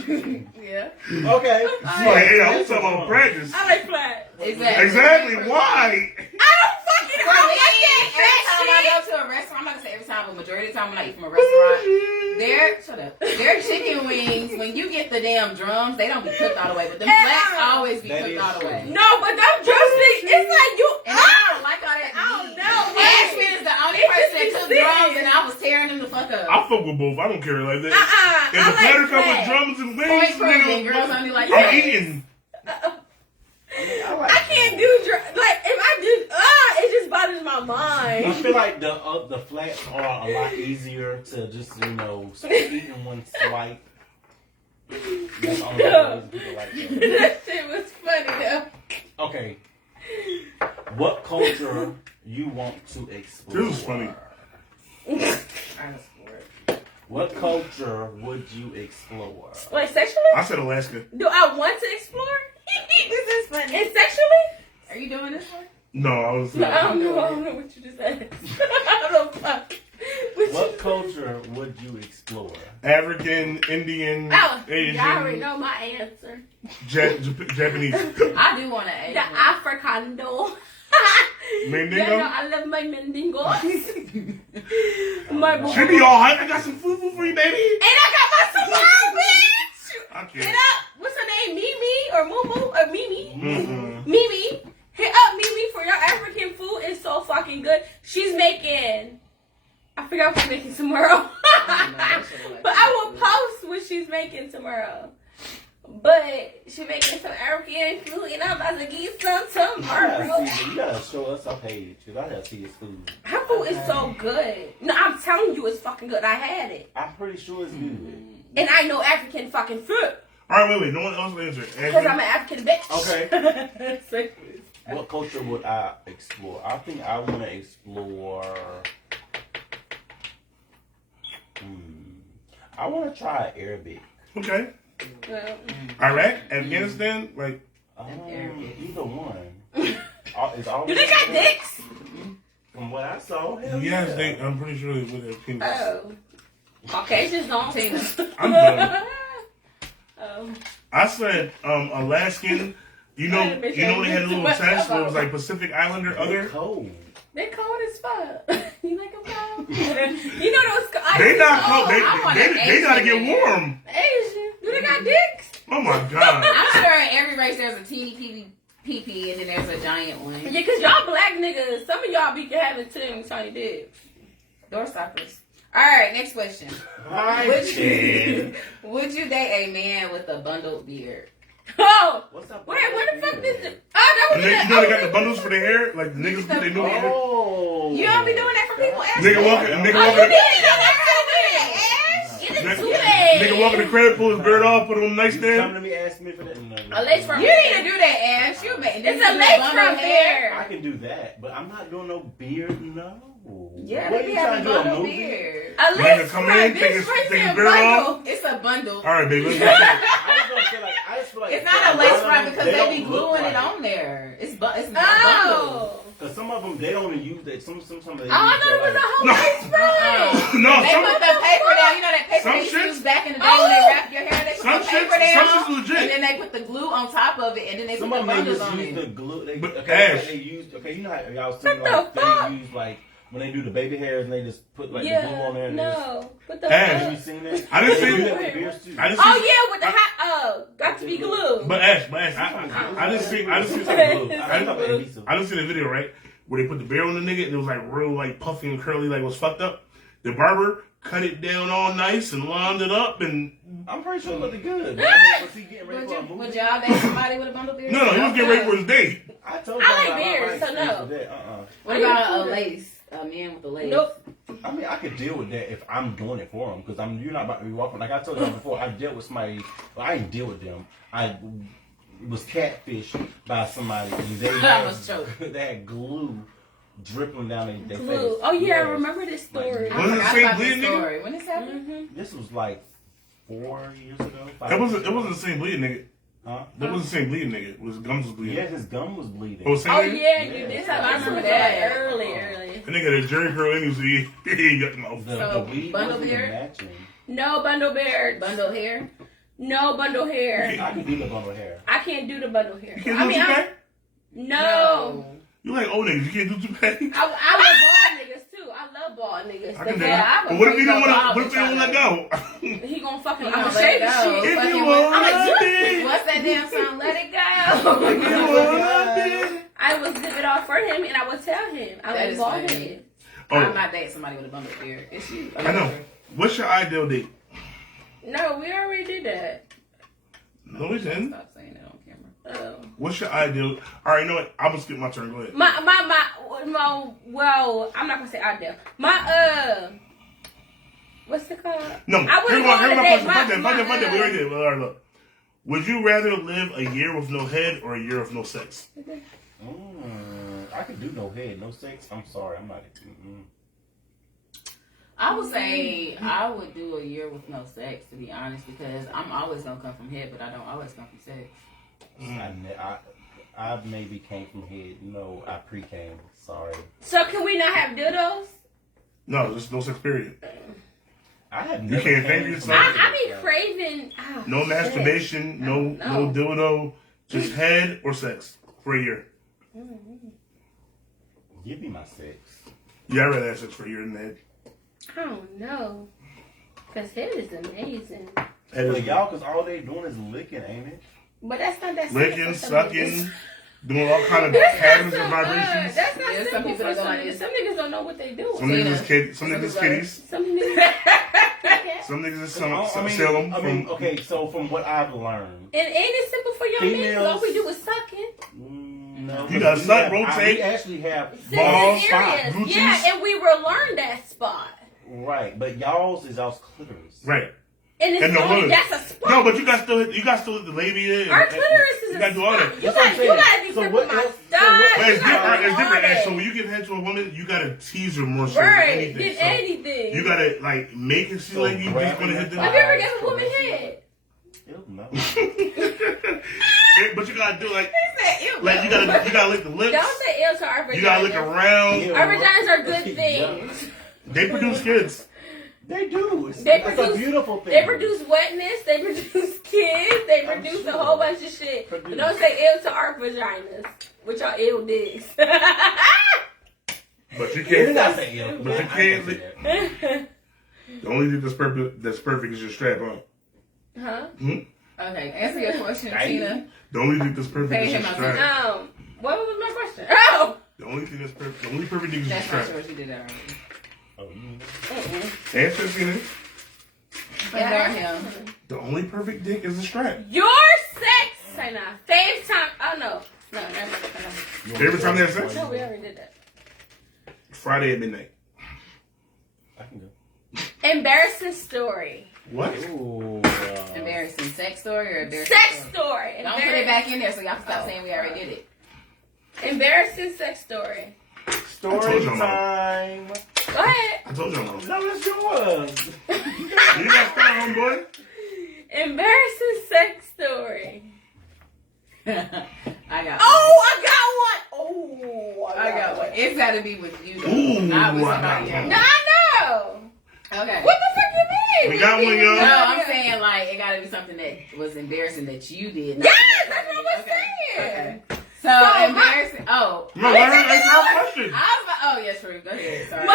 Yeah. Okay. like, hey, I'm talking about practice. I like flat. Exactly. Exactly. Why? I don't fucking. For I me, like every that time shit. I go to a restaurant, I'm not gonna say every time, but majority of the time when I eat from a restaurant, shut up. Their chicken wings, when you get the damn drums, they don't be cooked all the way, but them flats always be That cooked is all the way. true. No, but them drumsticks, it's like you. And I don't like all that. I don't meat. know. Ashman is the only It person just that be took sitting. drums, and I was tearing them the fuck up. I fuck with both. I don't care like that. I If the like platter come with flat. drums and Point wings, proven, nigga, girls only like I'm flats. eating. I can't do like if I do. It just bothers my I mind. feel like the flats are a lot easier to just eat in one swipe. That's the only reason people like that. That shit was funny though. Okay. What culture you want to explore? This is funny. What culture would you explore? Like sexually? I said Alaska. Do I want to explore? This is funny. And sexually? Are you doing this one? No, I was. I don't know what you just said. I don't know. Fuck. What culture would you explore? African, Indian, Oh, Asian, y'all already know my answer. Japanese. I do want to Asian. The Africano. Mandingo? Yeah, no, I love my Mandingos. My boy. Should be all hype. I got some food for you, baby. And I got my tomorrow, bitch. I Hit can't. up. What's her name? Mimi or Mumu or Mimi? Mm-mm. Mimi. Hit up Mimi for your African food. It's so fucking good. She's making. I forgot what she's making tomorrow. But I will post what she's making tomorrow. But she's making some African food, and I'm about to get some tomorrow. You gotta show us our page, because I gotta see his food. Her food is so good. No, I'm telling you, it's fucking good. I had it. I'm pretty sure it's good. And I know African fucking food. All right, wait. No one else will answer. Because I'm an African bitch. Okay. What culture would I explore? I think I want to explore. I want to try Arabic. Okay. Well, Iraq, Afghanistan, like. Either one. It's always do they got dicks? From what I saw, hell Yes, yeah. I'm pretty sure they would have penis. Oh. Caucasians don't. I'm done. Oh. I said Alaskan. You know they had a little test where it was like Pacific Islander They're other. cold. They cold as fuck. You like them cold? You know those. They not cold. I want an They gotta get Asian man. warm. Asian. Do they got dicks? Oh my god. I'm sure in every race there's a teeny PP and then there's a giant one. Yeah, cause y'all black niggas, some of y'all be having tiny dicks. Doorstoppers. All right, next question. Hi, Would you date a man with a bundled beard? Oh, What's up? wait, where the fuck this? this? Oh, that was You know they got the bundles for their hair, like the niggas put their new hair. Oh. You don't be doing that for people. Nigga walking. Oh, you did it. Get it to it. Nigga walk in the crib, pull his beard off, put it on the Come nightstand. to me, ask me for that. No. A lace front You beard. need to do that, Ash. You man. It's a lace front I beard. can do that, but I'm not doing no beard. No. Yeah, What they you have trying a to do, a bundle movie? beard. A Nigga lace come front in, take his It's a beard off. bundle. It's a bundle. All right, baby. Let's go. I just feel like It's not a lace front front because they be gluing it on there. It's a bundle. Oh. Because some of them, they don't even use that. Some Oh, they use I thought it was a whole No. lace front. No, They some, put the paper down. You know that paper Some they shits- used back in the day when they wrapped your hair. They put Some the paper shits- down, some shits legit. and then they put the glue on top of it, and then they Some put of the them they bundles just on use the it. glue. But Okay, Ash. they use. Okay, you know how y'all was saying What like the fuck? they use like when they do the baby hairs and they just put like the glue Yeah, on there. And they just, no. What the Ash. have fuck? you seen that? I didn't They see do it. that with beards too. I just Oh see, yeah, with the hot got to be glued. But Ash, I didn't see the video, right? Where they put the beard on the nigga and it was like real like puffy and curly, like it was fucked up. The barber cut it down all nice and lined it up and I'm pretty sure it looked good. But I mean, was he getting ready Would for a you, movie? would y'all date somebody with a bundle beard? no, he was getting ready for his date. I told I you like about my beards, so experience no. with that. What about a lace? A man with a lace? Nope. I mean, I could deal with that if I'm doing it for them because you're not about to be walking. Like I told you before, I dealt with somebody. Well, I didn't deal with them. I was catfished by somebody. And they I was joking. they had glue dripping down their face. Glue. Oh yeah, I Yes. remember this story. I Was it the forgot same about this bleeding nigga? story. When this happened? Mm-hmm. This was like 4 years ago. It wasn't the same bleeding nigga. Huh? That wasn't the same bleeding nigga. It was his gums was bleeding. Yeah, his gum was bleeding. Oh, same Oh nigga? yeah, you Yeah. did. I I remember remember that. that early. The nigga that Jerry curl in, he got the mouth. The So, weed bundle wasn't even beard? matching. No bundle beard. Bundle hair? No bundle hair. I could do the bundle hair. I can't do the bundle hair. You can't do toupee? No. You like old niggas, you can't do toupee? I love bald niggas too. I love bald niggas. I The can do bald- that. I But what if would you don't go want wild to, what if you don't let go? He gonna fucking. He I'm gonna gonna shave let it the go. shit. If Fucking you with- want it, What's that damn song? Let it if go. you want it. I would zip it off for him, and I would tell him I That like is bald funny. head. I'm Oh, not dating somebody with a bundle beard. It's you. I know. What's your ideal date? No, we already did that. No, we didn't. Stop saying it on camera. What's your ideal? All right, you know what? I'm gonna skip my turn. Go ahead. Well, I'm not gonna say ideal. What's it called? No, I wouldn't here's go my on a question. date. Fuck that. We already did. All right, look. Would you rather live a year with no head or a year with no sex? I could do no head, no sex. I'm sorry, I'm not. I would say I would do a year with no sex, to be honest, because I'm always gonna come from head, but I don't always come from sex. I maybe came from head. No, I pre-came. Sorry. So can we not have dildos? No, there's no sex period. I have You never can't came think from yourself? head. I be craving. Oh, No shit. masturbation, no dildo, just head or sex for a year. Give me my sex. Yeah, I'd rather have sex for a year than head. I don't know. Cause head is amazing. Head is But y'all, cause all they doing is licking, ain't it? But that's not that. licking, simple for some niggas. sucking, doing all kind of That's patterns not and so good. vibrations. That's not Yeah, some simple people for don't some like niggas. it. Some niggas don't know what they do. Some niggas is kitties. Some Some niggas is people- kitties. Some niggas. Some niggas is I Salem. mean, okay. So from what I've learned, And ain't it simple for young niggas? Females- All we do is sucking. no. You gotta we suck, have- rotate. We actually have Balls, Sensitive areas. Gucci's. Yeah, and we relearned that spot. right, but y'all's is y'all's clitoris. Right. And it's And the only hood. that's a spot. No, but you got still hit the labia. And, Our clitoris is you a gotta do all spot. that. You That's what I'm gotta be saying. So gripping what my else- so stud. what- But You it's gotta different. do It's all different. that. So when you give head to a woman, you gotta tease her more so Right, than anything. get So anything. you gotta like make it seem So like you just grabbing gonna hit the the. Have you ever given a woman head? Ew, no. But you gotta do like you gotta lick the lips. Don't say ill to our vaginas. You gotta look around. Ew. Our vaginas are good Yeah. things. They produce kids. They do. It's, They it's a produce- beautiful thing. They produce wetness, they produce kids, they I'm produce a sure. whole bunch of shit. But Produce. don't say ill to our vaginas, which are ill dicks. But you You're can't. not saying ew. But you I can't say lick- that. The only thing that's perfect is your strap on. Huh? Okay, answer your question, Right. Tina. The only thing that's perfect Pay is your him strap. What was my question? Oh! The only thing that's perfect. The only perfect thing is your That's not strap. sure she did that already. Oh, you- Mm-mm. Answer, Tina. Ignore him. The only perfect dick is the strap. Your sex! Say now. FaceTime. Oh, no. No, never mind. Every time they have sex? No, we already did that. Friday at midnight. I can go. Embarrassing story. What? Ooh, Embarrassing sex story or embarrassing Sex story? story. Don't put it back in there so y'all can stop saying we already did it. Embarrassing sex story. story y'all, time. Go ahead. I told y'all, Mom. No, that's yours. You got that, homeboy. Embarrassing sex story. I got Oh, I got one. Oh, I got one. It's got to be with you, though, Ooh, not with I somebody got one. No, else. I know. Okay. What the fuck you mean? We got one, y'all. No, I'm saying like it got to be something that was embarrassing that you did. not Yes, that that's what somebody I'm did. saying. Okay. So embarrassing. Oh. No, let her answer her question. Oh, yeah, true. Go ahead. Sorry.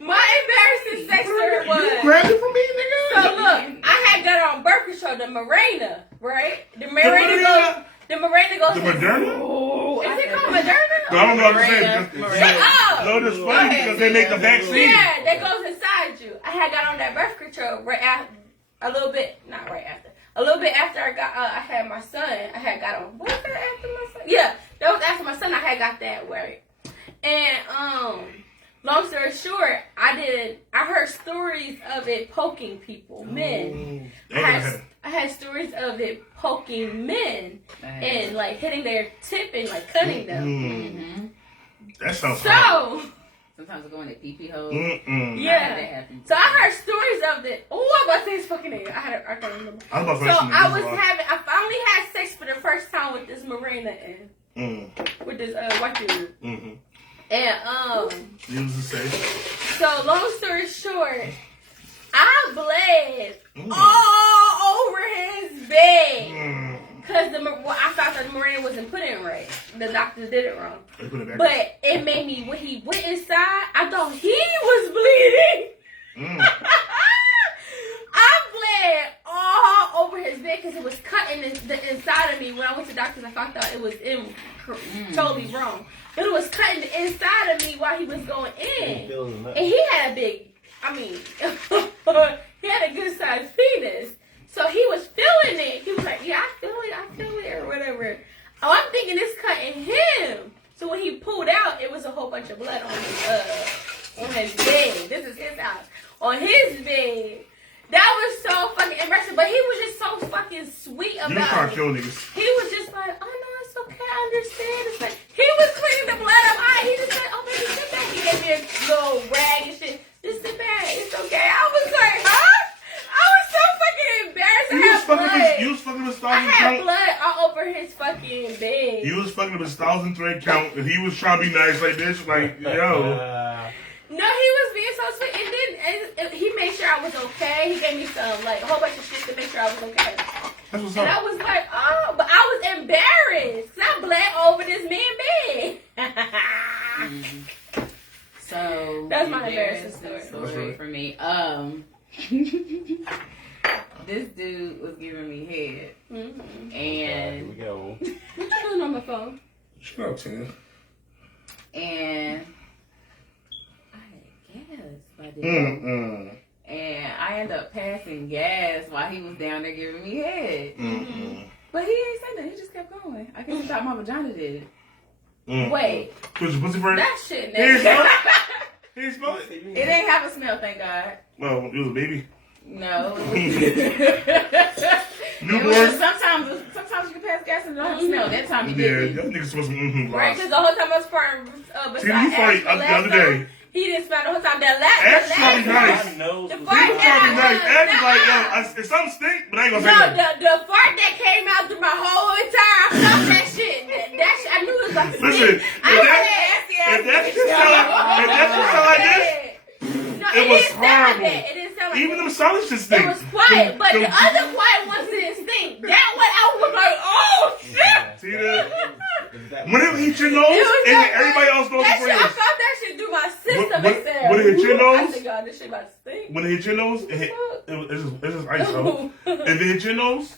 My embarrassing sex story You was. grabbed it from me, nigga. So look, I had got on birth control, the Mirena, right? The Mirena goes. The Moderna? Oh, Is it called Moderna? I don't know what I'm saying. Mirena. Oh. No, it's funny because they make the vaccine. Yeah, that goes inside you. I had got on that birth control right after, a little bit after I got, I had my son. I had got on. What was that after my son? Yeah, that was after my son. I had got that right. And long story short, I heard stories of it poking people, men. I had stories of it poking men and like hitting their tip and like cutting them. Mm-hmm. That sounds So. Sometimes we're going to pee hole. Yeah. That happens. So I heard stories of it. Oh, I'm about to say his fucking name. I can't remember. I was So about to I finally had sex for the first time with this Marina and with this white dude. Mm-hmm. And You was the same. so long story short, I bled all over his bed. Because I thought that the Marina wasn't put in right. The doctor did it wrong. But it made me, when he went inside, I thought he was bleeding. I bled all over his bed because it was cutting the inside of me. When I went to the doctors, I found out it was totally wrong. But it was cutting the inside of me while he was going in. And he had a big, he had a good sized penis. So he was feeling it. He was like, yeah, I feel it, or whatever. Oh, I'm thinking it's cutting him. So when he pulled out, it was a whole bunch of blood on his bed. This is his house. On his bed. That was so fucking embarrassing. But he was just so fucking sweet about it. You trying to kill niggas. He was just like, oh no, it's okay, I understand. It's like, he was cleaning the blood up. He just said, oh baby, sit back. He gave me a little rag and shit. Just sit back, it's okay. I was like, huh? I was so fucking embarrassed. You was fucking with I had count. blood all over his fucking bed. You was fucking with 1,000 thread count, and he was trying to be nice like this, like yo. No, he was being so sweet, and then he made sure I was okay. He gave me some like a whole bunch of shit to make sure I was okay. That's what's And up. I was like, oh, but I was embarrassed because I bled over this man's bed. So that's my embarrassing story for me. This dude was giving me head, and Here we go. what you doing on my phone? Shut up, Tina. and I guess I did. And I ended up passing gas while he was down there giving me head. But he ain't say that. He just kept going. I guess he thought my vagina did it. Wait, Was your pussy first? that shit. He ain't smell Nigga. it? He ain't smell it? it didn't have a smell, thank God. Well, it was a baby. No. Newborn? Sometimes you can pass gas and it don't have a smell. That time he Yeah, did. y'all niggas supposed to Right, because the whole time I was farting See, you farted the other day. He didn't smell the whole time. Ash trying to be nice. The He fart was trying to be nice. that Ash was like, yo, something stink, but I ain't gonna say no, nothing. the fart that came out through my whole entire, I felt that shit. That shit, I knew it was about to Listen, stink. if that shit sound like this, No, it was didn't sound like horrible. that. It didn't sound like even that. them solid shit It stink. was quiet, but the other quiet ones didn't stink. That one, I was like, oh shit. See that? When it hit your nose, It was and that everybody else goes That for shit, I yours. felt that shit through my system. When- It said, when it hit your "Ooh." I nose? said, God, this shit about to stink. When it hit your nose, it's just ice, though. If it hit your nose,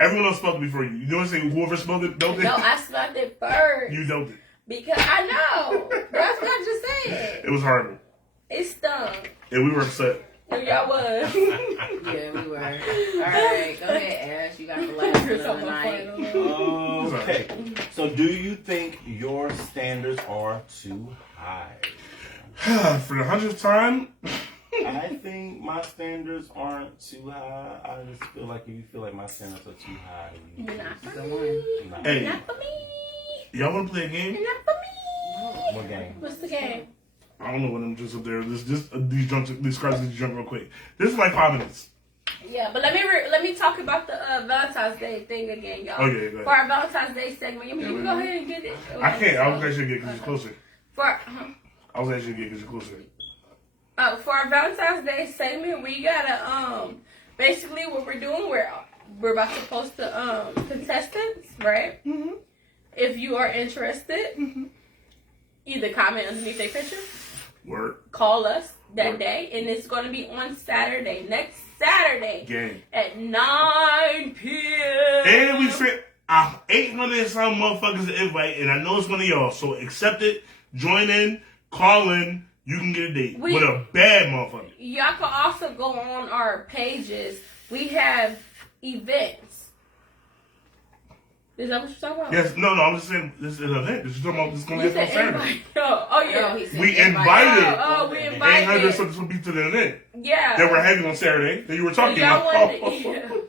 everyone else smelled it before you. You know what I'm saying? Whoever smelled it, don't No, I smelled it first. You don't. Because I know. That's what I just said. It was horrible. It stunk. And we were upset. No, y'all was. Yeah, we were. All right, go ahead, Ash. You got the last one of the night. Okay. So, do you think your standards are too high? For the 100th time, I think my standards aren't too high. I just feel like if you feel like my standards are too high, You're not for The me. one. Hey, Not for me. y'all want to play a game? You're not for me. what game? What's the game? I don't know what I'm just up there. These cards get drunk real quick. This is like 5 minutes. Yeah, but let me talk about the Valentine's Day thing again, y'all. Okay, go For ahead. our Valentine's Day segment, you can go ahead and get it. I can't. I was actually get because it's closer. For I was actually get because it's closer. for our Valentine's Day segment, we gotta basically what we're doing, we're about to post the contestants, right? Mm-hmm. If you are interested, either comment underneath their picture, Word. call us that Word. day, and it's going to be on Saturday, next Saturday Game. at 9 p.m. And we sent 800 and some motherfuckers an invite, and I know it's one of y'all. So accept it, join in, call in. You can get a date with a bad motherfucker. Y'all can also go on our pages. We have events. Is that what you're talking about? Yes, no, I'm just saying this is an event. This is talking about this is going to You be on said Saturday. invite. Oh yeah. No, he said We invite. invited Oh, we 800 invited. something people to the event Yeah. that we're having on Saturday that you were talking Y'all about. wanted to-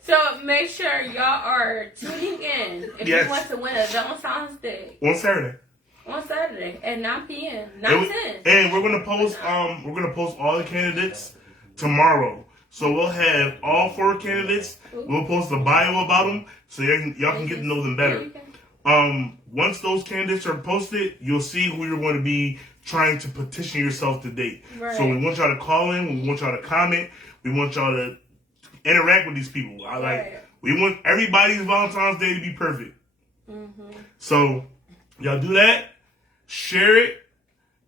So make sure y'all are tuning in if Yes. you want to win a Valentine's Day On Saturday. on Saturday at 9 p.m. And, 9:10. and we're gonna post all the candidates tomorrow. So we'll have all 4 candidates. We'll post a bio about them so y'all can get to know them better. Once those candidates are posted, you'll see who you're going to be trying to petition yourself to date. Right. So we want y'all to call in. We want y'all to comment. We want y'all to interact with these people. Right. We want everybody's Valentine's Day to be perfect. Mm-hmm. So y'all do that. Share it.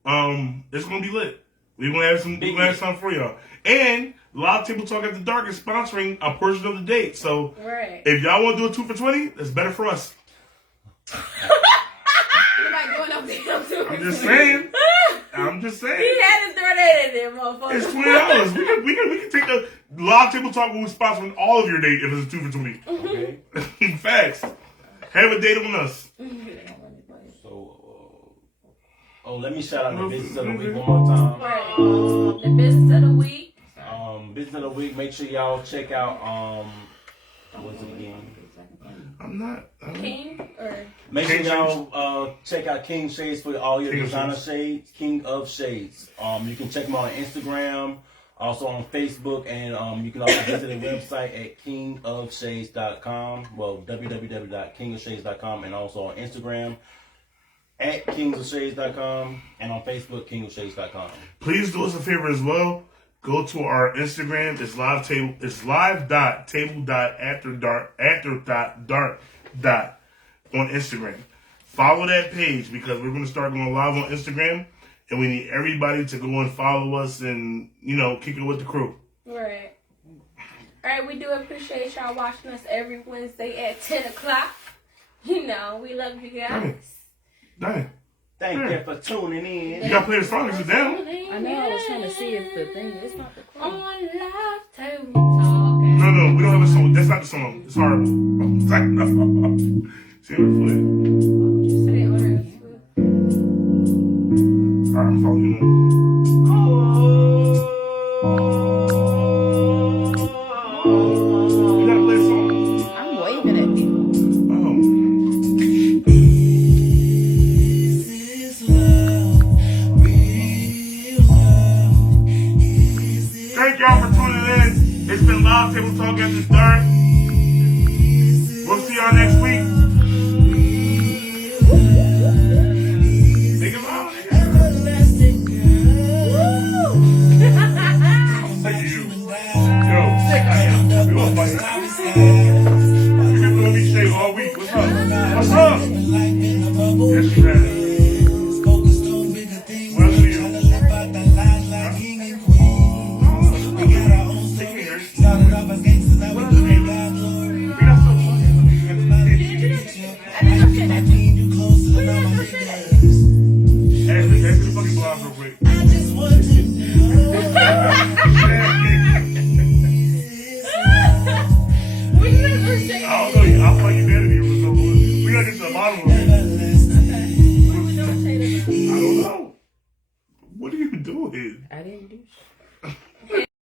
It's gonna be lit. We're gonna have something for y'all. And Live Table Talk After Dark is sponsoring a portion of the date. So Right. if y'all want to do a 2 for 20, that's better for us. Nobody doing no damn too. I'm just saying. I'm just He saying. had to throw that in there, motherfucker. It's $20. We can take the Live Table Talk when we're sponsoring all of your date if it's a 2 for 20. Okay. Facts. Have a date on us. So, let me shout out the business of the week one more time. Right. The business of the week. Business of the week. Make sure y'all check out what's it again? I'm not. King or Make sure King y'all check out King Shades for all your King of designer Shades. shades. King of Shades. You can check them out on Instagram, also on Facebook, and you can also visit the website at kingofshades.com. Well, www.kingofshades.com, and also on Instagram at kingsofshades.com, and on Facebook kingsofshades.com. Please do us a favor as well. Go to our Instagram. It's live.table.after.dark on Instagram. Follow that page because we're going to start going live on Instagram, and we need everybody to go and follow us and kick it with the crew. right. All right, we do appreciate y'all watching us every Wednesday at 10 o'clock. We love you guys. Dang. Thank you for tuning in. You got to play the song. Is it down? I know. I was trying to see if the thing. It's not the On thing. Live Table Talk. No, we don't have a song. That's not the song. It's hard. See how we flip. What you say on it? All right, I'm following you. You gotta play a song. I'm waving at people. Oh. Thank y'all for tuning in. It's been Live Table Talk After Dark. We'll see y'all next week. Make it loud, nigga. Thank you. Yo, we gonna fight. We been doing these shit all week. What's up? What's up? Yes, you have. Well, to you. Take care. We got some. do it. I didn't do.